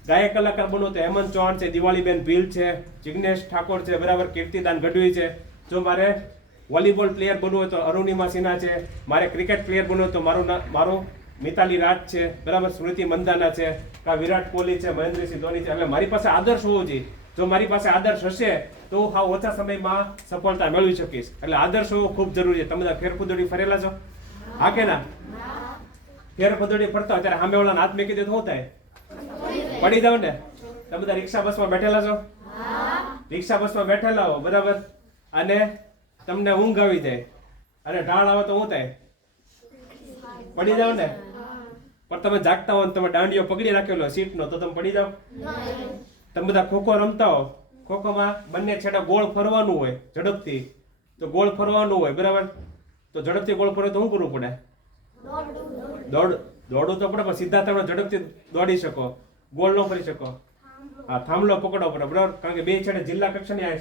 ગાયક કલાકાર બનવું તો હેમંત ચૌહાણ છે, દિવાળીબેન ભીલ છે, જિગ્નેશ ઠાકોર છે, બરાબર, કીર્તિદાન ગઢવી છે. જો મારે વોલીબોલ પ્લેયર બનવું હોય તો અરુણિમા સિન્હા છે. મારે ક્રિકેટ પ્લેયર બનવું હોય તો મારું મિતાલી રાજ છે, બરાબર, સ્મૃતિ મંદાના છે, કા વિરાટ કોહલી છે, મહેન્દ્રસિંહ ધોની છે. એટલે મારી પાસે આદર્શ હોવો જોઈએ. જો મારી પાસે આદર્શ હશે તો હું હા ઓછા સમયમાં સફળતા મેળવી શકીશ. એટલે આદર્શ હોવો ખૂબ જરૂરી છે. તમે બધા ફેરફુદડી ફરેલા છો? હા કે ના? ફેરફુદડી ફરતા હોય ત્યારે સામે વાળાને હાથ મેકી દે તો શું થાય? પડી જાવ ને. તમે બધા રિક્ષા બસમાં બેઠેલા છો? રિક્ષા બસમાં બેઠેલા હો બરાબર, અને તમને ઊંઘ આવી જાય અને ઢાળ આવે તો શું થાય? પડી જાવ ને. પણ તમે જાગતા હો તમે દાંડીઓ પકડી રાખેલો સીટનો તો તમે પડી જાવ? તમે બધા ખોખો રમતા હો, ખોખોમાં બંને છેડા ગોળ ફરવાનું હોય ઝડપથી, તો ગોળ ફરવાનું હોય બરાબર, તો ઝડપથી ગોળ ફરે તો શું કરવું પડે? દોડવું તો પડે, પણ સીધા તમે ઝડપથી દોડી શકો, ગોળ ન ફરી શકો. હા, થાંભલો પકડવો પડે બરાબર, કારણ કે બે છેડે જિલ્લા કક્ષાની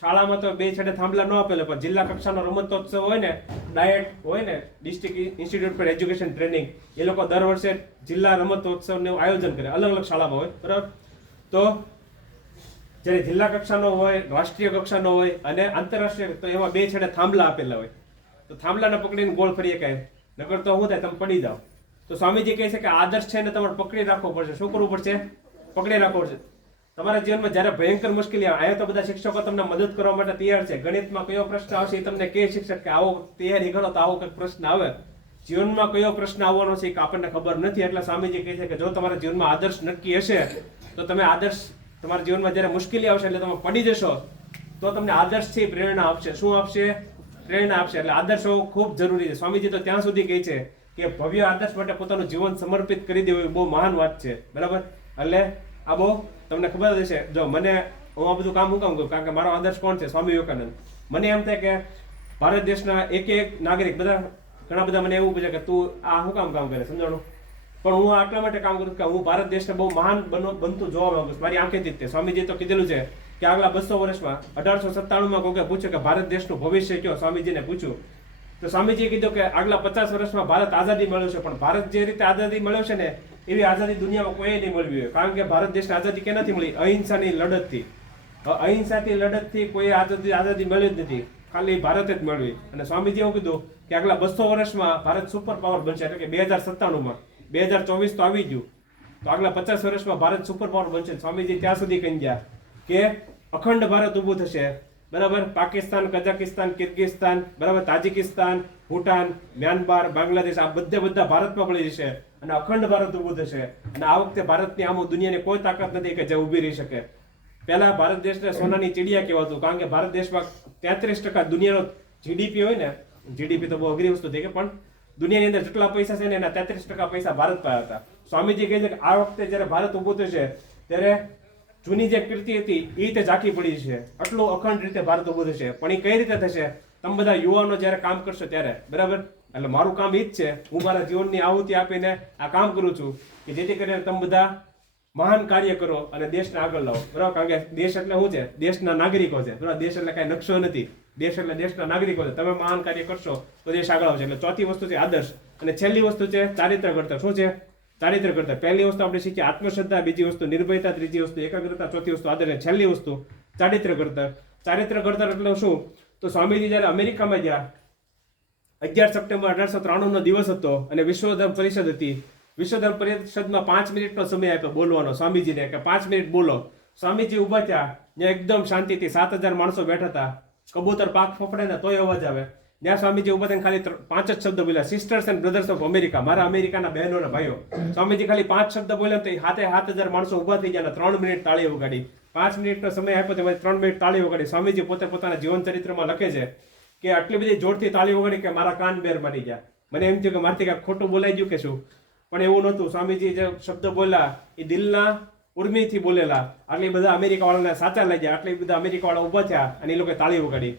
શાળામાં તો બે છેડે થાંભલા ન આપેલા, પણ જિલ્લા કક્ષાનો રમતોત્સવ હોય ને, ડાયટ હોય ને, district institute for education training, એ લોકો દર વર્ષે જિલ્લા રમતોત્સવનું આયોજન કરે, અલગ અલગ શાળામાં હોય બરાબર. તો જ્યારે જિલ્લા કક્ષાનો હોય, રાષ્ટ્રીય કક્ષાનો હોય અને આંતરરાષ્ટ્રીય, તો એમાં બે છેડે થાંભલા આપેલા હોય, તો થાંભલાને પકડીને ગોળ ફરી શકાય. નકર તો શું થાય? તમે પડી જાઓ. તો સ્વામીજી કહે છે કે આદર્શ છે ને તમારે પકડી રાખવો પડશે. શું કરવું પડશે? પકડી રાખવો પડશે. તમારા જીવનમાં જ્યારે ભયંકર મુશ્કેલી આવે, અહીંયા તો બધા શિક્ષકો તમને મદદ કરવા માટે તૈયાર છે. ગણિતમાં કયો પ્રશ્ન આવશે એ તમને કહે શિક્ષક કે આવો તૈયારી કરો તો આવો કંઈક પ્રશ્ન આવે. જીવનમાં કયો પ્રશ્ન આવવાનો છે એ આપણને ખબર નથી. એટલે સ્વામીજી કહે છે કે જો તમારા જીવનમાં આદર્શ નક્કી હશે તો તમે આદર્શ તમારા જીવનમાં જ્યારે મુશ્કેલી આવશે એટલે તમે પડી જશો તો તમને આદર્શથી પ્રેરણા આપશે. શું આપશે? પ્રેરણા આપશે. એટલે આદર્શ હોવો ખૂબ જરૂરી છે. સ્વામીજી તો ત્યાં સુધી કહે છે કે ભવ્ય આદર્શ માટે પોતાનું જીવન સમર્પિત કરી દેવું એ બહુ મહાન વાત છે. બરાબર? એટલે આ બહુ તમને ખબર હશે. જો મને હું આ બધું કામ હું કામ કરું કારણ કે મારો આદર્શ કોણ છે? સ્વામી વિવેકાનંદ. મને એમ થાય કે ભારત દેશના એક નાગરિક ઘણા બધા મને એવું પૂછે કે તું આ શું કામ કરે સમજાણું, પણ હું આટલા માટે કામ કરું કે હું ભારત દેશને બહુ મહાન બનતું જોવા માંગુ છું. મારી આંખેથી જ તે સ્વામીજી તો કીધેલું છે કે આગલા 200 વર્ષમાં 1897માં કોકે પૂછ્યું કે ભારત દેશનું ભવિષ્ય કયો, સ્વામીજીને પૂછ્યું તો સ્વામીજીએ કીધું કે આગલા 50 વર્ષમાં ભારત આઝાદી મળ્યો છે, પણ ભારત જે રીતે આઝાદી મળ્યો છે ને એવી આઝાદી દુનિયામાં કોઈ નહીં મળવી હોય. કારણ કે ભારત દેશને આઝાદી કેનાથી મળી? અહિંસાની લડતથી. અહિંસાથી લડતથી કોઈ આઝાદી મળી જ નથી, ખાલી ભારતે જ મેળવી. અને સ્વામીજી એવું કીધું કે આગલા 200 વર્ષમાં ભારત સુપર પાવર બનશે. એટલે કે 2097માં 2024 તો આવી ગયું, તો આગલા 50 વર્ષમાં ભારત સુપર પાવર બનશે. સ્વામીજી ત્યાં સુધી કહી ગયા કે અખંડ ભારત ઊભું થશે. બરાબર? પાકિસ્તાન, કઝાકિસ્તાન, કિર્ગિસ્તાન, બરાબર, તાજિકિસ્તાન, ભૂટાન, મ્યાનમાર, બાંગ્લાદેશ આ બધા ભારતમાં પડી જશે અને અખંડ ભારત ઊભું થશે. અને આ વખતે ભારતની આમ દુનિયાની કોઈ તાકાત નથી કે જે ઊભી રહી શકે. પહેલા ભારત દેશને સોનાની ચીડિયા કહેવાતું, કારણ કે ભારત દેશમાં 33% દુનિયાનો જીડીપી હોય ને, જીડીપી તો બહુ અઘરી વસ્તુ થઈ કે પણ દુનિયાની અંદર જેટલા પૈસા છે ને એના 33% પૈસા ભારત પાસે હતા. સ્વામીજી કહે છે કે આ વખતે જ્યારે ભારત ઊભું થશે ત્યારે જૂની જે કીર્તિ હતી એ રીતે ઝાંખી પડી છે. આટલું અખંડ રીતે ભારત ઊભું થશે. પણ એ કઈ રીતે થશે? તમે બધા યુવાનો જ્યારે કામ કરશો ત્યારે. બરાબર? એટલે મારું કામ એ જ છે, હું મારા જીવનની આહુતિ આપીને આ કામ કરું છું કે જેથી કરીને તમે બધા મહાન કાર્ય કરો અને દેશને આગળ લાવો. બરાબર? કારણ કે દેશ એટલે શું છે? દેશના નાગરિકો છે. બરાબર? દેશ એટલે કાંઈ નકશો નથી. દેશ એટલે દેશના નાગરિકો છે. તમે મહાન કાર્ય કરશો તો દેશ આગળ આવશે. એટલે ચોથી વસ્તુ છે આદર્શ, અને છેલ્લી વસ્તુ છે ચારિત્ર ઘડતર. શું છે? ચારિત્ર ઘડતર. પહેલી વસ્તુ આપણે શીખીએ આત્મશ્રદ્ધા, બીજી વસ્તુ નિર્ભયતા, ત્રીજી વસ્તુ એકાગ્રતા, ચોથી વસ્તુ આદર્શ, છેલ્લી વસ્તુ ચારિત્ર ઘડતર. ચારિત્ર ઘડતર એટલે શું? તો સ્વામીજી જ્યારે અમેરિકામાં ગયા 11 સપ્ટેમ્બર 1893નો દિવસ હતો અને વિશ્વ ધર્મ પરિષદ હતી. વિશ્વ ધર્મ પરિષદમાં 5 મિનિટનો સમય આપ્યો બોલવાનો સ્વામીજીને કે 5 મિનિટ બોલો. સ્વામીજી ઉભા થયા, ત્યાં એકદમ શાંતિથી 7000 માણસો બેઠા હતા. કબૂતર પાક ફફડે ને તોય અવાજ આવે. ત્યાં સ્વામીજી ઉભા થઈને ખાલી 5 જ શબ્દ બોલ્યા, sisters and brothers of America, મારા અમેરિકાના બહેનો અને ભાઈઓ. સ્વામીજી ખાલી 5 શબ્દ બોલ્યા તો 7000 માણસો ઉભા થઈ ગયા, 3 મિનિટ તાળી વગાડી. 5 મિનિટનો સમય આપ્યો તેમાં 3 મિનિટ તાળી વગાડી. સ્વામીજી પોતે પોતાના જીવન ચરિત્રમાં લખે છે કે આટલી બધી જોરથી તાળી વગાડી કે મારા કાન બેર મારી ગયા. મને એમ થયું કે મારથી કાંઈક ખોટું બોલાઈ ગયું કે શું, પણ એવું નહોતું. સ્વામીજી જે શબ્દ બોલ્યા એ દિલના ઉર્મિથી બોલેલા. આટલી બધા અમેરિકા વાળાને સાચા લાગ્યા, આટલી બધા અમેરિકા વાળા ઉભા થયા અને એ લોકોએ તાળી વગાડી.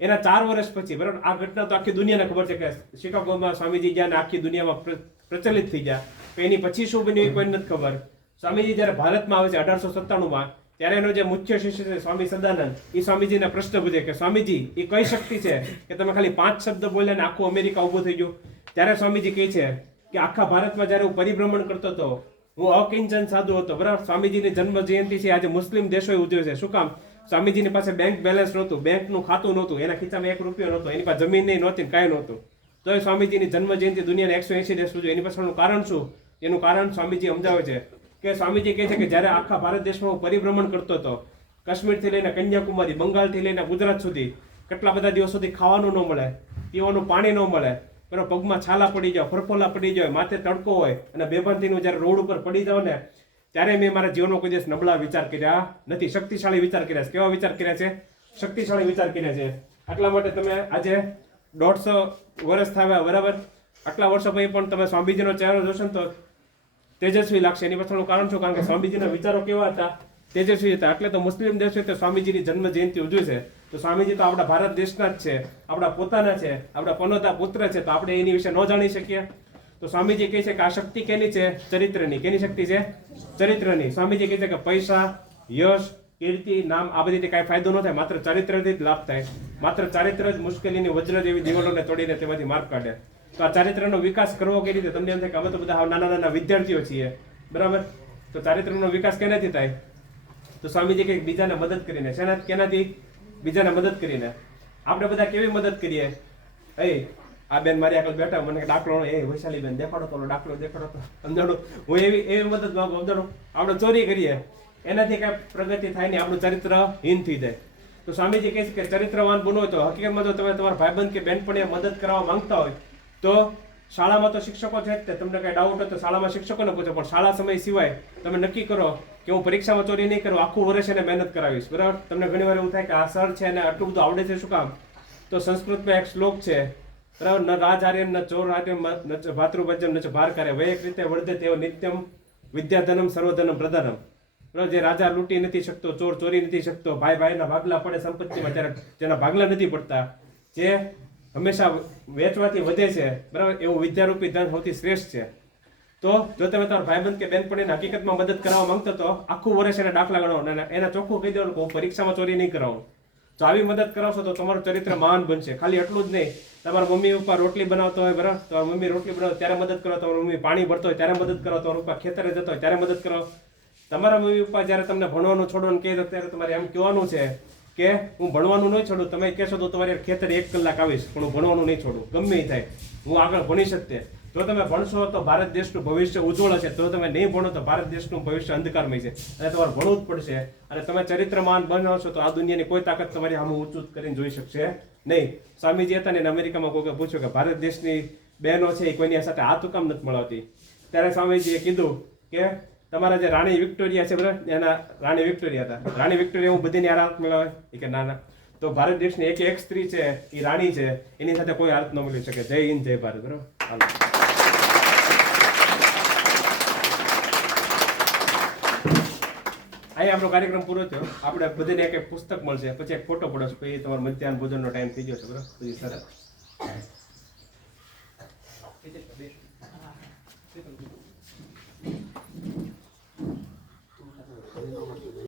એના 4 વર્ષ પછી, બરાબર, આ ઘટના તો આખી દુનિયાને ખબર છે કે શિકાગોમાં સ્વામીજી ગયા ને આખી દુનિયામાં પ્રચલિત થઈ ગયા. તો એની પછી શું બન્યું એ કોઈને નથી ખબર. સ્વામીજી જ્યારે ભારતમાં આવે છે 1897માં, ત્યારે એનો જે મુખ્ય શિષ્ય છે સ્વામી સદાનંદ, એ સ્વામીજીને પ્રશ્ન પૂછે કે સ્વામીજી એ કઈ શક્તિ છે કે તમે ખાલી 5 શબ્દ બોલ્યા ને આખું અમેરિકા ઊભું થઈ ગયું? ત્યારે સ્વામીજી કહે છે કે આખા ભારતમાં જ્યારે હું પરિભ્રમણ કરતો હતો, હું અકિંચન સાધુ હતો. બરાબર? સ્વામીજીની જન્મ જયંતિ છે આજે મુસ્લિમ દેશોએ ઉજવે છે. શું કામ? સ્વામીજીની પાસે બેંક બેલેન્સ નહોતું, બેંકનું ખાતું નહોતું, એના ખીચામાં 1 રૂપિયો નહોતો, એની પાસે જમીન નહીં નહોતી, કાંઈ નહોતું. તો એ સ્વામીજીની જન્મ જયંતિ દુનિયાને 180 દેશ ઉજવે. એની પાછળનું કારણ શું? એનું કારણ સ્વામીજી સમજાવે છે કે સ્વામીજી કહે છે કે જ્યારે આખા ભારત દેશમાં હું પરિભ્રમણ કરતો હતો, કાશ્મીરથી લઈને કન્યાકુમારી, બંગાળથી લઈને ગુજરાત સુધી, કેટલા બધા દિવસ સુધી ખાવાનું ન મળે, પીવાનું પાણી ન મળે, બરાબર, પગમાં છાલા પડી જાય, ફરફોલા પડી જાય, માથે તડકો હોય અને બેભાનથીનું જ્યારે રોડ ઉપર પડી જાવ ને ત્યારે મેં મારા જીવનમાં કોઈ દિવસ નબળા વિચાર કર્યા નથી, શક્તિશાળી વિચાર કર્યા છે. કેવા વિચાર કર્યા છે? શક્તિશાળી વિચાર કર્યા છે. આટલા માટે તમે આજે 150 વર્ષ થયા, બરાબર, આટલા વર્ષો પછી પણ તમે સ્વામીજીનો ચહેરો જોશો ને તો તેજસ્વી લાગશે. એની પાછળનું કારણ શું? કારણ કે સ્વામીજીના વિચારો કેવા હતા? તેજસ્વી હતા. એટલે તો મુસ્લિમ દેશ તો સ્વામીજીની જન્મ જયંતિ ઉજવે છે. તો સ્વામીજી તો આપણા ભારત દેશના જ છે, આપણા પોતાના છે, આપણા પનોતા પુત્ર છે, તો આપણે એની વિશે ન જાણી શકીએ? તો સ્વામીજી કહે છે કે આ શક્તિ કેની છે? ચરિત્રની. કેની શક્તિ છે? ચરિત્રની. સ્વામીજી કહે છે કે પૈસા, યશ, કીર્તિ, નામ આ બધીથી કાંઈ ફાયદો ન થાય, માત્ર ચારિત્રથી જ લાભ થાય. માત્ર ચારિત્ર જ મુશ્કેલીની વજ્ર જેવી દિવાલોને તોડીને તેમાંથી માર્ગ કાઢે. તો આ ચારિત્રનો વિકાસ કરવો કેવી રીતે? તમને એમ થાય કે અમે તો બધા નાના નાના વિદ્યાર્થીઓ છીએ, બરાબર, તો ચારિત્રનો વિકાસ કેનાથી થાય? તો સ્વામીજી કંઈક બીજાને મદદ કરીને. કેનાથી? બીજાને મદદ કરીને. આપણે બધા કેવી મદદ કરીએ? આ બેન મારી આગળ બેઠા, મને દાખલો વૈશાલી બેન દેખાડો તો દાખલો દેખાડો તો સમજાડો, હું એવી મદદ માંગુ. સમજાડો, આપણે ચોરી કરીએ, એનાથી કઈ પ્રગતિ થાય નહીં, આપણું ચરિત્ર હીન થઈ જાય. તો સ્વામીજી કહે છે કે ચરિત્રવાન બનો તો હકીકતમાં જો તમે તમારા ભાઈબંધ કે બહેનપણીએ મદદ કરવા માંગતા હોય તો શાળામાં તો શિક્ષકો છે જ તે, તમને કઈ ડાઉટ હોય તો શાળામાં શિક્ષકોને પૂછો, પણ શાળા સમય સિવાય તમે નક્કી કરો કે હું પરીક્ષામાં ચોરી નહીં કરું, આખું વર્ષ એને મહેનત કરાવીશ. બરાબર, તમને ઘણી વાર એવું થાય કે આ સર છે અને આટલું બધું આવડે છે, શું કામ? તો સંસ્કૃતમાં એક શ્લોક છે, બરાબર, ન રાજાર્યમ ન ચોરાર્યમ ન ભાતૃભજ્યમ ન ભારકાર્ય વૈયક રીતે વર્ધે તેઓ નિત્યમ વિદ્યાધનમ સર્વધનમ પ્રધાનમ. બરાબર, જે રાજા લૂંટી નથી શકતો, ચોર ચોરી નથી શકતો, ભાઈ ભાઈના ભાગલા પડે સંપત્તિમાં ત્યારે જેના ભાગલા નથી પડતા, જે હંમેશા વેચવાથી વધે છે, બરાબર, એવું વિદ્યારૂપી ધન સૌથી શ્રેષ્ઠ છે. તો જો તમે તમારા ભાઈબંધ કે બેનપણીને હકીકતમાં મદદ કરાવવા માંગતો તો આખું વર્ષ એને દાખલા ગણો અને એને ચોખ્ખું કહી દેવાનું કે હું પરીક્ષામાં ચોરી નહીં કરાવું. જો આવી મદદ કરાવશો તો તમારું ચરિત્ર મહાન બનશે. ખાલી એટલું જ નહીં, તમારા મમ્મી પપ્પા રોટલી બનાવતો હોય, બરાબર, તમારા મમ્મી રોટલી બનાવો ત્યારે મદદ કરો, તમારા મમ્મી પાણી ભરતો હોય ત્યારે મદદ કરો, તમારા પપ્પા ખેતરે જતો હોય ત્યારે મદદ કરો. તમારા મમ્મી પપ્પા જ્યારે તમને ભણવાનું છોડવાનું કહે ત્યારે તમારે એમ કહેવાનું છે કે હું ભણવાનું નહીં છોડું, તમે કહેશો તો તમારે ખેતરે 1 કલાક આવીશ પણ હું ભણવાનું નહીં છોડું, ગમે એ થાય, હું આગળ ભણી શકતે. જો તમે ભણશો તો ભારત દેશનું ભવિષ્ય ઉજ્જવળ હશે, જો તમે નહીં ભણો તો ભારત દેશનું ભવિષ્ય અંધકારમય છે અને તમારે ભણવું જ પડશે. અને તમે ચરિત્રમાન બનાવશો તો આ દુનિયાની કોઈ તાકાત તમારી સામે ઊંચું કરીને જોઈ શકશે નહીં. સ્વામીજી હતા ને અમેરિકામાં કોઈએ પૂછ્યું કે ભારત દેશની બહેનો છે એ કોઈની સાથે હાથ કામ નથી મળાવતી, ત્યારે સ્વામીજીએ કીધું કે તમારા જે રાણી વિક્ટોરિયા છે, બરાબર, એના રાણી વિક્ટોરિયા હતા, રાણી વિક્ટોરિયા હું બધીની હાથ મળાવે કે ના ના, તો ભારત દેશની એક સ્ત્રી છે એ રાણી છે, એની સાથે કોઈ હાથ ન મળી શકે. જય હિન્દ, જય ભારત. બરાબર, હાલો. અહીં આપણો કાર્યક્રમ પૂરો થયો. આપણે બધાને એક પુસ્તક મળશે, પછી એક ફોટો પડશે, પછી તમારો મધ્યાહન ભોજનનો ટાઈમ થઈ ગયો છે. બરાબર, પછી સરસ.